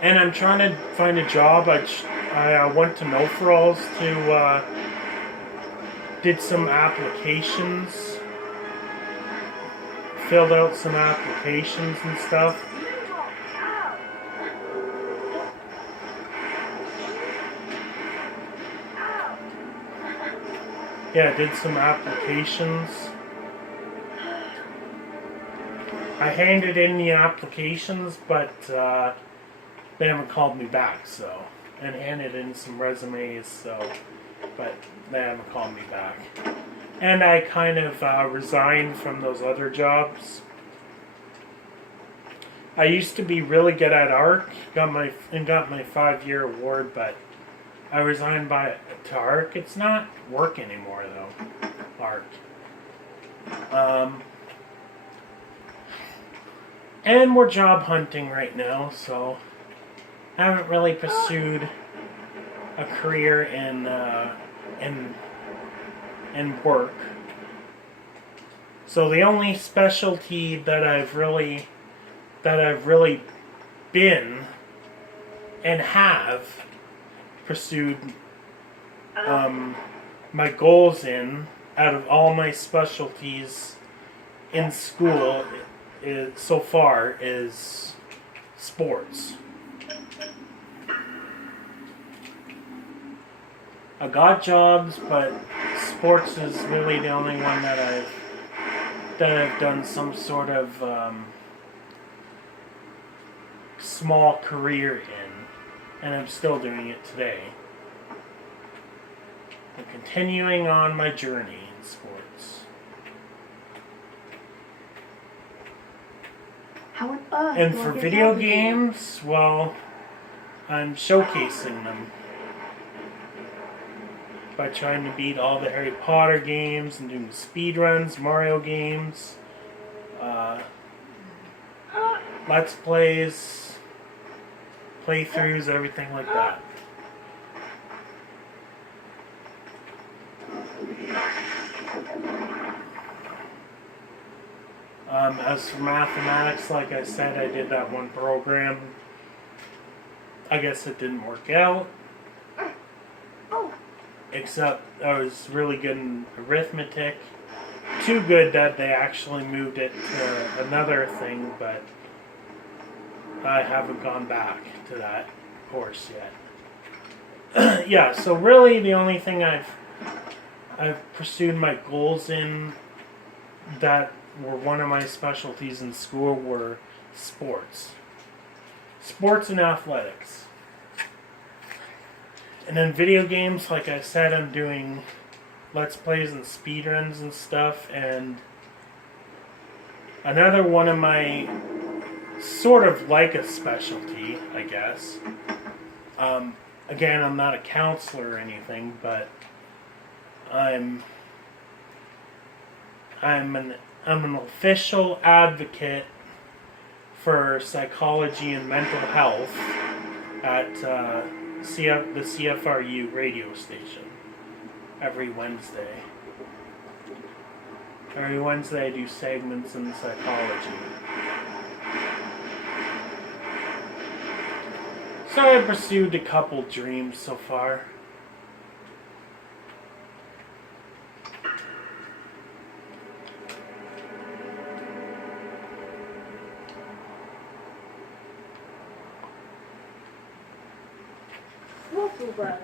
And I'm trying to find a job. I went to No Frills to did some applications, filled out some applications and stuff. Yeah, I did some applications. I handed in the applications, but they haven't called me back, so. And handed in some resumes, so. But they haven't called me back. And I kind of resigned from those other jobs. I used to be really good at ARC, got my 5-year award, but I resigned to ARC. It's not work anymore, though. ARC. And we're job hunting right now, so I haven't really pursued a career in work. So the only specialty that I've really been and have pursued my goals in, out of all my specialties in school so far, is sports. I got jobs, but sports is really the only one that I've done some sort of small career in, and I'm still doing it today. I'm continuing on my journey in sports. How on earth And do I for get video out of here? games, well, I'm showcasing them by trying to beat all the Harry Potter games and doing speedruns, Mario games, Let's Plays, playthroughs, everything like that. As for mathematics, like I said, I did that one program. I guess it didn't work out. Except I was really good in arithmetic. Too good that they actually moved it to another thing, but I haven't gone back to that course yet. Yeah, so really the only thing I've pursued my goals in that were one of my specialties in school were sports. Sports and athletics. And then video games, like I said, I'm doing Let's Plays and speedruns and stuff. And another one of my sort of like a specialty, I guess. Again, I'm not a counselor or anything, but I'm I'm an official advocate for psychology and mental health at the CFRU radio station every Wednesday. Every Wednesday I do segments in psychology. So I pursued a couple dreams so far. Wafflebird.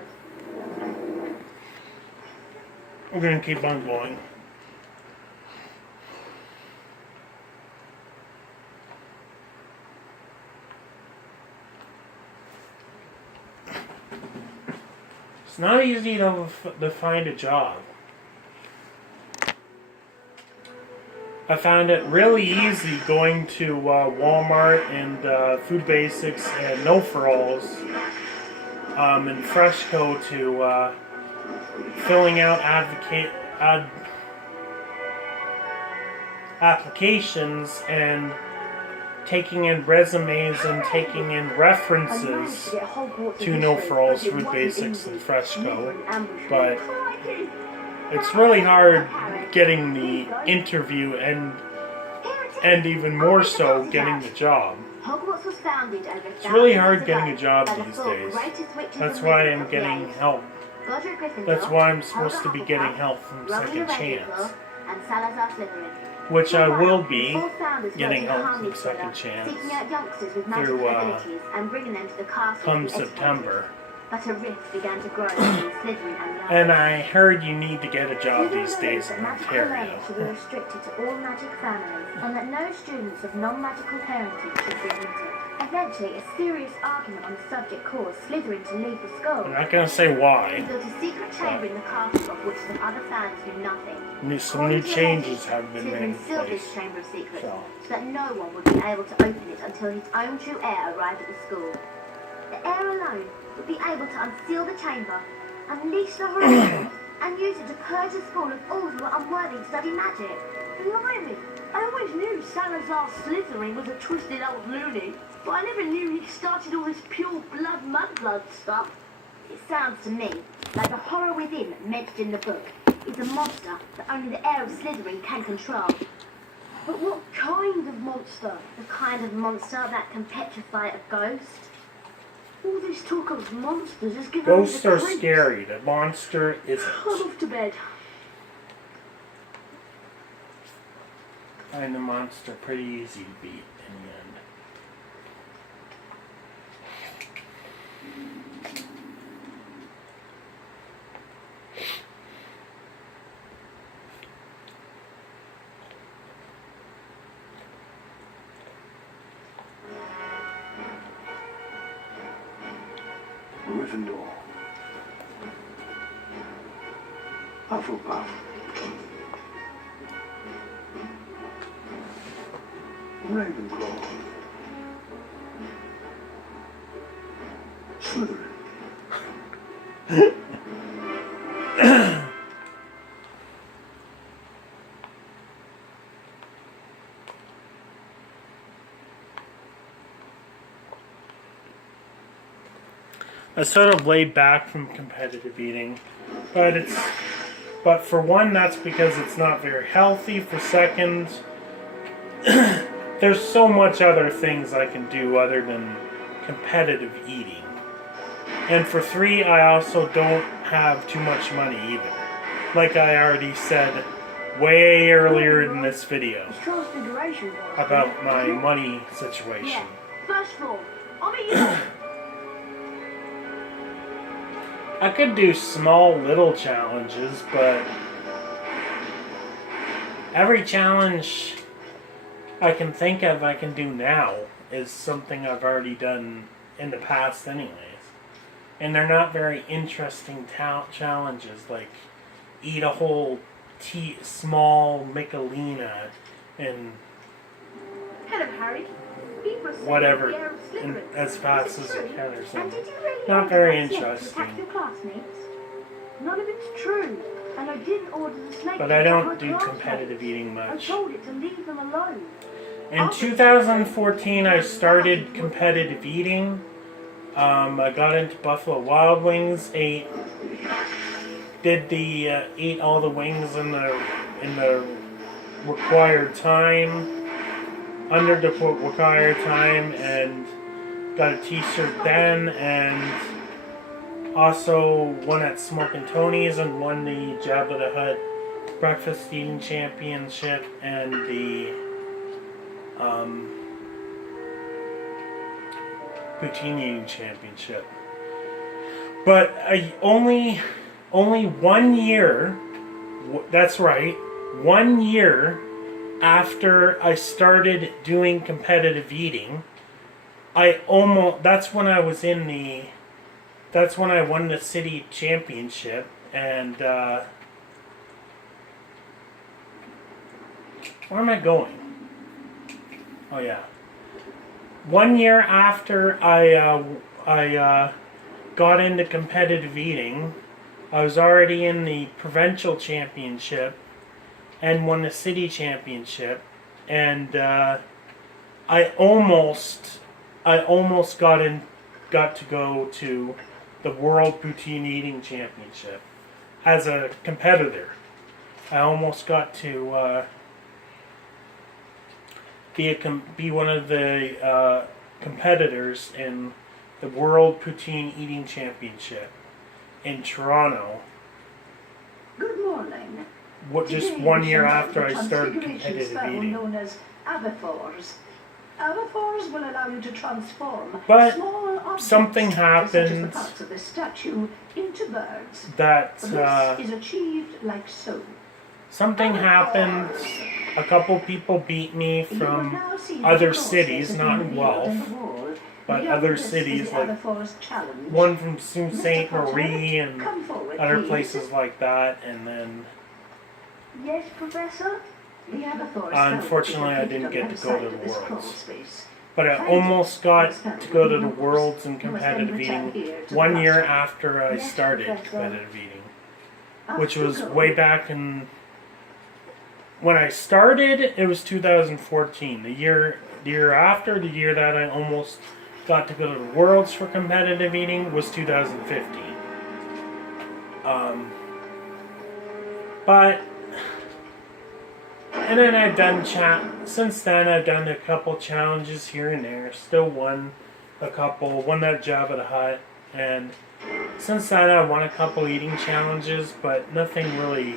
We're gonna keep on going. It's not easy to find a job. I found it really easy going to Walmart and Food Basics and No For Alls and Freshco to filling out applications and taking in resumes and taking in references to No For Alls, Food Basics, and Freshco, but it's really hard getting the interview and even more so getting the job. It's really hard getting a job these days. That's why I'm getting help. That's why I'm supposed to be getting help from Second Chance. Which I will be getting help from Second Chance through come September. But a rift began to grow between Slytherin and the others. And I heard you need to get a job these days in Magical learning Ontario. should be restricted to all magic families, and that no students of non-magical parentage should be admitted. Eventually, a serious argument on the subject caused Slytherin to leave the school. I'm not going to say He why. built a secret chamber in the castle of which some other fans knew nothing. Some new changes have been made in Slytherin sealed place. this chamber of secrets So. so that no one would be able to open it until his own true heir arrived at the school. The heir alone would be able to unseal the chamber, unleash the horizon, and use it to purge the school of all who were unworthy to study magic. Blimey, I always knew Salazar Slytherin was a twisted old loony, but I never knew he started all this pure blood mudblood stuff. It sounds to me like the horror within mentioned in the book is a monster that only the heir of Slytherin can control. But what kind of monster? The kind of monster that can petrify a ghost. All this talk of monsters is giving me Ghosts the are creeps. scary. The monster I'm isn't. off to bed. I find the monster pretty easy to beat in the end. Gryffindor. Hufflepuff. Ravenclaw. Slytherin. I sort of laid back from competitive eating, but for one, that's because it's not very healthy. For second, there's so much other things I can do other than competitive eating. And for three, I also don't have too much money either. Like I already said way earlier in this video It's transfiguration. about my money situation. Yeah, first floor. I'll meet you. I could do small little challenges, but every challenge I can think of I can do now is something I've already done in the past anyways. And they're not very interesting challenges, like eat a whole small Michelina and Hello, Harry. People say whatever the heir of Slytherin. as fast Is as it I true? can or And something. did you really Not want very to attack interesting. your classmates? None of it's true. And I didn't order the snake. But I don't do competitive eating I much. told it to leave them alone. In 2014, I started competitive eating. I got into Buffalo Wild Wings, ate all the wings in the required time, under the required time, and got a T-shirt then, and also won at Smokin' Tony's and won the Jabba the Hutt Breakfast Eating Championship and the Poutine Eating Championship. But I only 1 year, that's right, 1 year after I started doing competitive eating, that's when I won the city championship, and where am I going? Oh yeah. 1 year after I got into competitive eating, I was already in the provincial championship and won the city championship, and I almost got to go to the World Poutine Eating Championship as a competitor. I almost got to be one of the competitors in the World Poutine Eating Championship in Toronto. Good morning. Just 1 year after I started competitive eating. Known as Avifors. Avifors will allow you to transform But small objects, something such as the happened parts of this statue, into birds. that This is achieved like so. something happened. A couple people beat me You will from now see the other process cities, of not being Guelph, revealed on the wall. but Beyond other this is cities the like Avifors challenge. one from Sault Mr. Ste. Potter, Marie and come forward, other please. places like that, and then Yes, Professor? The Avifors Unfortunately, I felt didn't it get on to the go other to side the of this crawl Worlds. space. but I almost got to go to the Worlds in competitive eating 1 year after I Yes, started Professor. competitive eating, Up which you was go. way back in when I started. It was 2014. The year after, the year that I almost got to go to the Worlds for competitive eating was 2015. But and then I've done since then I've done a couple challenges here and there. Still won a couple. Won that Jabba the Hutt, and since then I won a couple eating challenges, but nothing really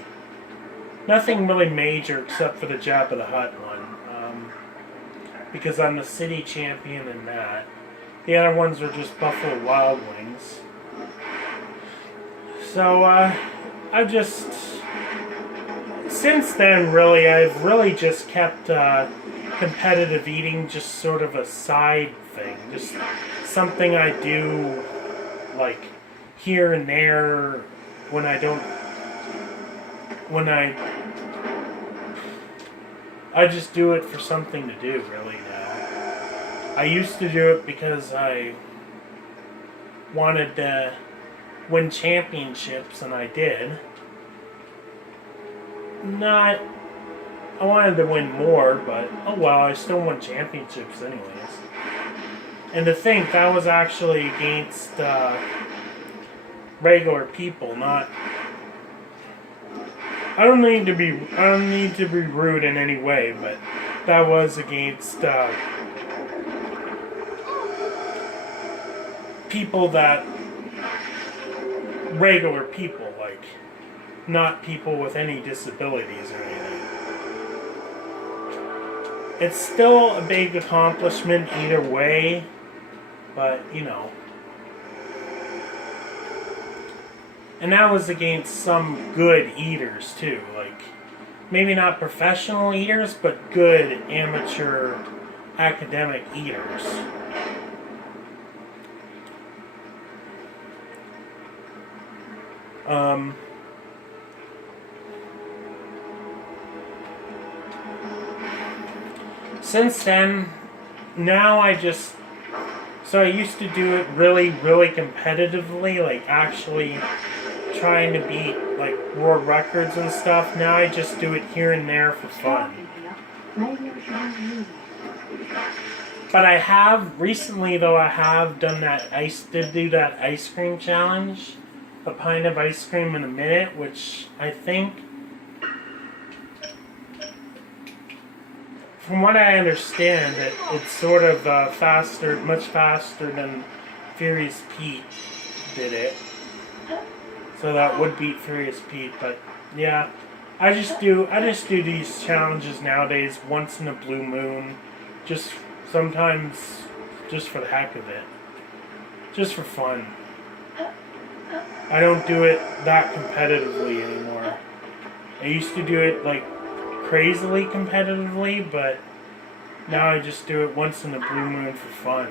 major except for the Jabba the Hutt one. Because I'm the city champion in that. The other ones are just Buffalo Wild Wings. So I've just since then I've really just kept competitive eating just sort of a side thing, just something I do like here and there when I just do it for something to do really now. I used to do it because I wanted to win championships, and I did. I wanted to win more, but oh well, I still won championships anyways. And to think that was actually against regular people, not. I don't need to be rude in any way, but that was against people that regular people, like not people with any disabilities or anything. It's still a big accomplishment either way, but you know. And that was against some good eaters too, like maybe not professional eaters, but good amateur academic eaters. Since then, now I used to do it really, really competitively, like actually trying to beat like world records and stuff. Now I just do it here and there for fun. Maybe I should have you. But I have recently, though, I have done that did do that ice cream challenge, a pint of ice cream in a minute, which I think, from what I understand, it's sort of much faster than Furious Pete did it. So that would beat Furious Pete, but yeah, I just do these challenges nowadays once in a blue moon, just sometimes just for the heck of it, just for fun. I don't do it that competitively anymore. I used to do it like crazily competitively, but now I just do it once in a blue moon for fun.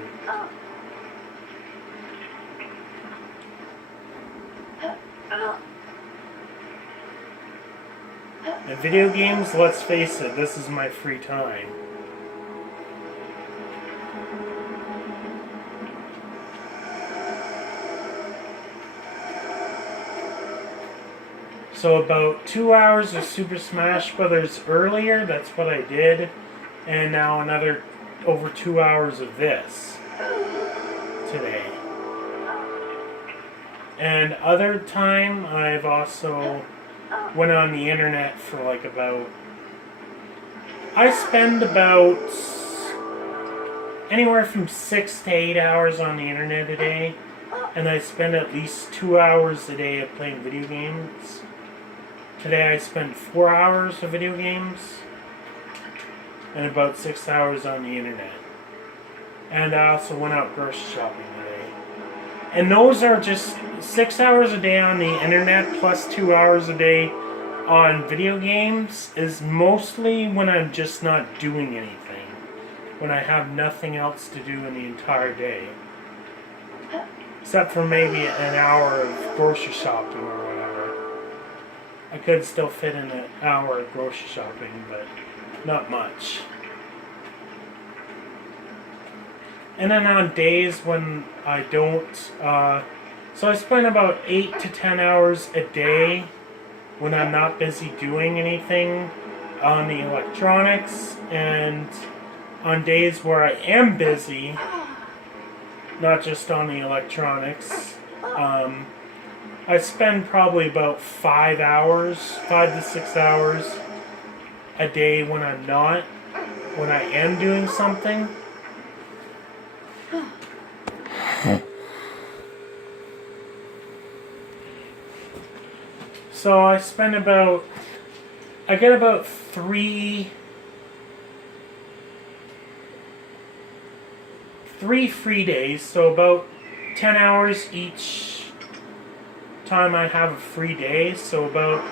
In video games, let's face it, this is my free time. So about 2 hours of Super Smash Brothers earlier, that's what I did, and now another over 2 hours of this today. And other time, I've also went on the internet for like I spend about anywhere from 6 to 8 hours on the internet a day, and I spend at least 2 hours a day of playing video games. Today I spent 4 hours of video games and about 6 hours on the internet. And I also went out grocery shopping today. And those are just 6 hours a day on the internet plus 2 hours a day on video games is mostly when I'm just not doing anything. When I have nothing else to do in the entire day. Except for maybe an hour of grocery shopping or whatever. I could still fit in an hour of grocery shopping, but not much. And then on days when I don't, so I spend about 8 to 10 hours a day when I'm not busy doing anything on the electronics, and on days where I am busy, not just on the electronics, I spend probably about 5 to 6 hours a day when I am doing something. So I get about 3 free days, so about 10 hours each time I have a free day, so about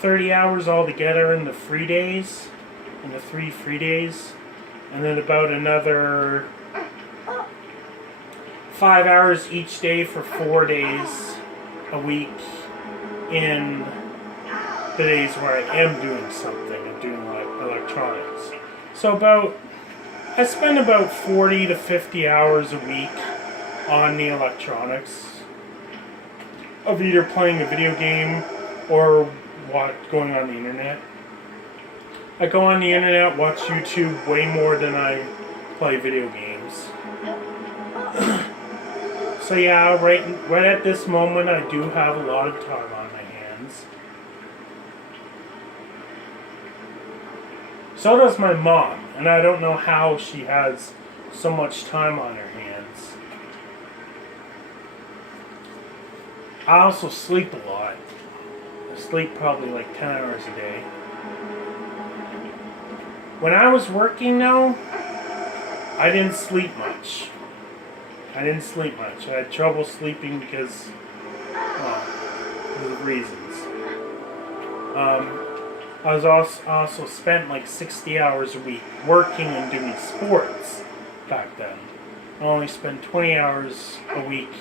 30 hours altogether in the free days, in the 3 free days, and then about another 5 hours each day for 4 days a week in the days where I am doing something and doing like electronics. So I spend about 40 to 50 hours a week on the electronics of either playing a video game or going on the internet. I go on the internet, watch YouTube way more than I play video games. So yeah, right at this moment I do have a lot of time on my hands. So does my mom, and I don't know how she has so much time on her hands. I also sleep a lot. I sleep probably like 10 hours a day. When I was working though, I didn't sleep much. I had trouble sleeping because of reasons. I was also spent like 60 hours a week working and doing sports back then. I only spent 20 hours a week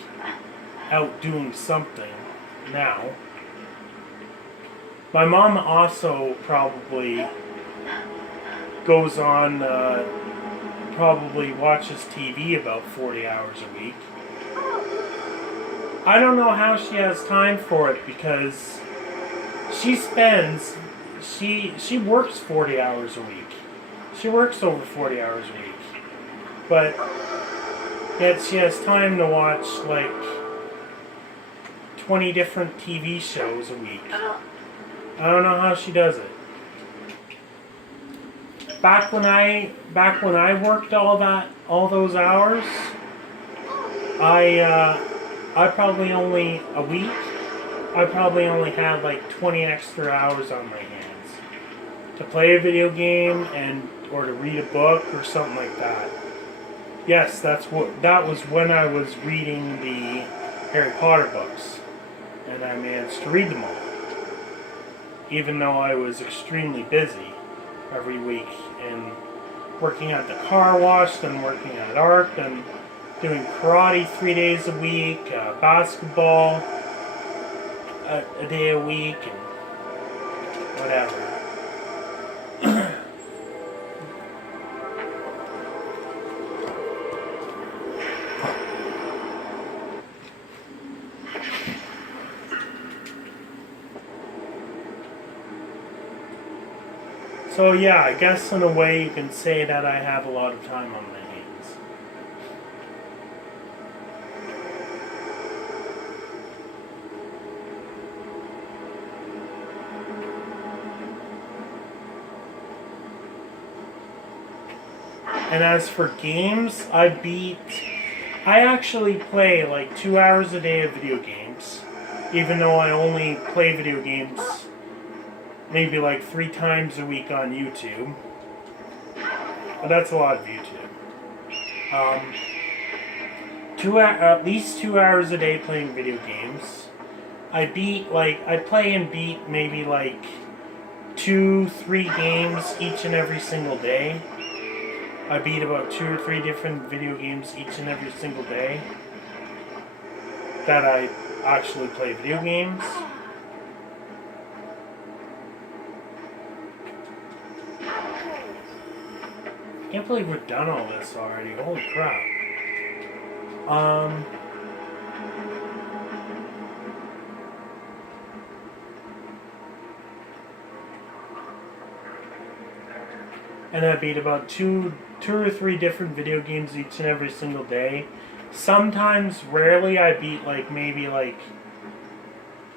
out doing something now. My mom also probably goes on, probably watches TV about 40 hours a week. I don't know how she has time for it because she works 40 hours a week. She works over 40 hours a week. But yet she has time to watch like 20 different TV shows a week. I don't know how she does it. Back when I worked all those hours, I probably only a week. I probably only had like 20 extra hours on my hands to play a video game or to read a book or something like that. Yes, that was when I was reading the Harry Potter books, and I managed to read them all, even though I was extremely busy every week and working at the car wash, then working at art, then doing karate 3 days a week, basketball a day a week, and whatever. So yeah, I guess in a way you can say that I have a lot of time on my hands. And as for games, I actually play like 2 hours a day of video games, even though I only play video games maybe like 3 times a week on YouTube. But that's a lot of YouTube. At least 2 hours a day playing video games. I play and beat maybe like 2-3 games each and every single day. I beat about 2 or 3 different video games each and every single day that I actually play video games. I can't believe we're done all this already. Holy crap. And I beat about two or 3 different video games each and every single day. Sometimes, rarely, I beat like maybe like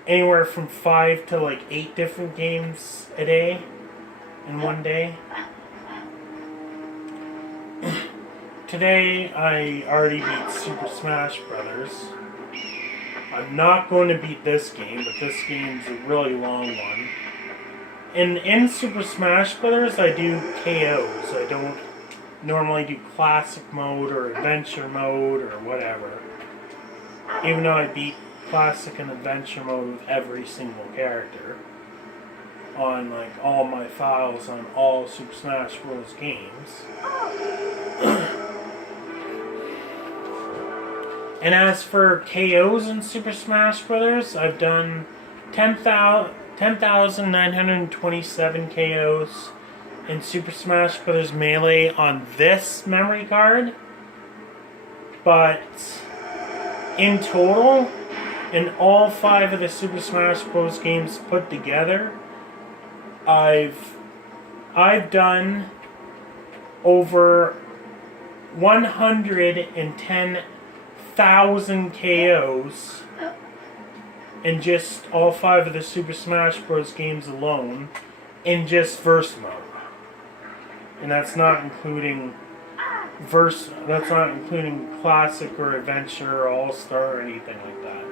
anywhere from 5 to like 8 different games a day in one day. Today, I already beat Super Smash Brothers. I'm not going to beat this game, but this game's a really long one. In Super Smash Brothers, I do KOs. I don't normally do classic mode or adventure mode or whatever. Even though I beat classic and adventure mode with every single character on like all my files on all Super Smash Bros. Games. And as for KOs in Super Smash Brothers, I've done 10,927 KOs in Super Smash Bros. Melee on this memory card. But in total, in all 5 of the Super Smash Bros. Games put together, I've done over 110,000 KOs in just all 5 of the Super Smash Bros. Games alone, in just verse mode. And that's not including classic or adventure or all-star or anything like that.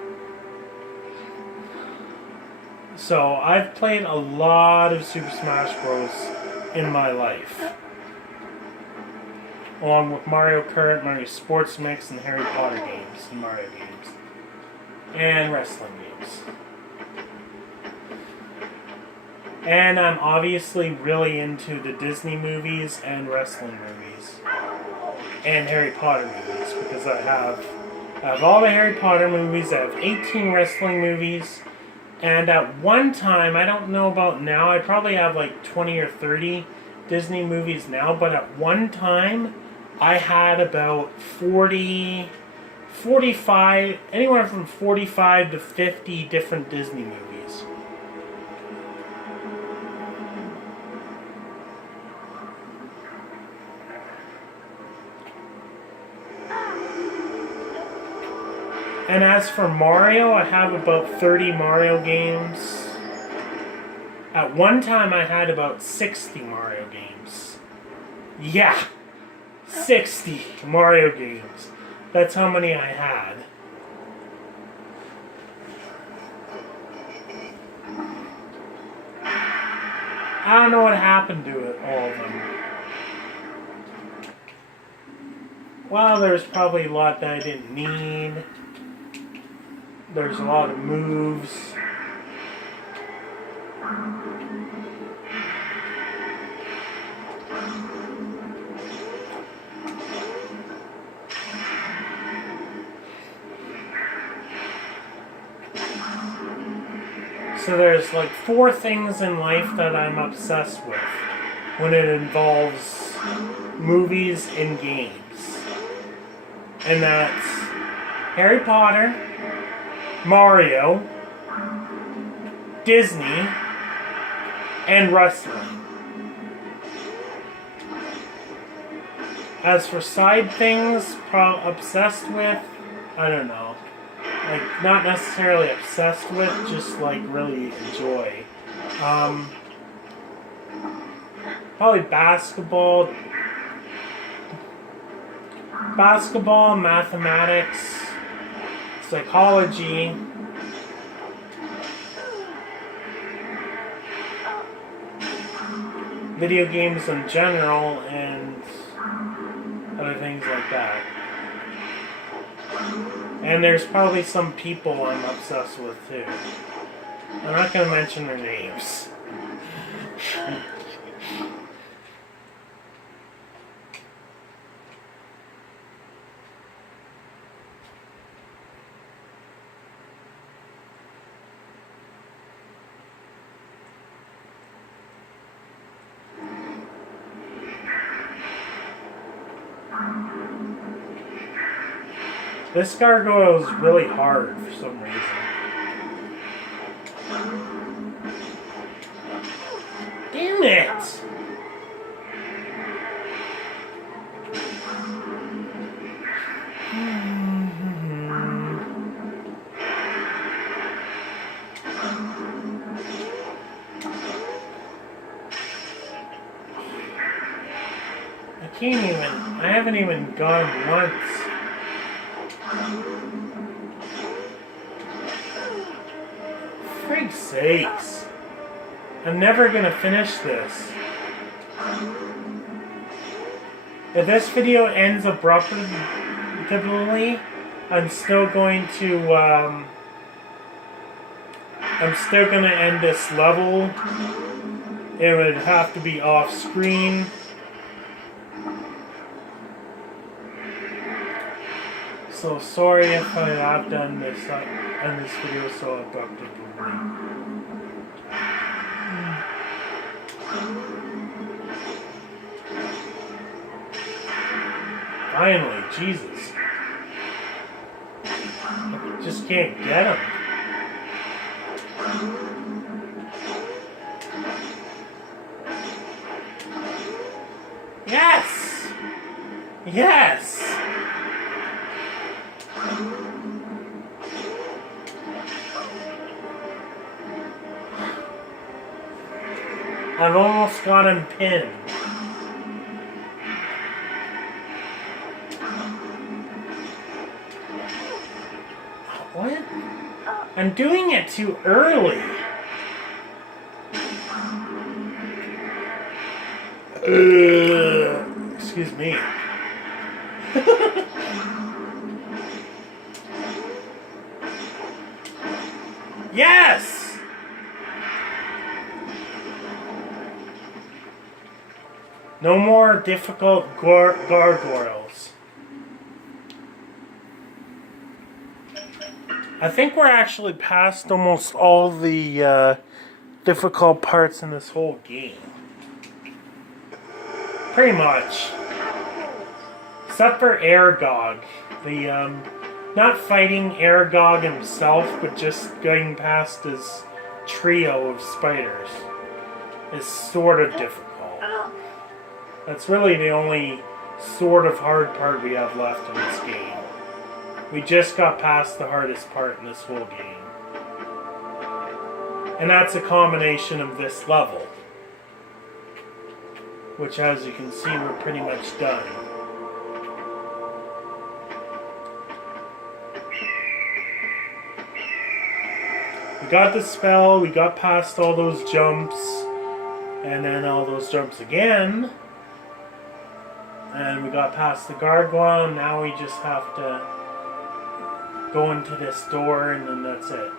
So I've played a lot of Super Smash Bros. In my life, along with Mario Kart, Mario Sports Mix, and Harry Potter games, and Mario games, and wrestling games. And I'm obviously really into the Disney movies and wrestling movies, and Harry Potter movies, because I have all the Harry Potter movies, I have 18 wrestling movies, and at one time, I don't know about now, I probably have like 20 or 30 Disney movies now, but at one time, I had about 40 45, anywhere from 45 to 50 different Disney movies. And as for Mario, I have about 30 Mario games. At one time, I had about 60 Mario games. Yeah! 60 Mario games. That's how many I had. I don't know what happened to it, all of them. Well, there's probably a lot that I didn't need. There's a lot of moves. So there's like 4 things in life that I'm obsessed with when it involves movies and games. And that's Harry Potter, Mario, Disney, and wrestling. As for side things, obsessed with, I don't know. Like, not necessarily obsessed with, just like really enjoy. Probably basketball, mathematics, psychology, video games in general, and other things like that. And there's probably some people I'm obsessed with too. I'm not going to mention their names. This gargoyle is really hard for some reason. Damn it! I haven't even gone once. Frig's sakes. I'm never gonna finish this. If this video ends abruptly, I'm still going to, I'm still gonna end this level. It would have to be off screen. So sorry if I have done this in this video so abruptly. Finally, Jesus. I just can't get him. Yes! Yes! I've almost got him pinned. What? I'm doing it too early. Excuse me. Yes! No more difficult gargoyles. I think we're actually past almost all the difficult parts in this whole game. Pretty much. Except for Aragog, the not fighting Aragog himself, but just getting past his trio of spiders is sort of difficult. That's really the only sort of hard part we have left in this game. We just got past the hardest part in this whole game. And that's a combination of this level, which, as you can see, we're pretty much done. We got the spell, we got past all those jumps, and then all those jumps again. And we got past the gargoyle, and now we just have to go into this door, and then that's it.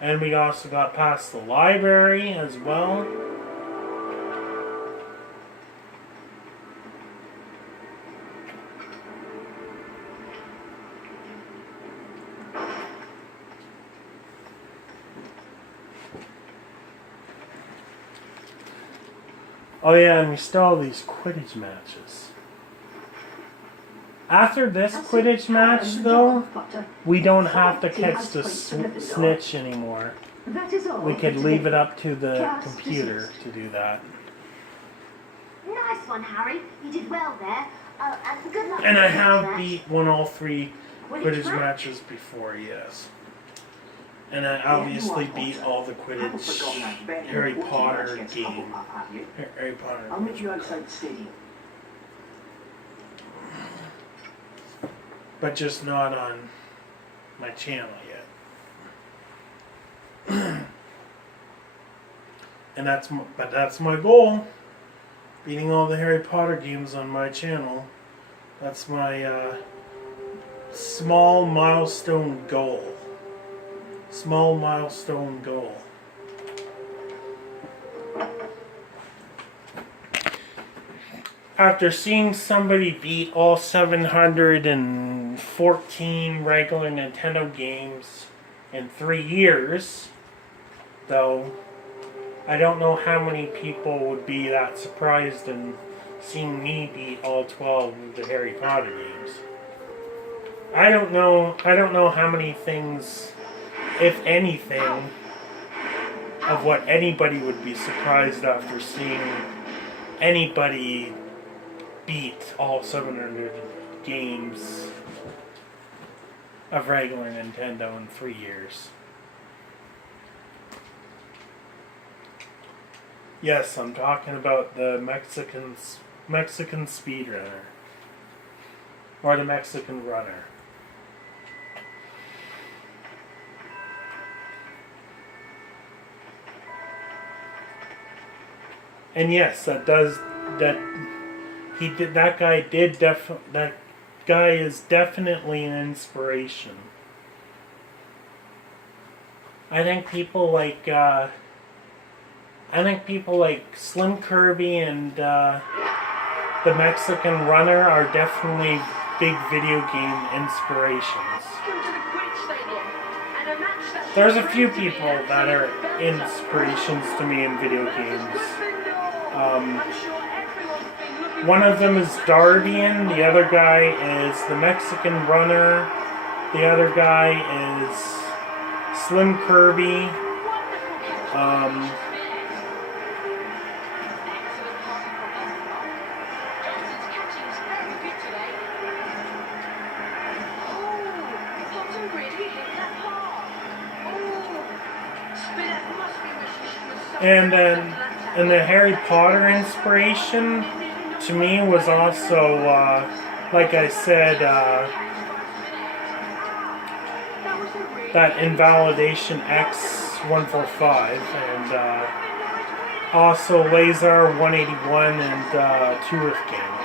And we also got past the library as well. Oh yeah, and we still have these Quidditch matches. After this Quidditch match, though, we don't have to catch the snitch anymore. That is all. We could leave it up to the computer to do that. Nice one, Harry. You did well there. And good luck. And I with the have match. won all 3 Quidditch match? matches before, yes. And I obviously beat all the Quidditch Harry Potter game. Harry Potter. I'll meet you outside the stadium. But just not on my channel yet. And that's my goal. Beating all the Harry Potter games on my channel. That's my small milestone goal. Small milestone goal. After seeing somebody beat all 714 regular Nintendo games in 3 years, though, I don't know how many people would be that surprised in seeing me beat all 12 of the Harry Potter games. I don't know how many things, if anything, of what anybody would be surprised after seeing anybody beat all 700 games of regular Nintendo in 3 years. Yes, I'm talking about the Mexican speedrunner. Or the Mexican runner. And yes, that guy is definitely an inspiration. I think people like Slim Kirby and the Mexican Runner are definitely big video game inspirations. There's a few people that are inspirations to me in video games. One of them is Darbian, the other guy is the Mexican Runner, the other guy is Slim Kirby. And the Harry Potter inspiration to me was also, like I said, that Invalidation X145 and also Lazar 181 and Tourith Gang.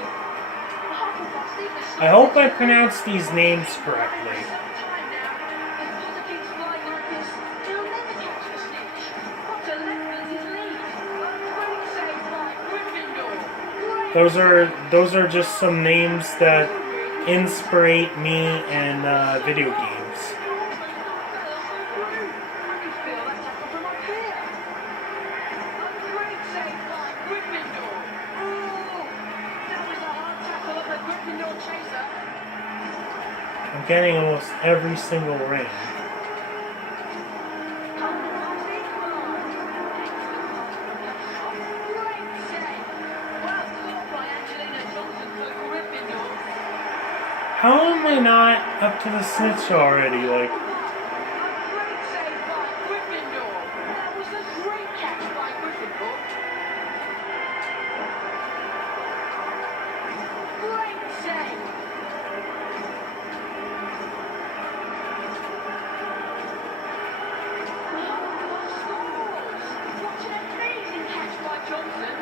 I hope I pronounced these names correctly. Those are just some names that inspire me in video games. Gryffindor chaser. I'm getting almost every single ring. How am I not up to the snitch already? Like, Great save by Gryffindor. That was a great catch by Gryffindor. Great save. Hufflepuff scores. What an amazing catch by Johnson.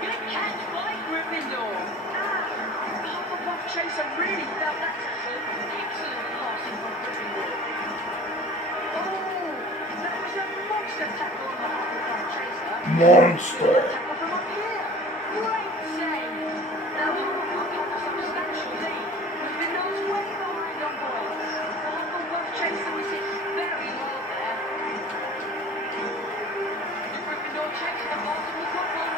Good catch by Gryffindor. Hufflepuff chaser really felt that tackle. Excellent passing from Gryffindor. Oh, that was a monster tackle on the Hufflepuff chaser. monster. Tackle from up here. Great save. Now Hufflepuff have a substantial lead. Gryffindor's way behind on points. The Hufflepuff chaser was hit very well there. The Gryffindor chaser passing the problem.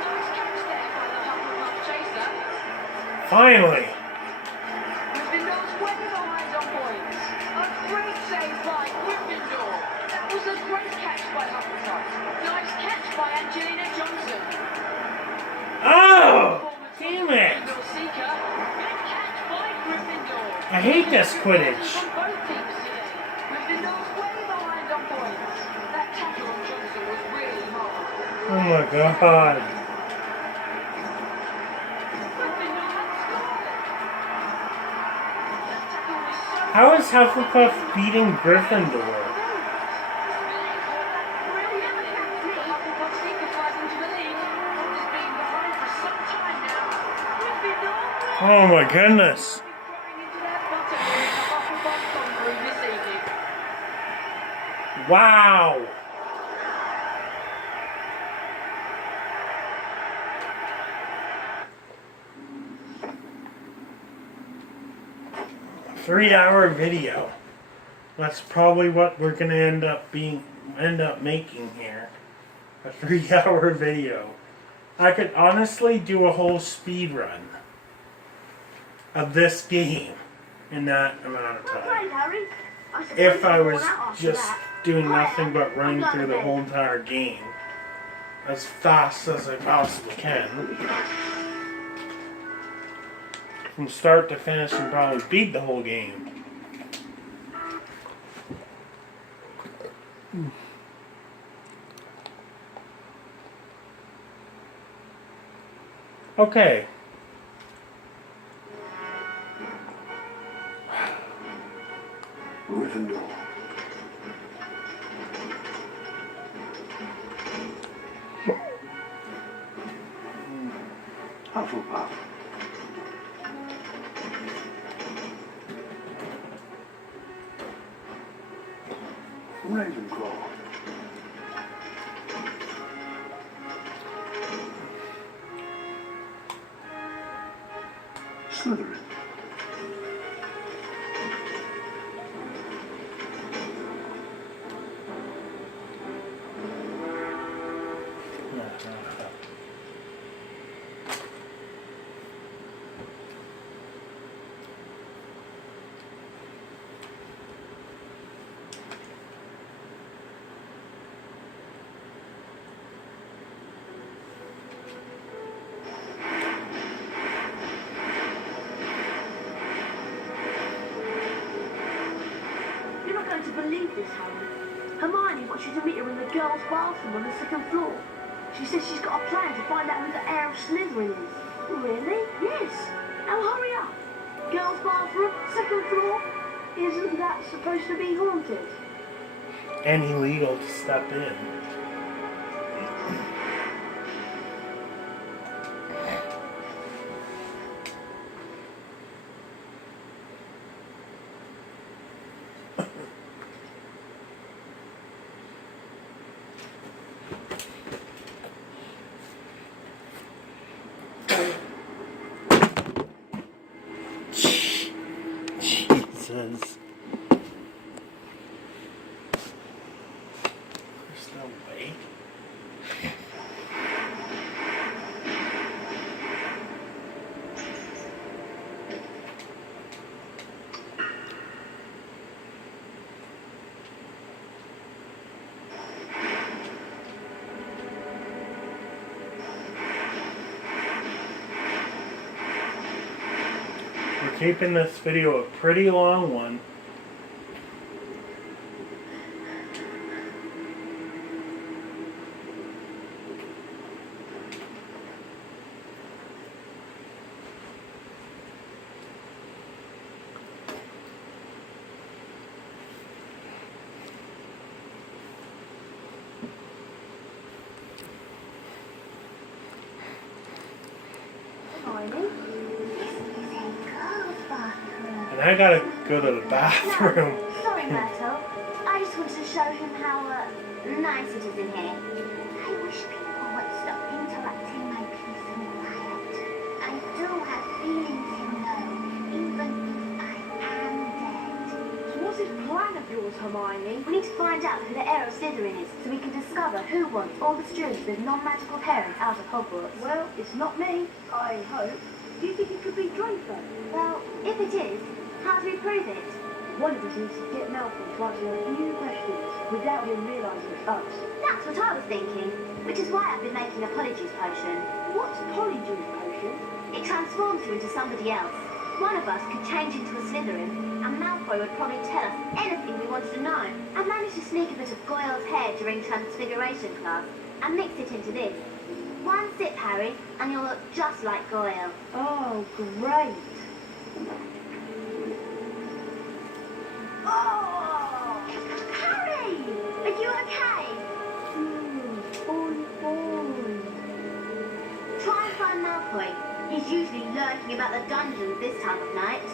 Nice catch there by the Hufflepuff chaser. Finally. Gryffindor's way behind on points. A great save by Gryffindor. That was a great catch by Hufflepuff. Nice catch by Angelina Johnson. Oh! Damn it! Gryffindor seeker. Good catch by Gryffindor. I hate this Quidditch. From both teams today. Gryffindor's way behind on points. That tackle on Johnson was really hard. Oh my god. Gryffindor had scored. That tackle was so How is Hufflepuff beating Gryffindor? Oh my goodness. Wow. Three-hour video. That's probably what we're gonna end up making here. A 3-hour video. I could honestly do a whole speed run of this game in that amount of time. Harry. If I was just doing nothing but running through the whole entire game as fast as I possibly can. From start to finish and probably beat the whole game. Okay. Gryffindor. Hufflepuff. Ravenclaw. Slytherin. You're not going to believe this, Harry. Hermione wants you to meet her in the girls' bathroom on the second floor. She says she's got a plan to find out who the heir of Slytherin is. Really? Yes. Now hurry up. Girls' bathroom, second floor. Isn't that supposed to be haunted? And illegal to step in. Jesus. There's no keeping this video a pretty long one. And I gotta go to the bathroom. Sorry, Myrtle. I just wanted to show him how nice it is in here. I wish people would stop interrupting my peace and quiet. I do have feelings, you know, even if I am dead. So what's this plan of yours, Hermione? We need to find out who the heir of Slytherin is, so we can discover who wants all the students with non-magical parents out of Hogwarts. Well, it's not me, I hope. Do you think it could be Draco? Well, if it is, how do we prove it? One of us needs to get Malfoy to answer a few questions without him realising it's us. That's what I was thinking, which is why I've been making a Polyjuice potion. What's Polyjuice potion? It transforms you into somebody else. One of us could change into a Slytherin, and Malfoy would probably tell us anything we wanted to know. I managed to sneak a bit of Goyle's hair during Transfiguration class, and mix it into this. One sip, Harry, and you'll look just like Goyle. Oh, great. Oh! Harry! Are you okay? Boy. Try and find Malfoy. He's usually lurking about the dungeons this time of night.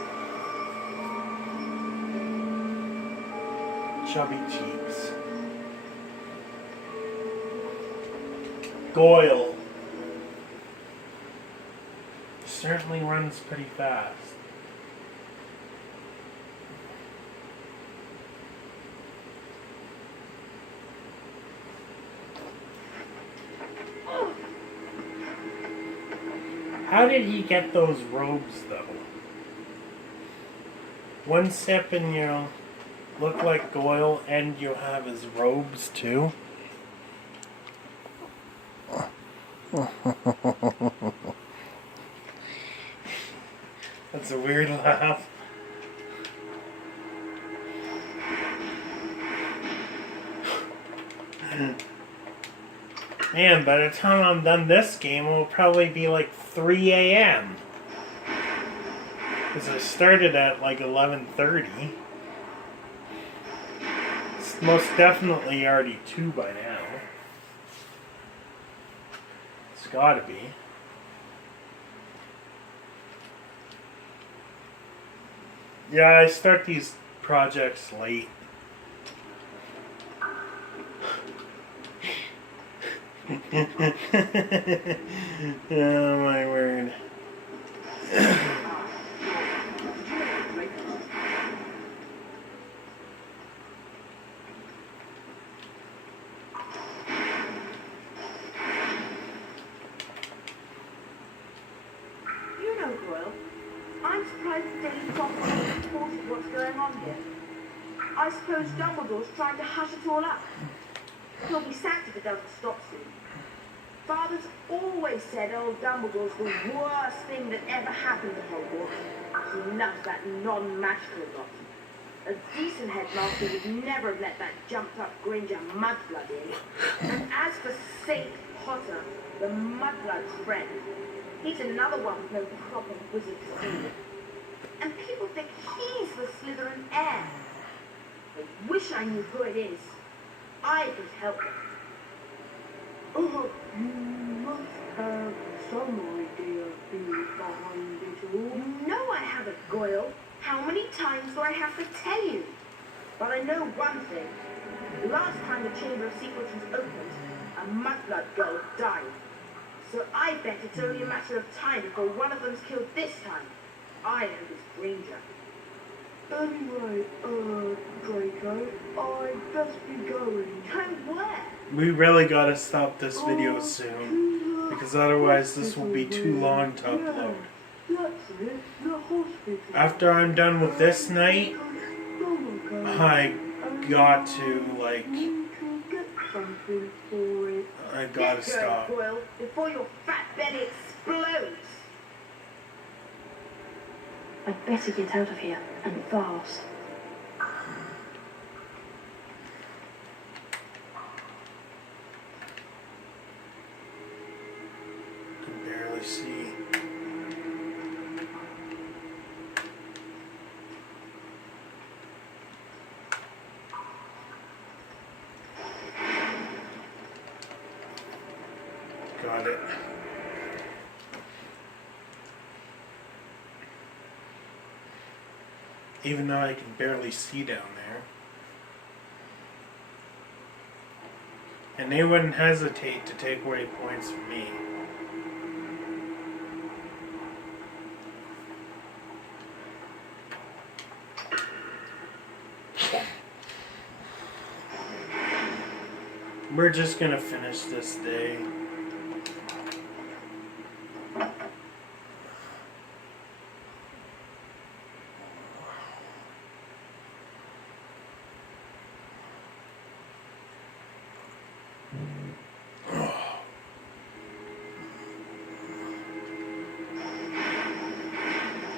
Chubby cheeks. Goyle. Certainly runs pretty fast. How did he get those robes, though? One sip and you'll look like Goyle, and you'll have his robes, too? That's a weird laugh. Man, by the time I'm done this game, it'll probably be like 3 a.m. Because I started at like 11:30. It's most definitely already 2 by now. It's gotta be. Yeah, I start these projects late. Oh my word. You know, Goyle, I'm surprised that Daily Prophet hasn't reported what's going on here. I suppose Dumbledore's trying to hush it all up. He'll be sacked if it doesn't stop soon. Father's always said old Dumbledore's the worst thing that ever happened to Hogwarts. He loves that non-magical lot. A decent headmaster would never have let that jumped-up Granger mudblood in. And as for St. Potter, the mudblood's friend, he's another one with no proper wizard seed. And people think he's the Slytherin heir. I wish I knew who it is. I could help them. Oh, you must have some idea who's behind it all. You know I haven't, Goyle. How many times do I have to tell you? But I know one thing. The last time the Chamber of Secrets was opened, a mudblood girl died. So I bet it's only a matter of time before one of them's killed this time. I am his Granger. Anyway, Draco, I'd best be going. Go where? We really gotta stop this video soon, because otherwise this will be too long to upload. That's it, the hospital. After I'm done with this night, I got to, like, Get something for it. I gotta Get going, stop. Goyle, before your fat belly explodes. I'd better get out of here, and fast. Can barely see. Got it. Even though I can barely see down there. And they wouldn't hesitate to take away points from me. We're just gonna finish this day.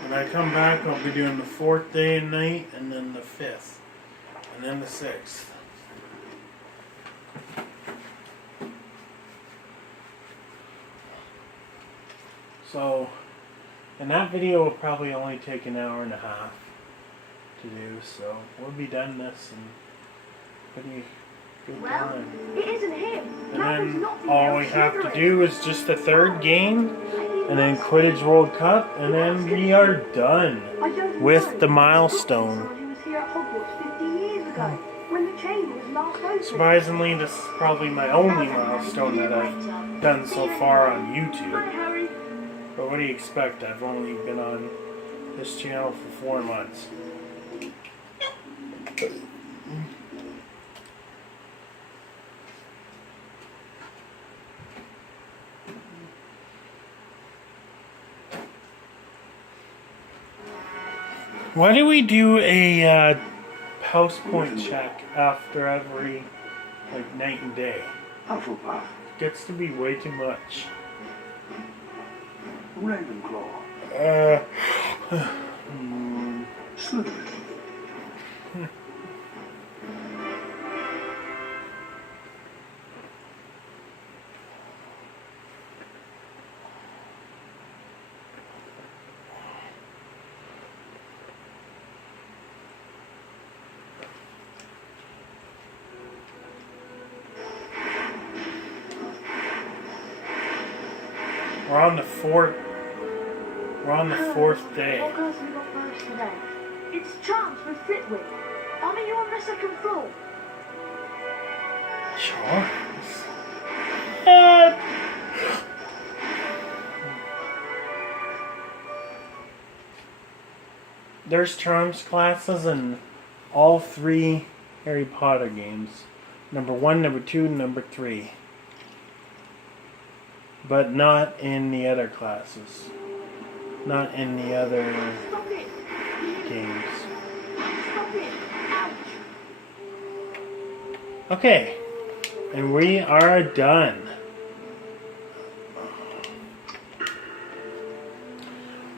When I come back, I'll be doing the 4th day and night, and then the 5th, and then the 6th. So, and that video will probably only take an hour and a half to do, so we'll be done this in pretty good Well, time. it isn't him. And Nothing's then not the all El we have to Sugar do is just the 3rd game, and then Quidditch World Cup, and then we are done I don't with know. the milestone. He was here at Hogwarts 50 years ago, when the chamber was last open. Surprisingly, this is probably my only milestone that I've done so far on YouTube. Hi, Harry. But what do you expect? I've only been on this channel for 4 months. Why do we do a house point check after every night and day? Hufflepuff, Gets to be way too much. Ravenclaw, Slytherin. We're on the 4th. We're on the 4th day. What class have we got first today? It's Chance with Flitwick. Aren't you on the 2nd floor? Sure. There's charms classes in all 3 Harry Potter games. Number 1, number 2, and number 3. But not in the other classes. Not in the other Stop it! games. Stop it! Ouch! Okay. And we are done.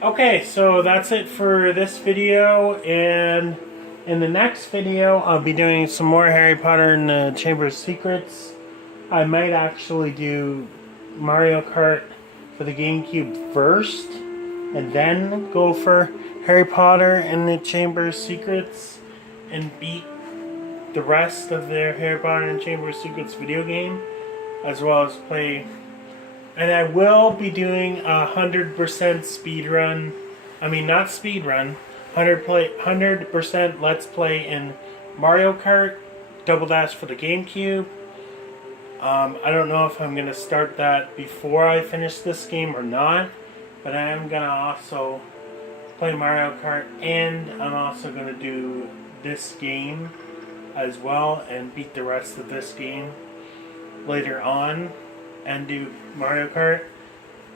Okay, so that's it for this video, and in the next video I'll be doing some more Harry Potter and the Chamber of Secrets. I might actually do Mario Kart for the GameCube first, and then go for Harry Potter and the Chamber of Secrets and beat the rest of their Harry Potter and Chamber of Secrets video game, as well as play. And I will be doing a 100% speed run. I mean, not speed run. 100% Let's Play in Mario Kart Double Dash for the GameCube. I don't know if I'm gonna start that before I finish this game or not, but I am gonna also play Mario Kart, and I'm also gonna do this game as well and beat the rest of this game later on and do Mario Kart.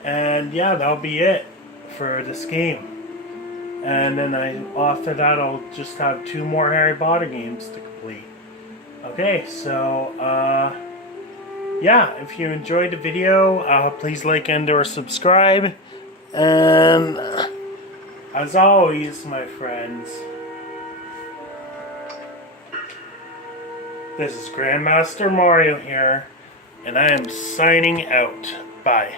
And yeah, that'll be it for this game. And then after that I'll just have 2 more Harry Potter games to complete. Okay, so yeah, if you enjoyed the video, please like and or subscribe. And As always, my friends, this is Grandmaster Mario here, and I am signing out. Bye.